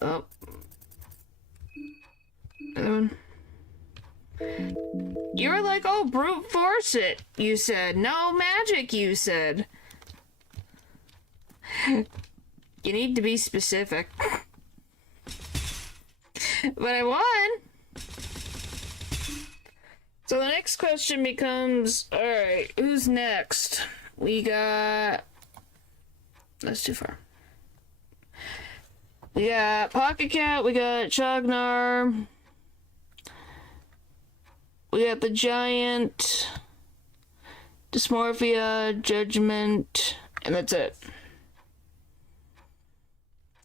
Oh. Another one. You were like, oh, brute force it, you said. No magic, you said. You need to be specific. But I won. So the next question becomes, alright, who's next? We got... That's too far. We got Pocket Cat, we got Chognar, we got the Giant, Dysmorphia, Judgment, and that's it.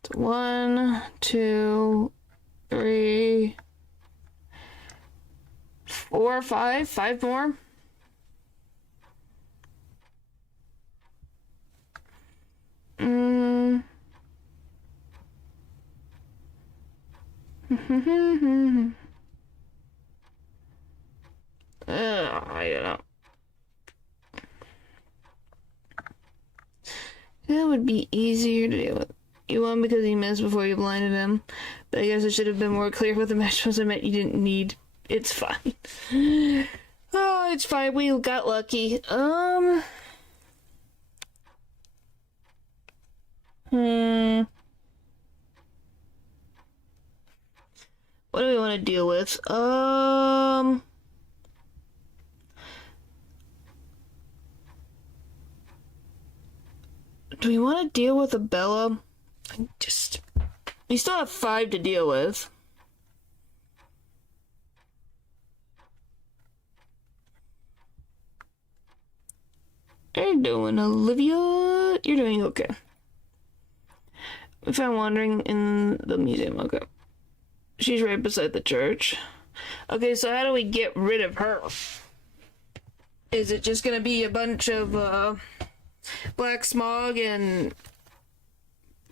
So 1, 2, 3, 4, 5. 5 more. I don't know. That would be easier to deal with. You won because he missed before you blinded him. But I guess I should have been more clear with the match was I meant you didn't need. It's fine. Oh, it's fine. We got lucky. What do we want to deal with? Do we want to deal with a Bella? We still have 5 to deal with. How you doing, Olivia? You're doing okay. We found wandering in the museum. Okay. She's right beside the church. Okay, so how do we get rid of her? Is it just gonna be a bunch of, black smog and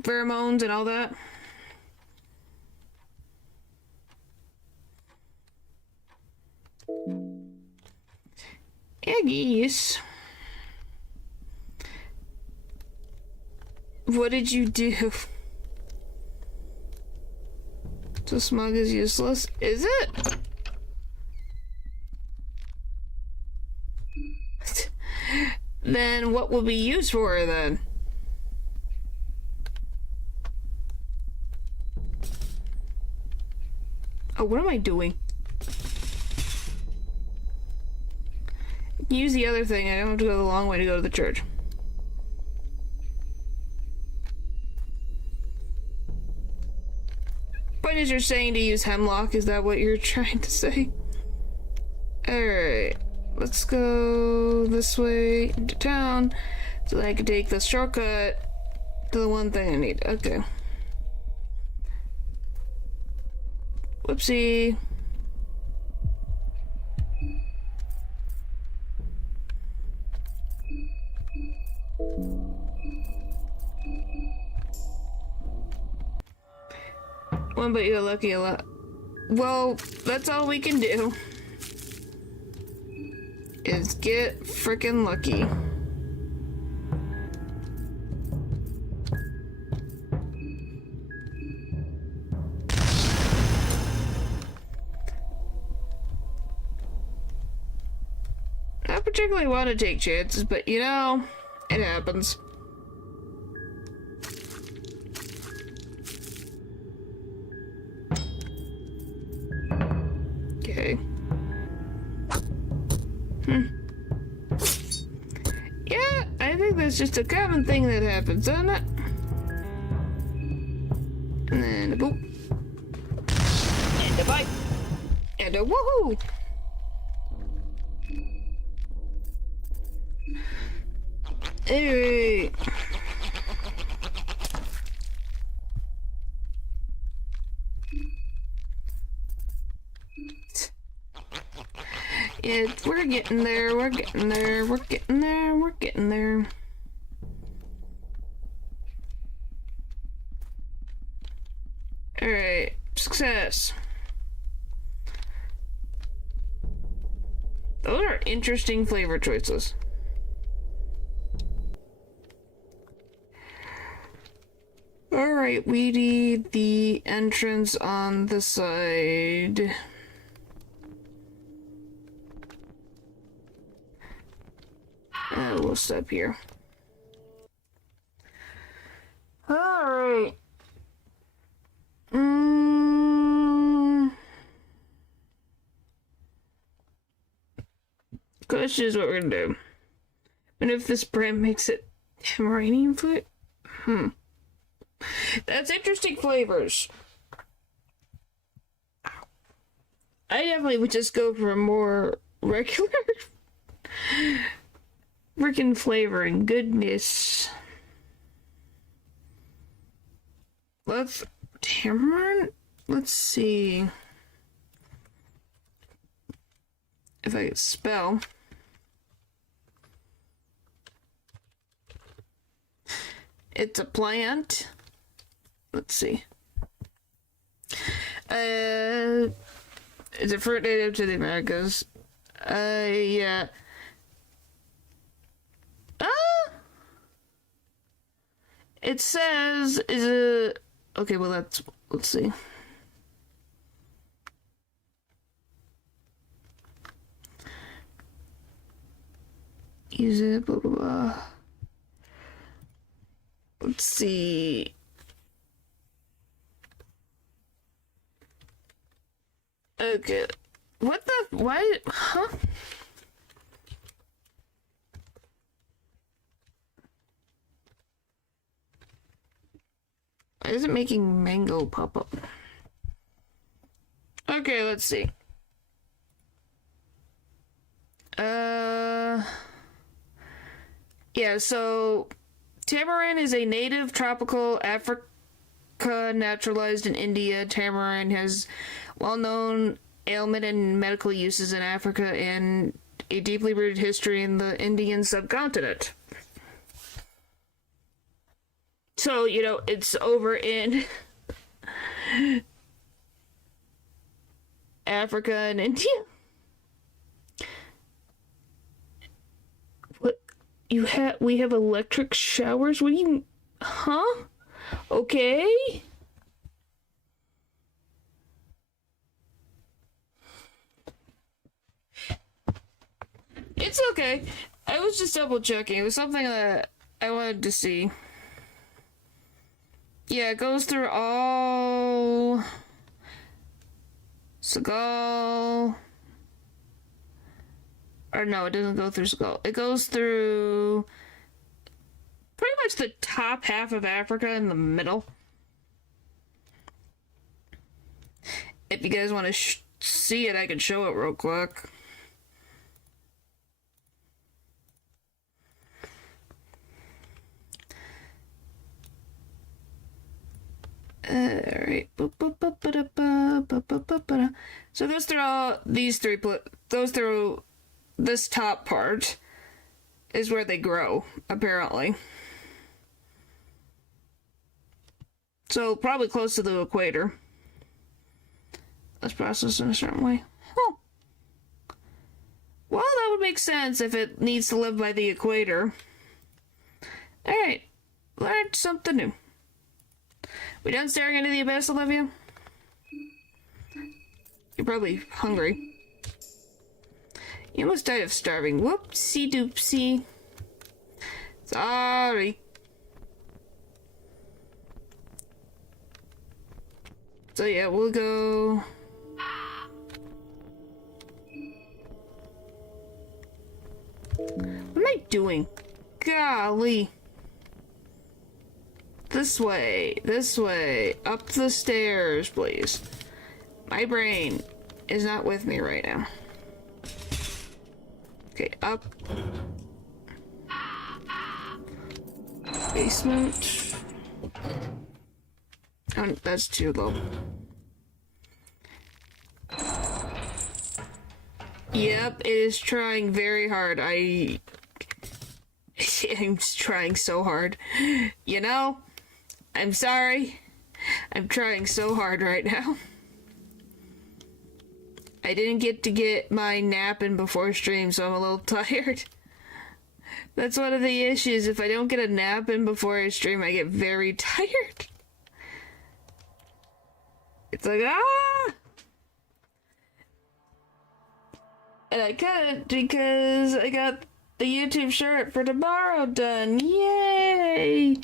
pheromones and all that? Aggies. What did you do? So smog is useless? Is it? Then what will be used for her then? Oh, what am I doing? Use the other thing. I don't have to go the long way to go to the church. Point is, you're saying to use hemlock? Is that what you're trying to say? Alright. Let's go this way into town so that I can take the shortcut to the one thing I need. Okay. Whoopsie. One, but you're lucky a lot. Well, that's all we can do. Is get frickin' lucky. Not particularly want to take chances, but you know, it happens. Okay. Yeah, I think that's just a common thing that happens, isn't it? And then a boop. And a bite. And a woohoo! Alright. Yeah, we're getting there, we're getting there, we're getting there, we're getting there. Alright, success. Those are interesting flavor choices. Alright, we need the entrance on the side. We'll stop here. Alright. Question is what we're gonna do. And if this brand makes it Iranian food? That's interesting flavors. I definitely would just go for a more regular freaking flavoring. Goodness. Let's tamarind? Let's see if I can spell. It's a plant. Let's see. It's a fruit native to the Americas. Yeah. It says is a okay. Well, let's see. Use it. Blah blah blah. Let's see. Okay. What the? Why? Huh? Why is it making mango pop up? Okay, let's see. Yeah, so tamarind is a native tropical Africa naturalized in India. Tamarind has well-known ailment and medical uses in Africa and a deeply rooted history in the Indian subcontinent. So, you know, it's over in Africa and India. What? We have electric showers? What do you... Huh? Okay. It's okay. I was just double checking. It was something that I wanted to see. Yeah, it goes through all Seagal. Or no, it doesn't go through Seagal. It goes through pretty much the top half of Africa in the middle. If you guys want to see it, I can show it real quick. Alright. So it goes through all these three, goes through this top part is where they grow, apparently. So probably close to the equator. Let's process in a certain way. Oh. Well, that would make sense if it needs to live by the equator. Alright. Learned something new. We done staring into the abyss, Olivia? You're probably hungry. You almost died of starving. Whoopsie doopsie. Sorry. So yeah, we'll go... What am I doing? Golly. This way, up the stairs, please. My brain is not with me right now. Okay, up. Basement. Oh, that's too low. Yep, it is trying very hard. I'm trying so hard. You know, I'm sorry. I'm trying so hard right now. I didn't get my nap in before stream, so I'm a little tired. That's one of the issues. If I don't get a nap in before I stream, I get very tired. It's like, ah! And I cut it because I got the YouTube shirt for tomorrow done. Yay!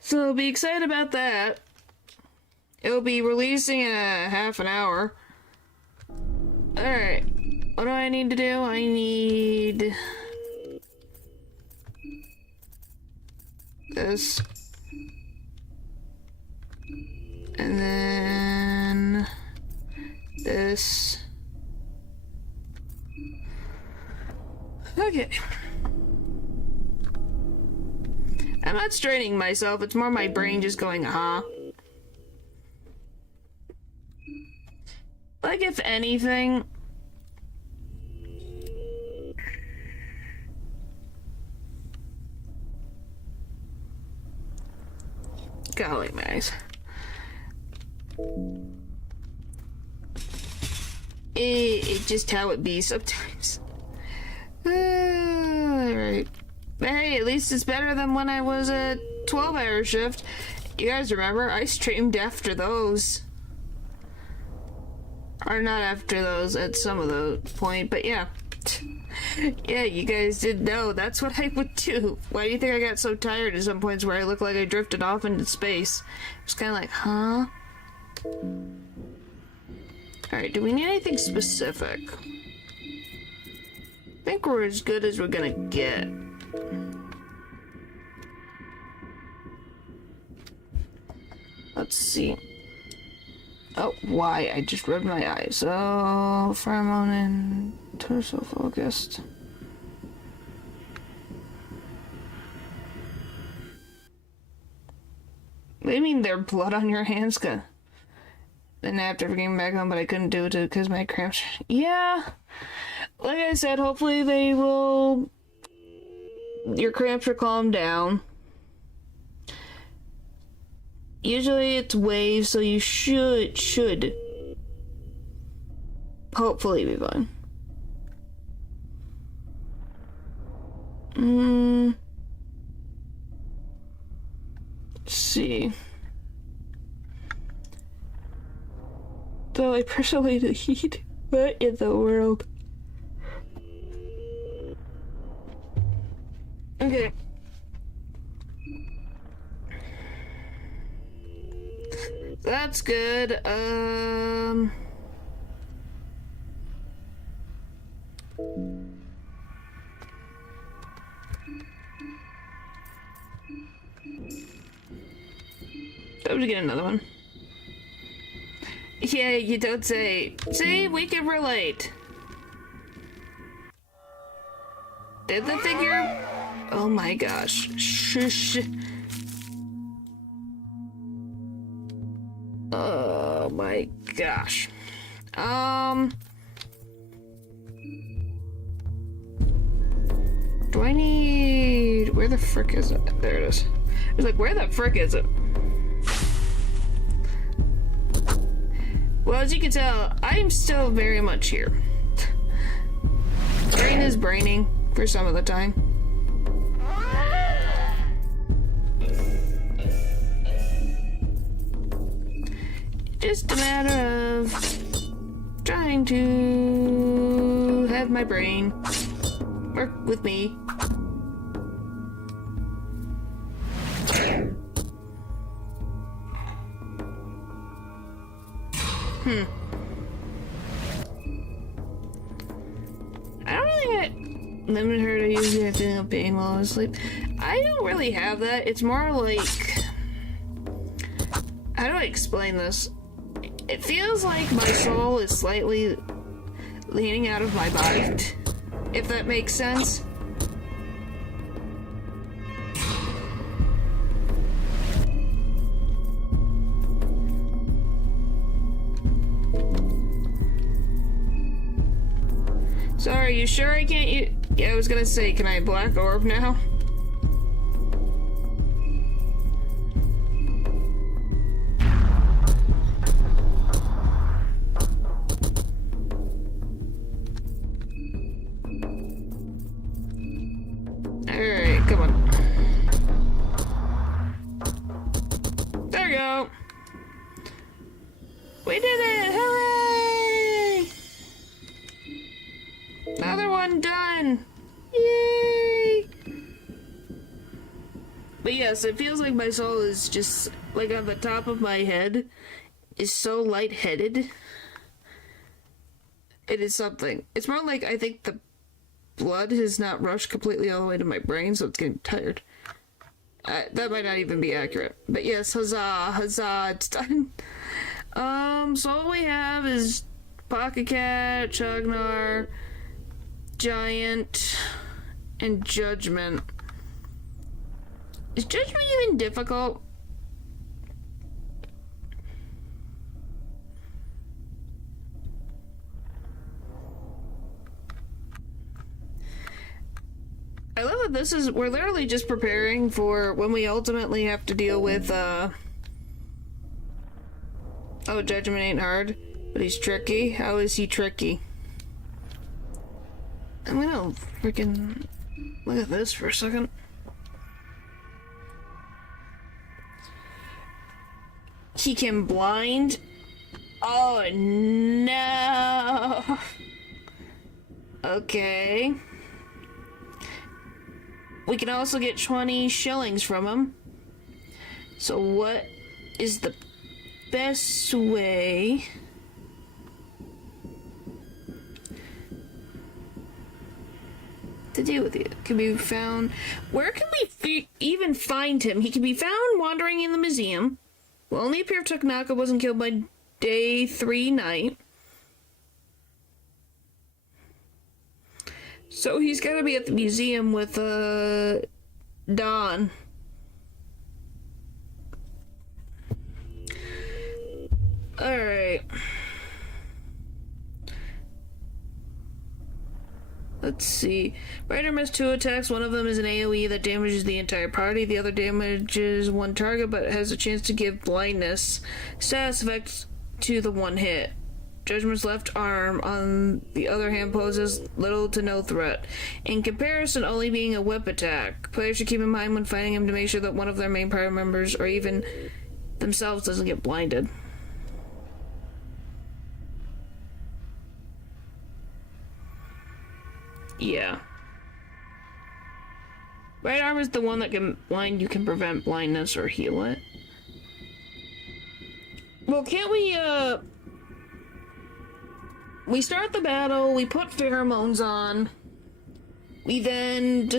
So I'll be excited about that. It'll be releasing in a half an hour. Alright. What do I need to do? I need this. And then this. Okay. I'm not straining myself, it's more my brain just going, huh? Like, if anything... Golly, guys. It's just how it be sometimes. Alright. But hey, at least it's better than when I was a 12-hour shift. You guys remember, I streamed after those. Or not after those, at some of the point, but yeah. Yeah, you guys did know, that's what I would do. Why do you think I got so tired at some points where I looked like I drifted off into space? It's kind of like, huh? Alright, do we need anything specific? I think we're as good as we're gonna get. Let's see. Oh, why? I just rubbed my eyes. Oh, pheromone and torso focused. What do you mean there's blood on your hands? Then after getting back home, but I couldn't do it because my cramps. Yeah. Like I said, hopefully they will... Your cramps will calm down. Usually it's waves, so you should hopefully be fine. Let's see. Though I personally the heat, what in the world? Okay. That's good. Time to get another one. Yeah, you don't say. See, we can relate. Did the figure? Oh my gosh. Shush. Oh my gosh. Do I need... Where the frick is it? There it is. I was like, where the frick is it? Well, as you can tell, I'm still very much here. Brain is braining for some of the time. Just a matter of trying to have my brain work with me. I don't really get limited her to usually have feeling of pain while I was asleep. I don't really have that. It's more like... How do I explain this? It feels like my soul is slightly leaning out of my body, if that makes sense. Sorry, you sure I can't yeah, I was gonna say, can I black orb now? Alright, come on. There we go. We did it! Hooray! Another one done! Yay! But yes, it feels like my soul is just, like, on the top of my head is so lightheaded. It is something. It's more like I think the blood has not rushed completely all the way to my brain, so it's getting tired. That might not even be accurate. But yes, huzzah, huzzah, it's done. So all we have is Pocket Cat, Chugnar, Giant, and Judgment. Is Judgment even difficult? I love that we're literally just preparing for when we ultimately have to deal with, oh, Judgment ain't hard, but he's tricky. How is he tricky? I'm gonna freaking look at this for a second. He can blind. Oh no. Okay. We can also get 20 shillings from him. So what is the best way to deal with it? Can be found. Where can we even find him? He can be found wandering in the museum. Will only appear if Taknaka wasn't killed by day 3 night. So he's gotta be at the museum with Don. Alright. Let's see. Rider has 2 attacks. One of them is an AoE that damages the entire party. The other damages one target, but has a chance to give blindness status effect to the one hit. Judgment's left arm, on the other hand, poses little to no threat. In comparison, only being a whip attack. Players should keep in mind when fighting him to make sure that one of their main party members, or even themselves, doesn't get blinded. Yeah. Right arm is the one that can blind. You can prevent blindness or heal it. Well, can't we start the battle, we put pheromones on, we then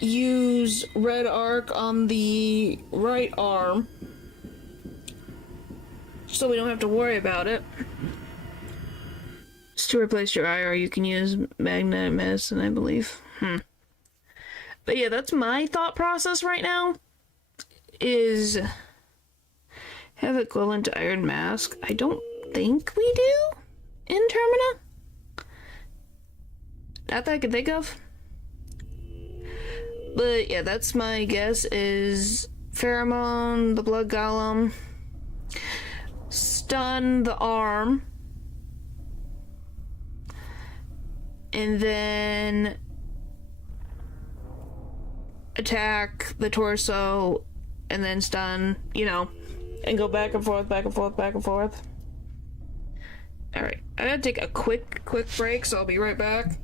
use red arc on the right arm, so we don't have to worry about it. Just to replace your IR, you can use magnetic medicine, I believe. But yeah, that's my thought process right now, is have equivalent to Iron Mask. I don't think we do in Termina. Not that I can think of. But yeah, that's my guess, is Pheromone, the Blood Golem, stun the arm, and then attack the torso, and then stun, you know, and go back and forth, back and forth, back and forth. Alright, I gotta take a quick break, so I'll be right back.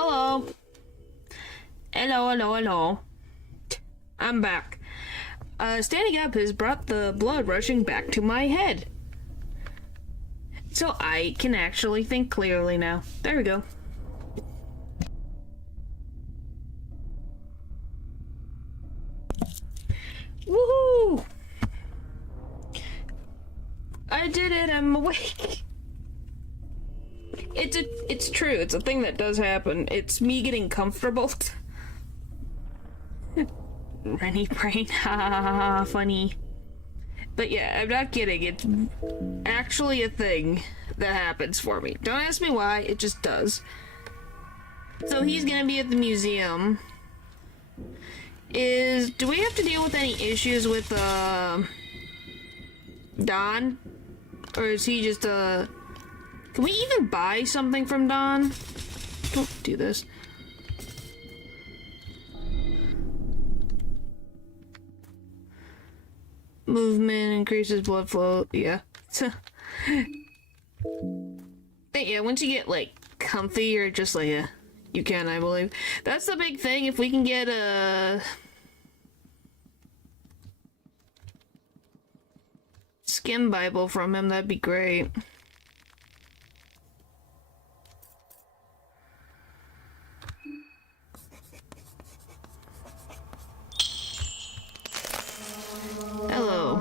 Hello. Hello, hello, hello. I'm back. Standing up has brought the blood rushing back to my head. So I can actually think clearly now. There we go. Woohoo! I did it, I'm awake. It's true, it's a thing that does happen. It's me getting comfortable. Rennie brain, ha funny. But yeah, I'm not kidding, it's actually a thing that happens for me. Don't ask me why, it just does. So he's gonna be at the museum. Do we have to deal with any issues with, Don? Or is he just, can we even buy something from Don? Don't do this. Movement increases blood flow, yeah. Yeah, once you get, like, comfy, or just like, you can, I believe. That's the big thing, if we can get a skim Bible from him, that'd be great. Hello.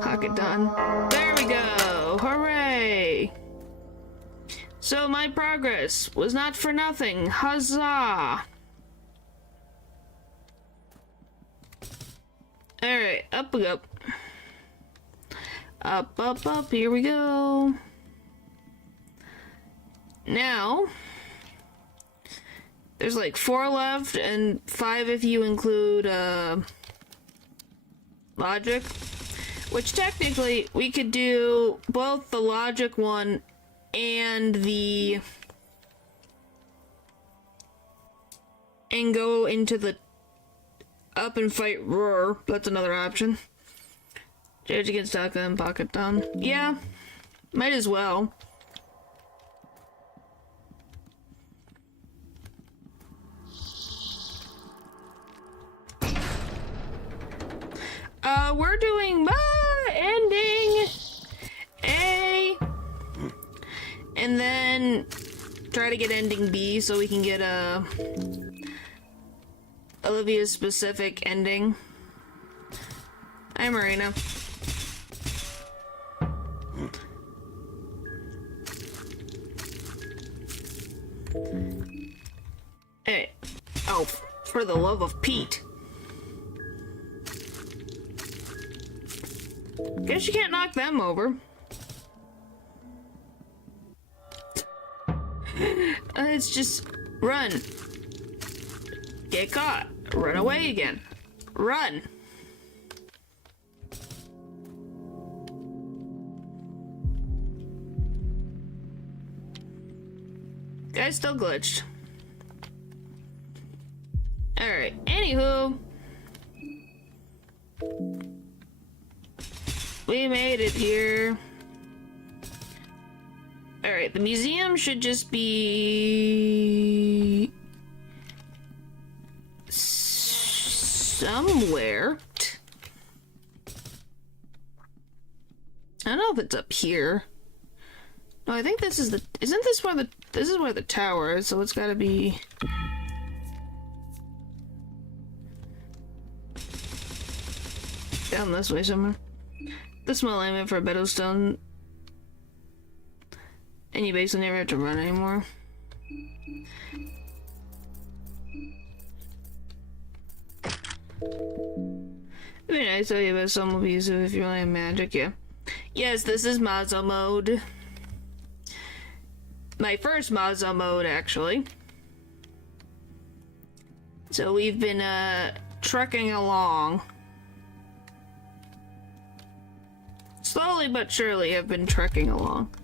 Pocket done. There we go! Hooray! So my progress was not for nothing. Huzzah! Alright, up we go. Up, up, up, here we go. Now, there's like 4 left, and 5 if you include, logic. Which technically, we could do both the logic one and go into the up and fight roar. That's another option. Judge against Taka and pocket down. Yeah, might as well. We're doing ending A, and then try to get ending B so we can get Olivia's specific ending. Hi, Marina. Hey. Oh, for the love of Pete. Guess you can't knock them over. It's just run. Get caught. Run away again. Run. Guy's still glitched. Alright, anywho. We made it here. Alright, the museum should just be somewhere. I don't know if it's up here. No, I think this is the... Isn't this where the... This is where the tower is, so it's gotta be... down this way somewhere. The small alignment for a bedstone. And you basically never have to run anymore. It'd be nice to you, but some will be useful if you really have magic, yeah. Yes, this is Mazo mode. My first Mazo mode, actually. So we've been, trucking along. Slowly but surely have been trekking along.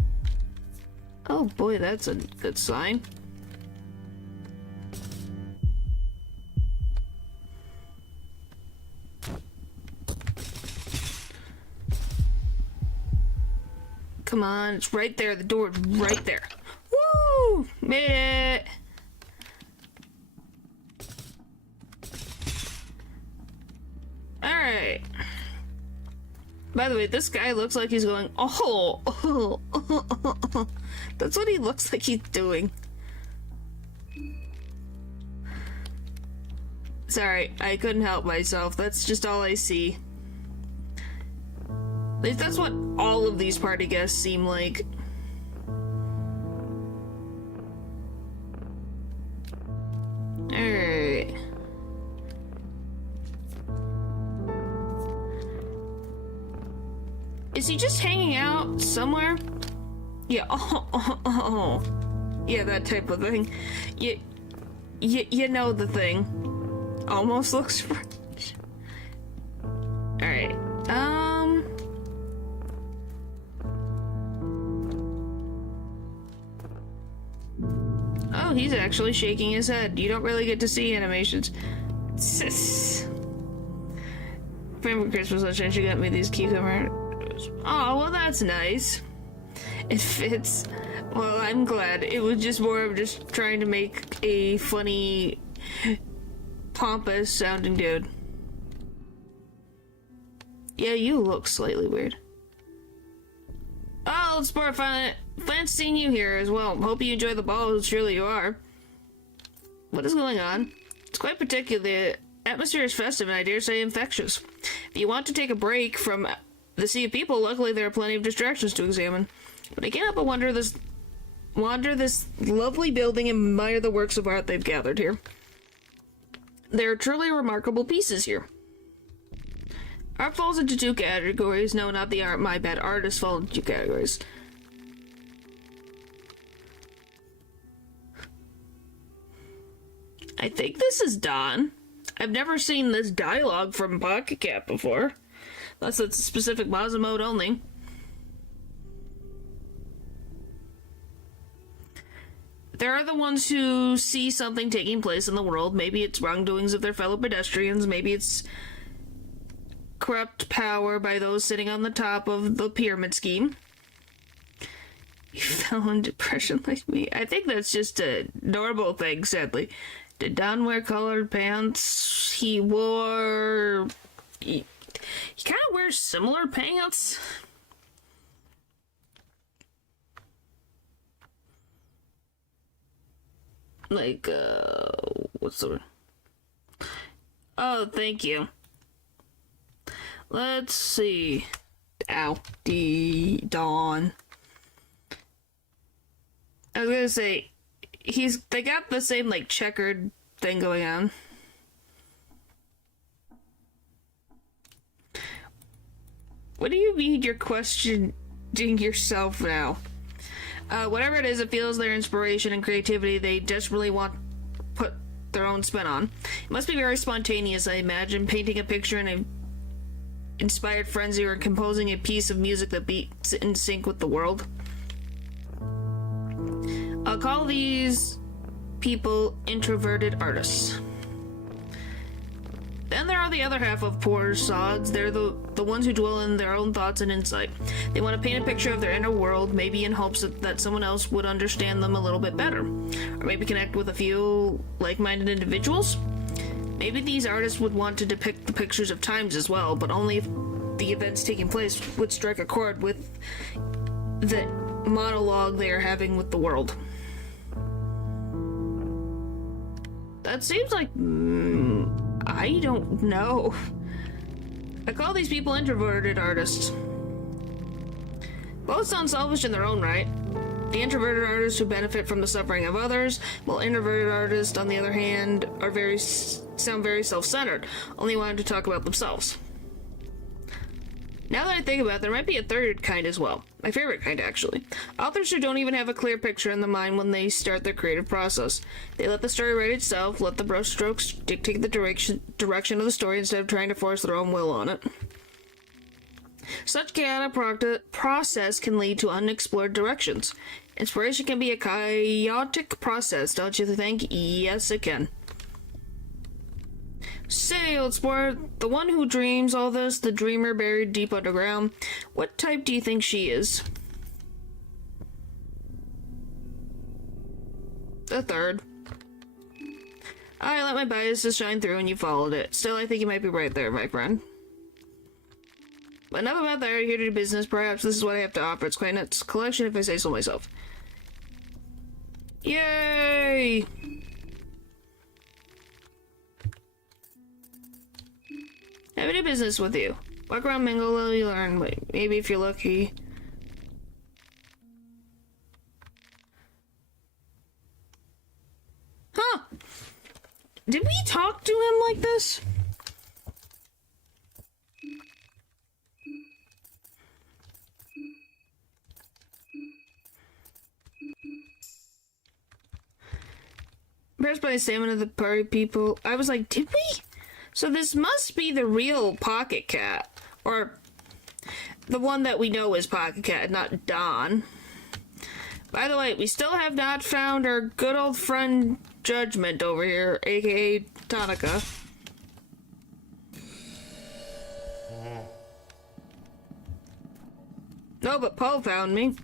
Oh boy, that's a good sign. Come on, it's right there. The door's right there. Woo! Made it! Alright. By the way, this guy looks like he's going, oh. That's what he looks like he's doing. Sorry, I couldn't help myself. That's just all I see. At least that's what all of these party guests seem like. Alright. Is he just hanging out somewhere? Yeah, oh. Yeah, that type of thing. You know the thing. Almost looks French. Alright, oh, he's actually shaking his head. You don't really get to see animations. Favorite Christmas luncheon, she got me these cucumber. Oh, well, that's nice. It fits. Well, I'm glad. It was just more of just trying to make a funny, pompous sounding dude. Yeah, you look slightly weird. Oh, it's more fun. Fancy seeing you here as well. Hope you enjoy the ball. Surely you are. What is going on? It's quite particular. The atmosphere is festive and I dare say infectious. If you want to take a break from the sea of people, luckily there are plenty of distractions to examine. But I can't help but wander this lovely building and admire the works of art they've gathered here. There are truly remarkable pieces here. Art falls into two categories. No, not the art. My bad. Artists fall into two categories. I think this is Don. I've never seen this dialogue from Pocket Cat before. Unless it's specific Mazda mode only. There are the ones who see something taking place in the world. Maybe it's wrongdoings of their fellow pedestrians. Maybe it's corrupt power by those sitting on the top of the pyramid scheme. You fell in depression like me. I think that's just a normal thing, sadly. Did Don wear colored pants? He kind of wears similar pants. Like, what's the word? Oh, thank you. Let's see. Ow. Dawn. I was gonna say, they got the same, like, checkered thing going on. What do you mean you're questioning yourself now? Whatever it is, it feels their inspiration and creativity they desperately want to put their own spin on. It must be very spontaneous, I imagine, painting a picture in a inspired frenzy or composing a piece of music that beats in sync with the world. I'll call these people introverted artists. Then there are the other half of poor sods. They're the ones who dwell in their own thoughts and insight. They want to paint a picture of their inner world, maybe in hopes that someone else would understand them a little bit better. Or maybe connect with a few like-minded individuals. Maybe these artists would want to depict the pictures of times as well, but only if the events taking place would strike a chord with the monologue they are having with the world. That seems like... I don't know. I call these people introverted artists. Both sound selfish in their own right. The introverted artists who benefit from the suffering of others, while introverted artists, on the other hand, sound very self-centered, only wanting to talk about themselves. Now that I think about it, there might be a third kind as well. My favorite kind, actually. Authors who don't even have a clear picture in the mind when they start their creative process. They let the story write itself, let the brushstrokes dictate the direction of the story instead of trying to force their own will on it. Such chaotic process can lead to unexplored directions. Inspiration can be a chaotic process, don't you think? Yes, it can. Say, old sport, the one who dreams all this, the dreamer buried deep underground, what type do you think she is? a third. I let my biases shine through and you followed it. Still, I think you might be right there, my friend. But enough about that. Here to do business. Perhaps this is what I have to offer. It's quite a nuts collection if I say so myself. Yay! Have any business with you. Walk around, mingle, you learn. Maybe if you're lucky. Huh! Did we talk to him like this? Impressed by the stamina of the party people. I was like, did we? So this must be the real Pocket Cat. Or the one that we know is Pocket Cat, not Don. By the way, we still have not found our good old friend Judgment over here, aka Tonica. No, but Poe found me.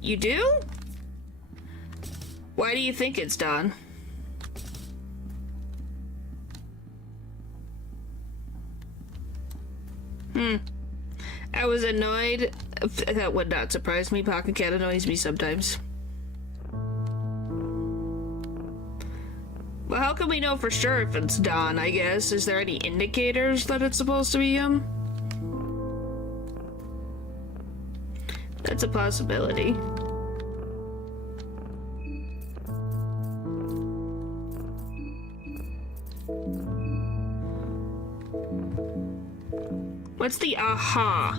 You do? Why do you think it's Don? I was annoyed. That would not surprise me. Pocket Cat annoys me sometimes. Well, how can we know for sure if it's Don, I guess? Is there any indicators that it's supposed to be him? That's a possibility. What's the aha?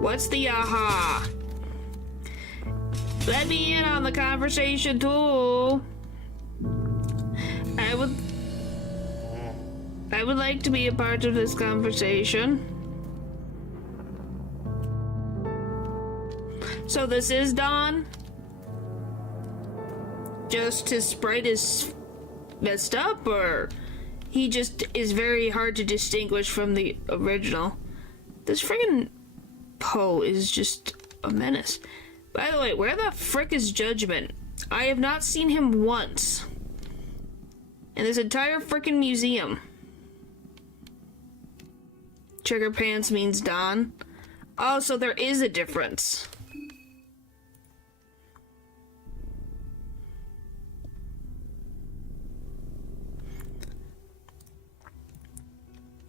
What's the aha? Let me in on the conversation too. I would like to be a part of this conversation. So this is Don? Just his sprite is messed up, or he just is very hard to distinguish from the original? This friggin' Poe is just a menace. By the way, where the frick is Judgment? I have not seen him once in this entire frickin' museum. Trigger pants means Don. Oh, so there is a difference.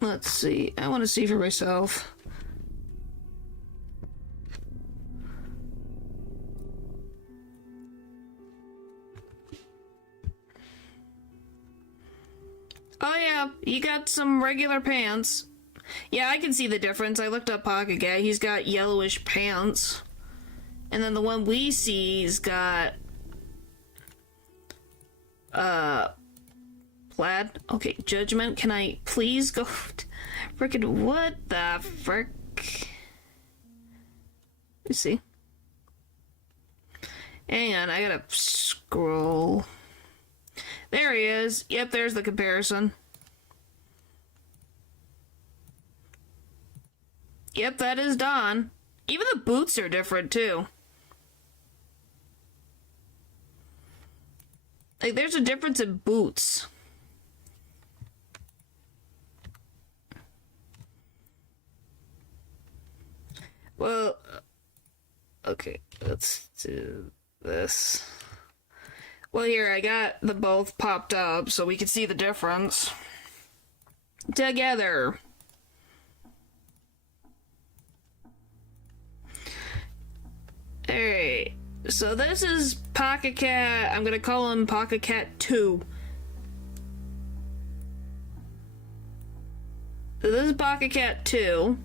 Let's see. I want to see for myself. Oh yeah, you got some regular pants. Yeah, I can see the difference. I looked up Pocket Cat. He's got yellowish pants. And then the one we see's got plaid. Okay, Judgment, can I please go frickin' what the frick? Let me see. Hang on, I gotta scroll. There he is. Yep, there's the comparison. Yep, that is Don. Even the boots are different, too. Like, there's a difference in boots. Well, okay, let's do this. Well, here, I got them both popped up so we can see the difference. Together. Alright, so this is Pocket Cat. I'm gonna call him Pocket Cat 2. So this is Pocket Cat 2.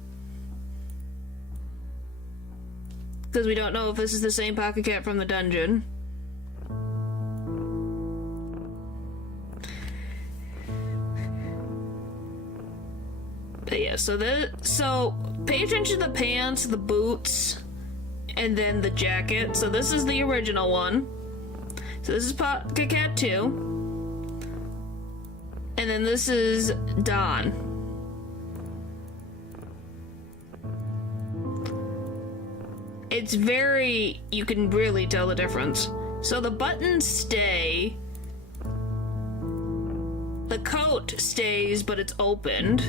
Because we don't know if this is the same Pocket Cat from the dungeon. But yeah, so pay attention to the pants, the boots, and then the jacket. So this is the original one. So this is Pocket Cat 2. And then this is Don. it's very, you can really tell the difference. So the buttons stay. The coat stays, but it's opened.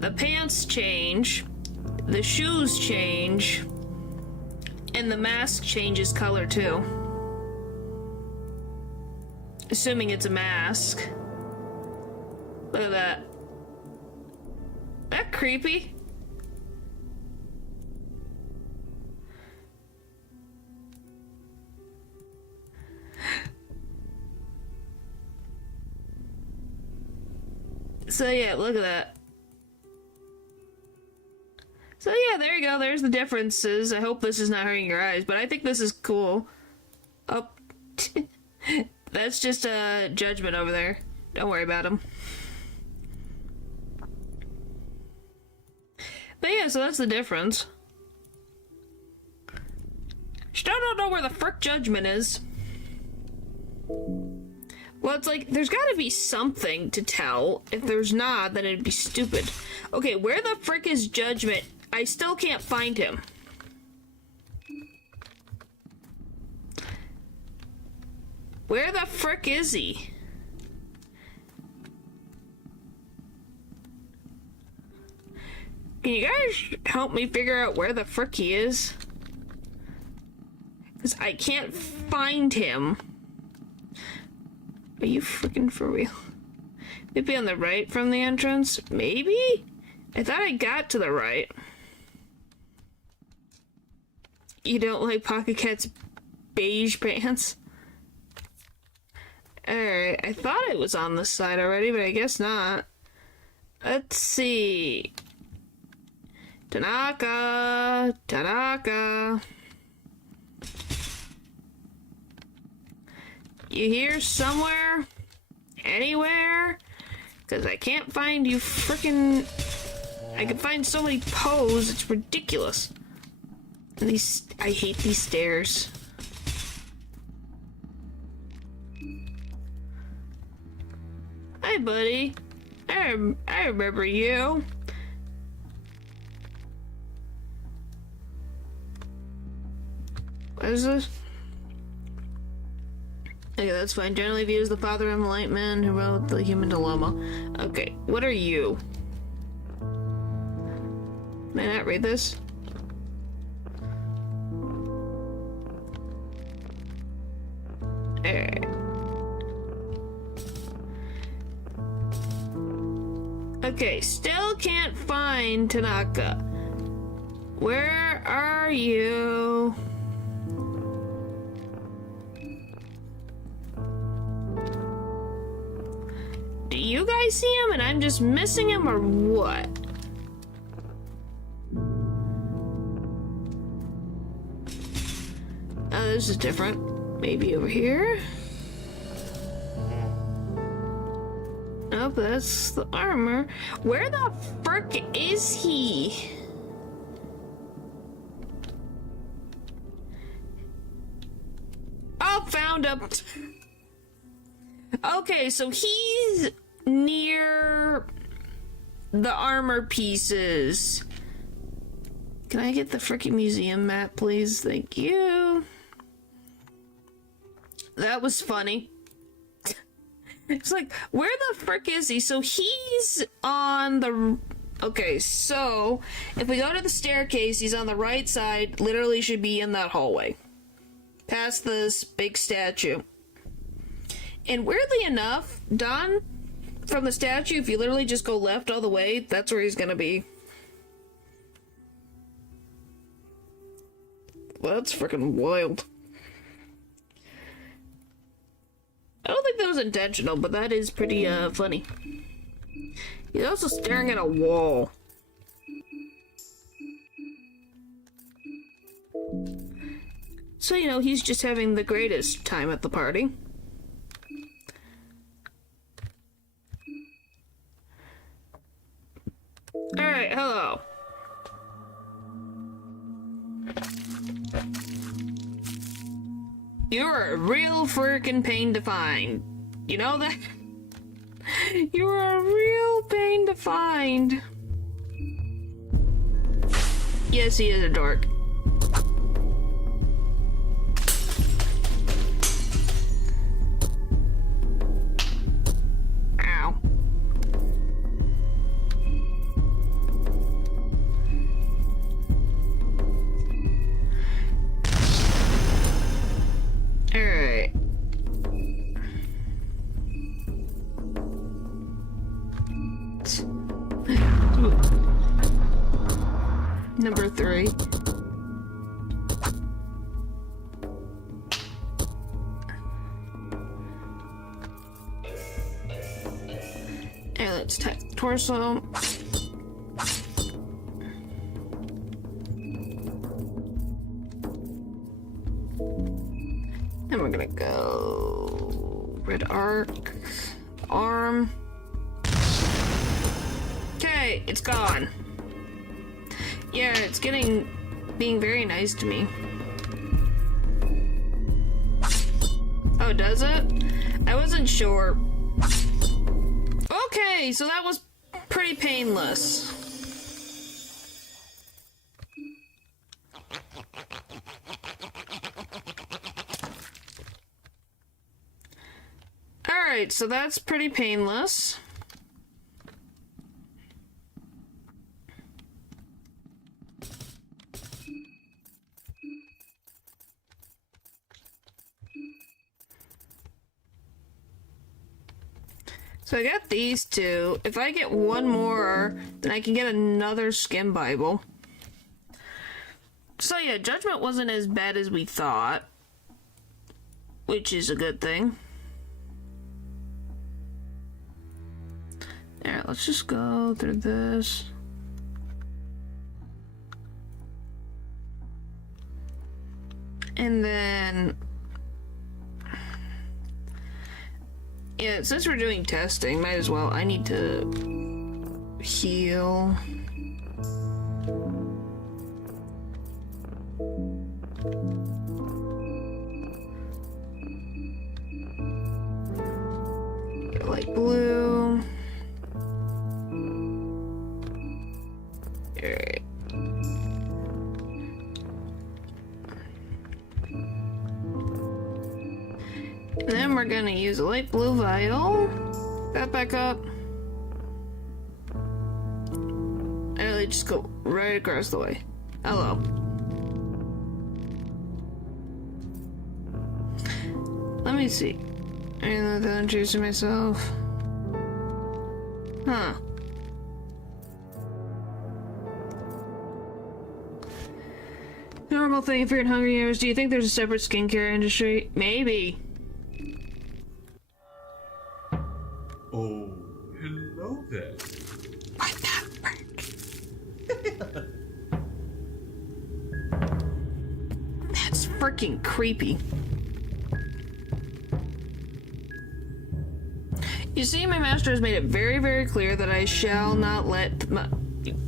The pants change. The shoes change. And the mask changes color too. Assuming it's a mask. Look at that. That creepy? So yeah, look at that. So yeah, there you go. There's the differences. I hope this is not hurting your eyes, but I think this is cool. Oh, that's just a judgment over there. Don't worry about him. But yeah, so that's the difference. Still don't know where the frick judgment is. Well, it's like, there's gotta be something to tell. If there's not, then it'd be stupid. Okay, where the frick is judgment? I still can't find him. Where the frick is he? Can you guys help me figure out where the frick he is? Because I can't find him. Are you freaking for real? Maybe on the right from the entrance? Maybe? I thought I got to the right. You don't like Pocket Cat's beige pants? Alright, I thought it was on this side already, but I guess not. Let's see. Tanaka! Tanaka! You here somewhere? Anywhere? Because I can't find you frickin'... I can find so many Poes, it's ridiculous. And these... I hate these stairs. Hi, buddy. I remember you. What is this? Okay, that's fine. Generally viewed as the father of enlightened man who wrote the human dilemma. Okay, what are you? Can I not read this? Alright. Okay, still can't find Tanaka. Where are you? Do you guys see him and I'm just missing him, or what? Oh, this is different. Maybe over here? Nope, that's the armor. Where the frick is he? Oh, found him. Okay, so he's near the armor pieces. Can I get the frickin' museum map, please? Thank you. That was funny. It's like, where the frick is he? So he's on the... Okay, so if we go to the staircase, he's on the right side. Literally should be in that hallway. Past this big statue. And weirdly enough, Don, from the statue, if you literally just go left all the way, that's where he's gonna be. Well, that's freaking wild. I don't think that was intentional, but that is pretty, funny. He's also staring at a wall. So, you know, he's just having the greatest time at the party. Alright, hello. You're a real freaking pain to find. You know that? You're a real pain to find. Yes, he is a dork. Number 3. And let's type torso. And we're gonna go red arc, arm. Okay, it's gone. Yeah, it's being very nice to me. Oh, does it? I wasn't sure. Okay, so that was pretty painless. Alright, so that's pretty painless. So I got these two. If I get one more, then I can get another skin Bible. So yeah, Judgment wasn't as bad as we thought, which is a good thing. Alright, let's just go through this. And then... yeah, since we're doing testing, might as well. I need to heal. Light blue. Alright. And then we're gonna use a light blue vial. That back up. And really just go right across the way. Hello. Let me see. I didn't know introducing myself. Huh. Normal thing if you're in Hunger Games. Do you think there's a separate skincare industry? Maybe. Oh, hello there. What the frick? That's freaking creepy. You see, my master has made it very, very clear that I shall not let my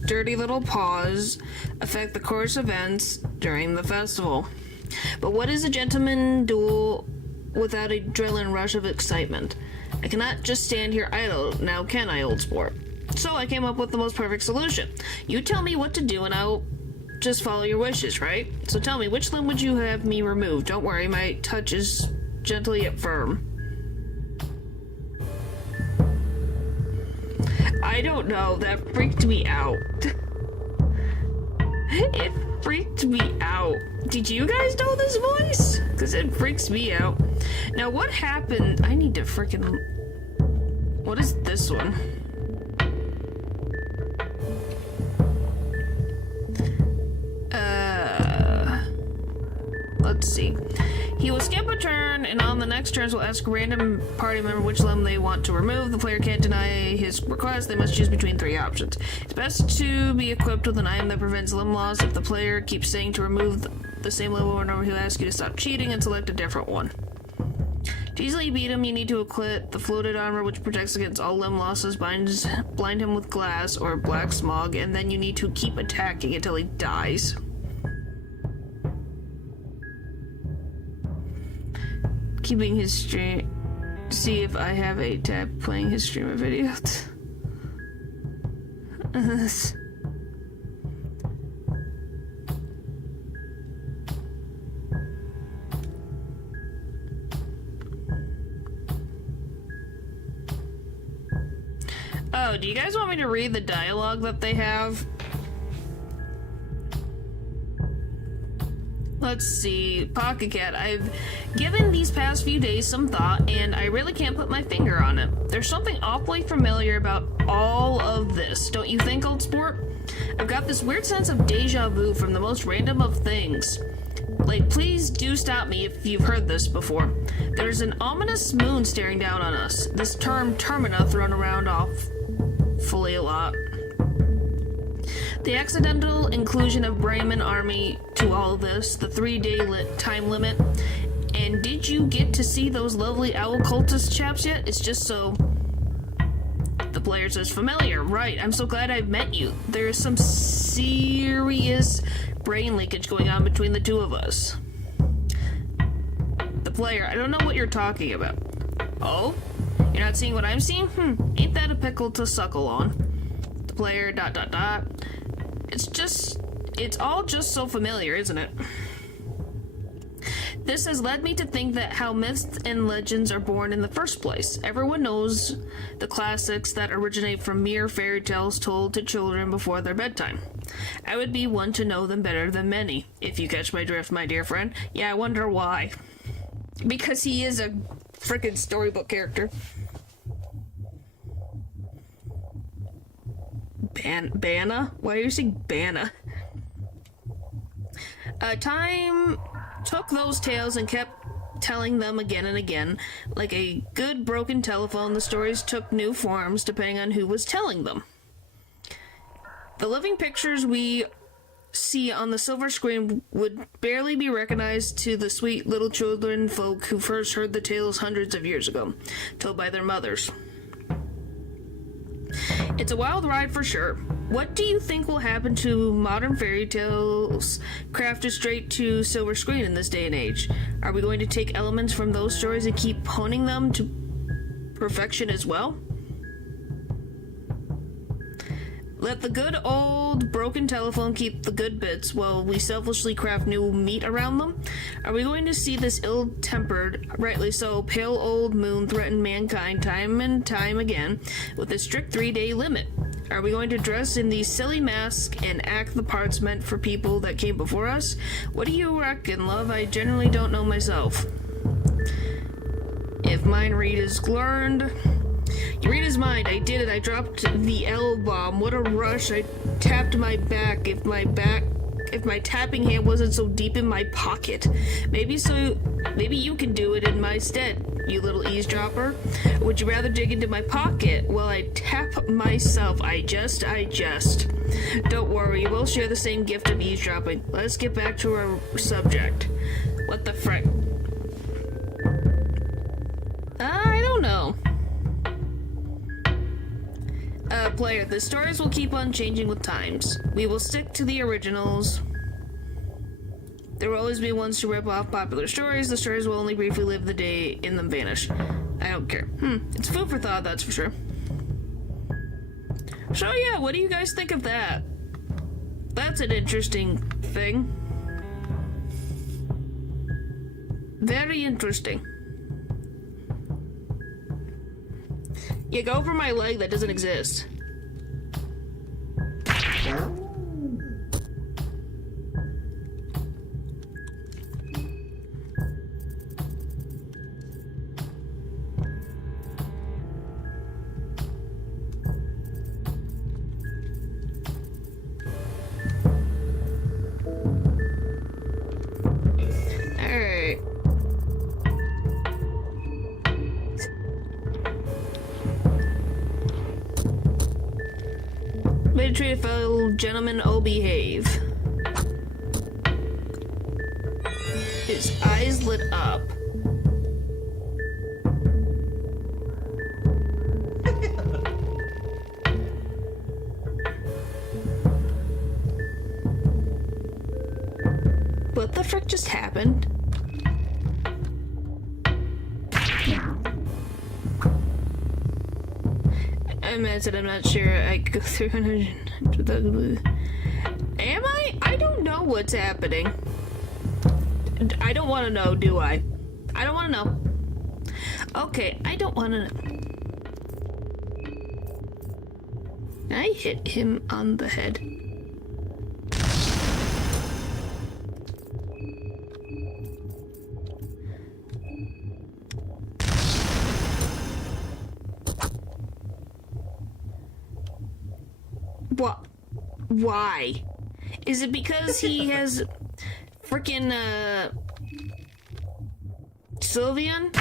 dirty little paws affect the course events during the festival. But what is a gentleman duel without a adrenaline rush of excitement? I cannot just stand here idle, now can I, old sport? So I came up with the most perfect solution. You tell me what to do and I'll just follow your wishes, right? So tell me, which limb would you have me remove? Don't worry, my touch is gentle yet firm. I don't know, that freaked me out. It freaked me out. Did you guys know this voice? Because it freaks me out. Now what happened? I need to freaking... what is this one? Let's see. He will skip a turn, and on the next turns will ask a random party member which limb they want to remove. The player can't deny his request. They must choose between 3 options. It's best to be equipped with an item that prevents limb loss. If the player keeps saying to remove the same limb over and over, he'll ask you to stop cheating and select a different one. To easily beat him, you need to equip the floated armor, which protects against all limb losses, blind him with glass or black smog, and then you need to keep attacking until he dies. Keeping his stream. See if I have a tab playing his streamer videos. Oh, do you guys want me to read the dialogue that they have? let's see. Pocket Cat. I've given these past few days some thought, and I really can't put my finger on it. There's something awfully familiar about all of this, don't you think, old sport? I've got this weird sense of deja vu from the most random of things. Like, please do stop me if you've heard this before. There's an ominous moon staring down on us. This term Termina thrown around awfully a lot. The accidental inclusion of Brahmin army to all of this, the 3-day time limit, and did you get to see those lovely owl cultist chaps yet? It's just so... The player says, familiar, right, I'm so glad I've met you. There is some serious brain leakage going on between the two of us. The player, I don't know what you're talking about. Oh? You're not seeing what I'm seeing? Ain't that a pickle to suckle on? The player, ... It's all just so familiar, isn't it? This has led me to think that how myths and legends are born in the first place. Everyone knows the classics that originate from mere fairy tales told to children before their bedtime. I would be one to know them better than many, if you catch my drift, my dear friend. Yeah, I wonder why. Because he is a frickin' storybook character. Banna? Why are you saying Banna? Time took those tales and kept telling them again and again. Like a good broken telephone, the stories took new forms depending on who was telling them. The living pictures we see on the silver screen would barely be recognized to the sweet little children folk who first heard the tales hundreds of years ago, told by their mothers. It's a wild ride for sure. What do you think will happen to modern fairy tales crafted straight to silver screen in this day and age? Are we going to take elements from those stories and keep honing them to perfection as well? Let the good old broken telephone keep the good bits while we selfishly craft new meat around them? Are we going to see this ill-tempered, rightly so, pale old moon threaten mankind time and time again with a strict 3-day limit? Are we going to dress in these silly masks and act the parts meant for people that came before us? What do you reckon, love? I generally don't know myself. If mine read is learned... You read his mind. I did it. I dropped the L-bomb. What a rush. I tapped my back. If my tapping hand wasn't so deep in my pocket. Maybe you can do it in my stead, you little eavesdropper. Or would you rather dig into my pocket while I tap myself? I just. Don't worry, we'll share the same gift of eavesdropping. Let's get back to our subject. What the frick? I don't know. Player, the stories will keep on changing with times. We will stick to the originals. There will always be ones to rip off popular stories. The stories will only briefly live the day in them vanish. I don't care. It's food for thought, that's for sure. So yeah, what do you guys think of that? That's an interesting thing. Very interesting. You go for my leg that doesn't exist. Alright. Way to treat a fellow gentleman, oh behave. His eyes lit up. What the frick just happened? I'm not sure. I could go through. Am I? I don't know what's happening. I don't want to know, do I? I don't want to know. Okay, I don't want to know. I hit him on the head. What? Why? Is it because he has freaking Sylvian?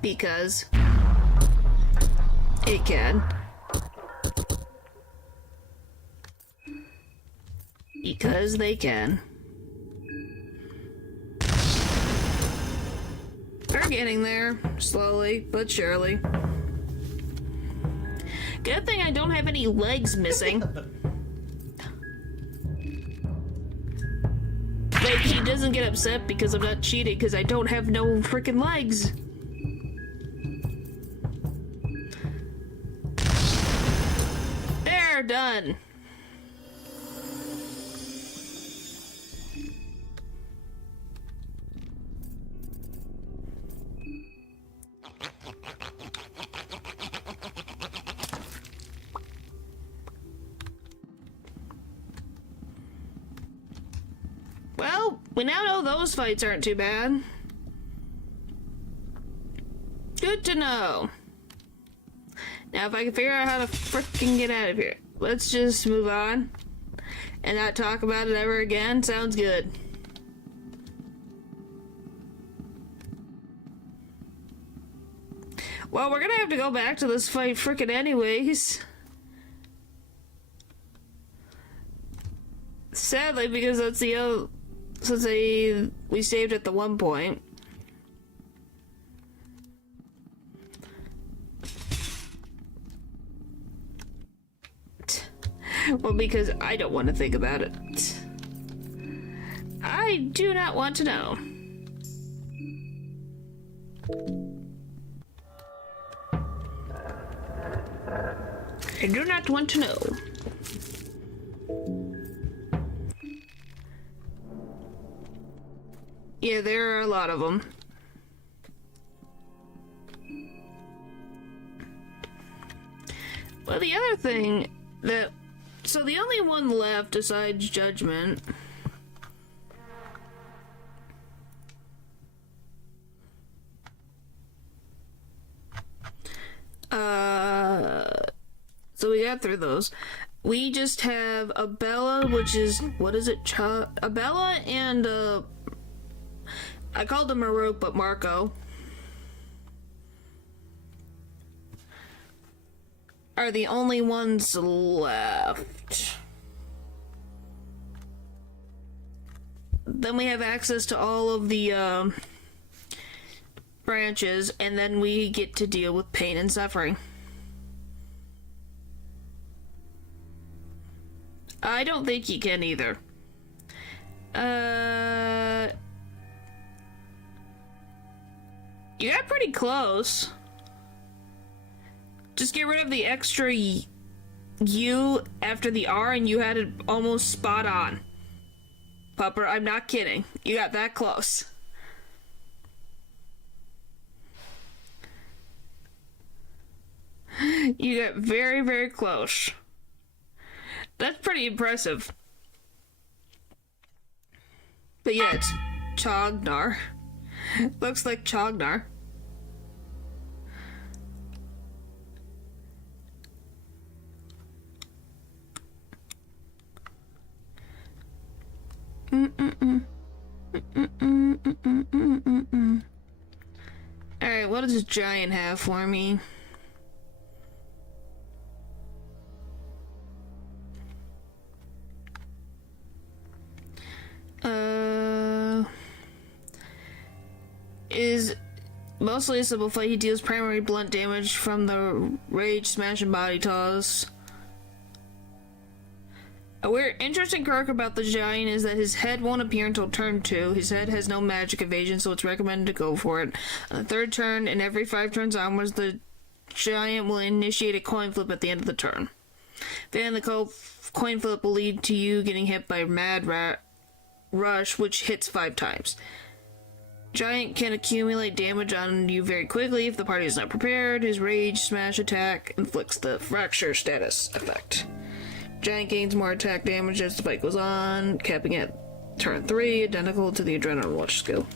Because it can. Because they can. We're getting there, slowly but surely. Good thing I don't have any legs missing. Like, he doesn't get upset because I'm not cheating because I don't have no freaking legs. There, done. Well, we now know those fights aren't too bad. Good to know. Now, if I can figure out how to frickin' get out of here, let's just move on and not talk about it ever again. Sounds good. Well, we're gonna have to go back to this fight frickin' anyways. Sadly, because that's the other, since we saved at the one point. Well, because I don't want to think about it. I do not want to know. I do not want to know. Yeah, there are a lot of them. Well, the other thing that... So the only one left besides Judgment... So we got through those. We just have Abella, which is... What is it? Abella and, I called him Maruk, but Marco. Are the only ones left. Then we have access to all of the, branches, and then we get to deal with pain and suffering. I don't think you can either. You got pretty close. Just get rid of the extra U after the R and you had it almost spot on. Pupper, I'm not kidding. You got that close. You got very, very close. That's pretty impressive. But yeah, it's Chognar. Looks like Chognar. Alright, what does this giant have for me? Is mostly a simple fight. He deals primary blunt damage from the rage, smash, and body toss. A weird, interesting quirk about the giant is that his head won't appear until turn 2. His head has no magic evasion, so it's recommended to go for it. On the third turn, and every 5 turns onwards, the giant will initiate a coin flip at the end of the turn. Then the coin flip will lead to you getting hit by Mad Rush, which hits 5 times. Giant can accumulate damage on you very quickly if the party is not prepared. His rage, smash attack inflicts the fracture status effect. Giant gains more attack damage as the fight goes on, capping at turn 3, identical to the Adrenaline Rush skill.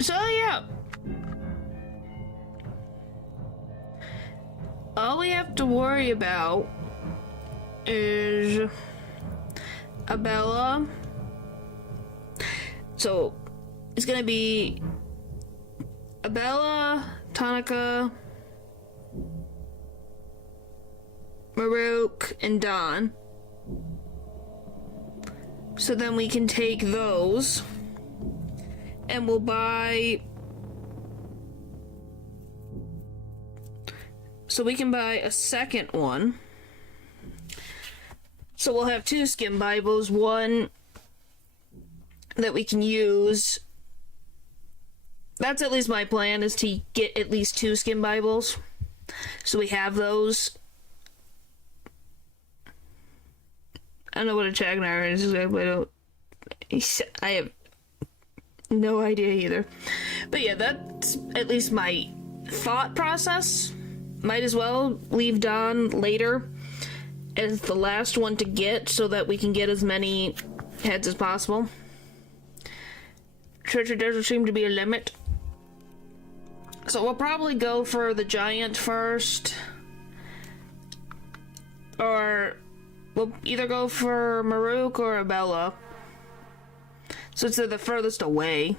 So yeah, all we have to worry about is Abella. So it's gonna be Abella, Tonica, Maruk, and Don. So then we can take those and we'll buy. So we can buy a second one. So we'll have 2 skin Bibles, one that we can use. That's at least my plan, is to get at least 2 skin Bibles. So we have those. I don't know what a Chagnar is. I have no idea either. But yeah, that's at least my thought process. Might as well leave Don later as the last one to get, so that we can get as many heads as possible. Treasure doesn't seem to be a limit. So we'll probably go for the giant first. Or we'll either go for Maruk or Abella, since they're the furthest away.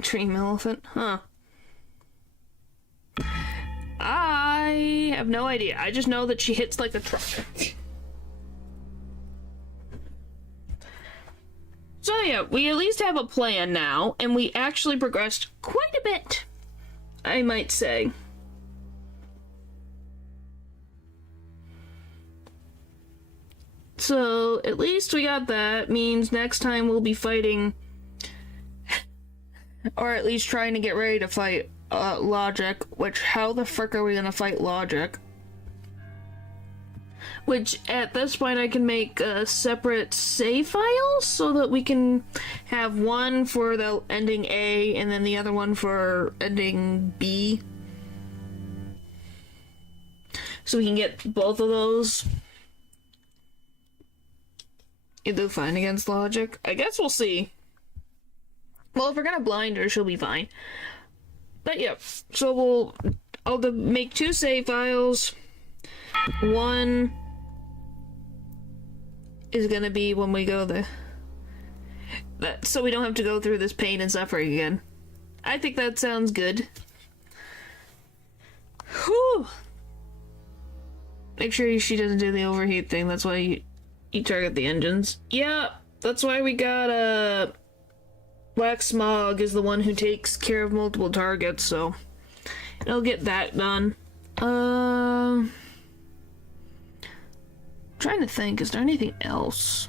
Dream elephant? Huh. I have no idea. I just know that she hits like a truck. So yeah, we at least have a plan now, and we actually progressed quite a bit, I might say. So at least we got that. Means next time we'll be fighting, or at least trying to get ready to fight Logic. Which, how the frick are we gonna fight Logic? Which, at this point, I can make separate save files so that we can have one for the ending A and then the other one for ending B. So we can get both of those. You do fine against Logic. I guess we'll see. Well, if we're gonna blind her, she'll be fine. But yeah, so I'll make 2 save files. One is gonna be when we go so we don't have to go through this pain and suffering again. I think that sounds good. Whew. Make sure she doesn't do the overheat thing. That's why you target the engines. Yeah, that's why we got Black Smog is the one who takes care of multiple targets, so it'll get that done. Trying to think, is there anything else?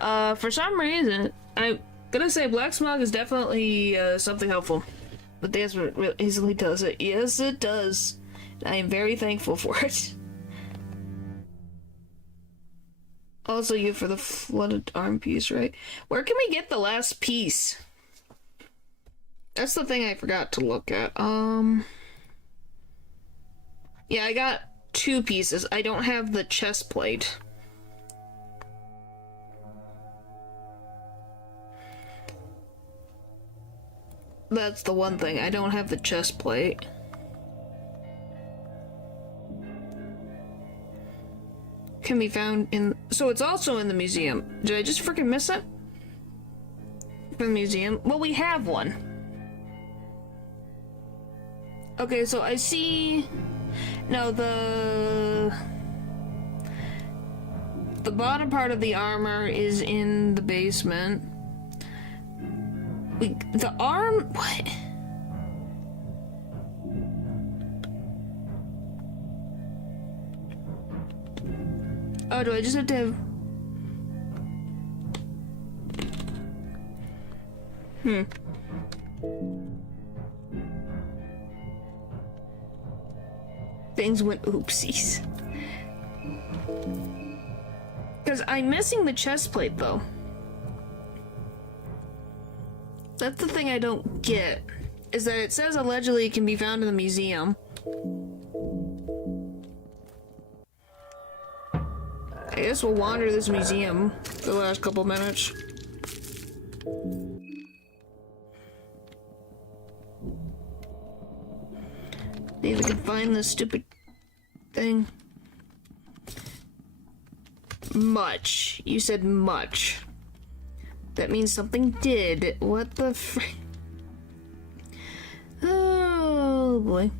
For some reason, I'm gonna say Black Smog is definitely something helpful. But the answer really easily does it. Yes, it does. I am very thankful for it. Also, you for the flooded arm piece, right? Where can we get the last piece? That's the thing I forgot to look at. Yeah, I got 2 pieces. I don't have the chest plate. That's the one thing. I don't have the chest plate. Can be found in... So it's also in the museum. Did I just freaking miss it? The museum? Well, we have one. Okay, so I see... No, the the bottom part of the armor is in the basement. The arm... What? Oh, do I just have to have... Things went oopsies. Because I'm missing the chest plate, though. That's the thing I don't get. Is that it says allegedly it can be found in the museum. I guess we'll wander this museum for the last couple minutes. See if we can find this stupid thing. Much. You said much. That means something did. What the frick? Oh boy.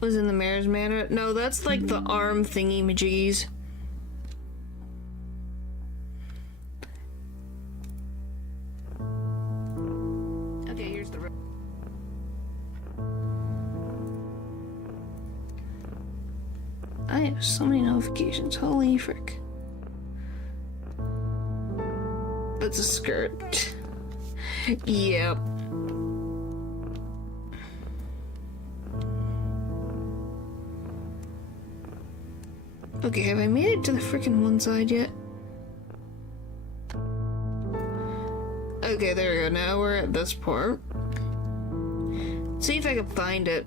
Was in the mayor's manor? No, that's like the arm thingy majiggies. Okay, here's the I have so many notifications. Holy frick. That's a skirt. Yep. Okay, have I made it to the frickin' one side yet? Okay, there we go. Now we're at this part. See if I can find it.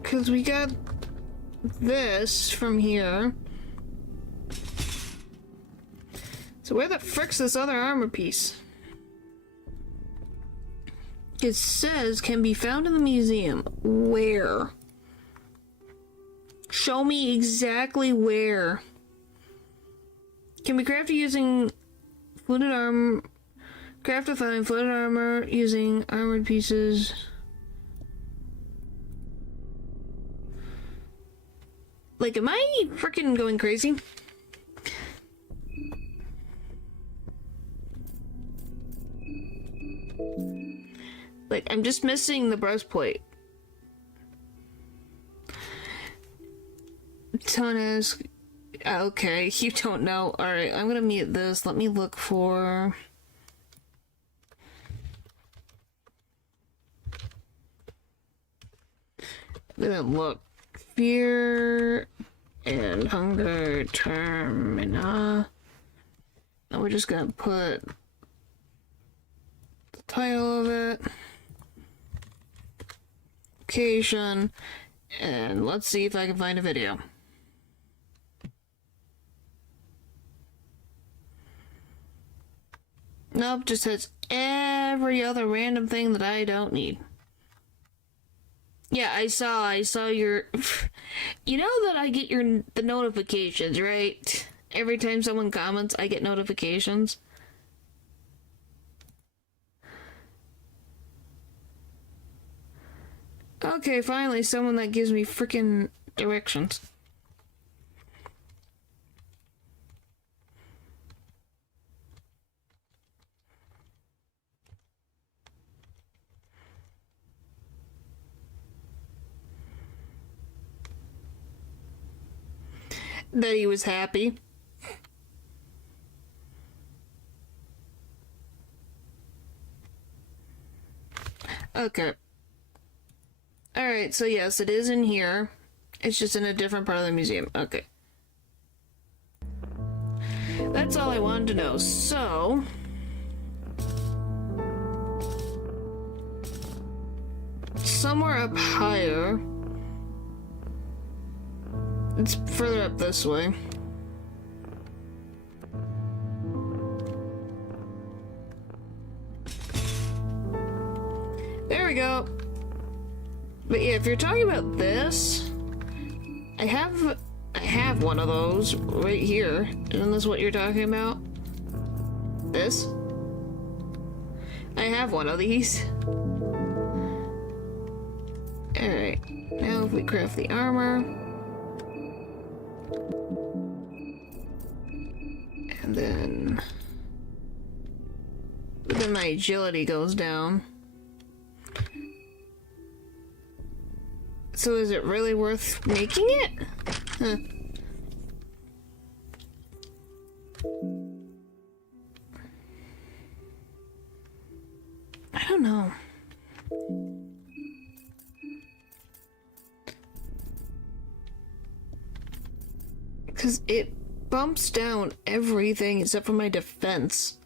Because we got this from here. So where the frick's this other armor piece? It says can be found in the museum. Where? Show me exactly where. Can be crafted using fluted armor. Craft a fine fluted armor using armored pieces. Like, am I freaking going crazy? Like, I'm just missing the breastplate. Tonis. Okay, you don't know. Alright, I'm gonna mute this. Let me look for... I'm gonna look. Fear and hunger, Termina. Now we're just gonna put the title of it, location, and let's see if I can find a video. Nope, just has every other random thing that I don't need. Yeah, I saw your... You know that I get the notifications, right? Every time someone comments, I get notifications. Okay, finally, someone that gives me freaking directions. That he was happy. Okay. Alright, so yes, it is in here. It's just in a different part of the museum. Okay. That's all I wanted to know. So... somewhere up higher... It's further up this way. There we go. But yeah, if you're talking about this, I have one of those right here. Isn't this what you're talking about? This? I have one of these. Alright, now if we craft the armor. And then my agility goes down. So is it really worth making it? Huh. I don't know. Because it bumps down everything except for my defense.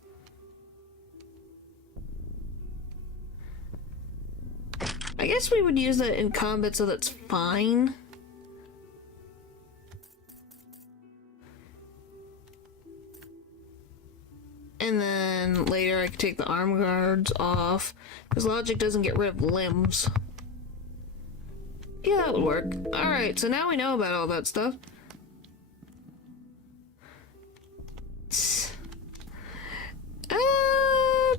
I guess we would use that in combat, so that's fine. And then later I could take the arm guards off, because logic doesn't get rid of limbs. Yeah, that would work. Alright, so now we know about all that stuff.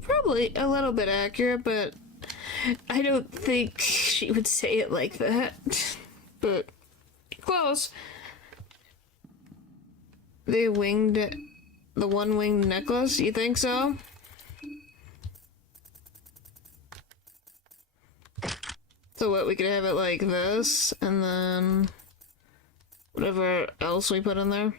Probably a little bit accurate, but I don't think she would say it like that. But close. The one-winged necklace, you think so? So what, we could have it like this, and then whatever else we put in there?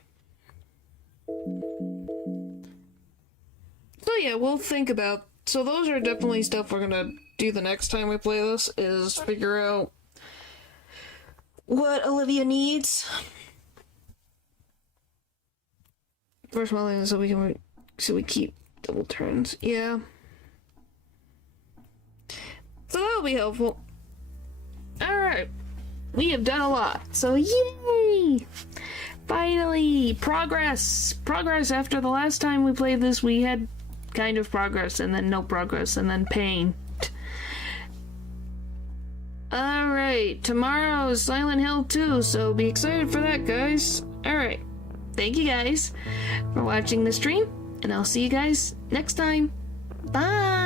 So yeah, we'll think about. So those are definitely stuff we're gonna do the next time we play this, is figure out what Olivia needs. First one thing, so we keep double turns. Yeah. So that'll be helpful. Alright. We have done a lot. So yay! Finally! Progress! Progress. After the last time we played this, we had kind of progress, and then no progress, and then pain. Alright, tomorrow is Silent Hill 2, so be excited for that, guys. Alright, thank you guys for watching the stream, and I'll see you guys next time. Bye!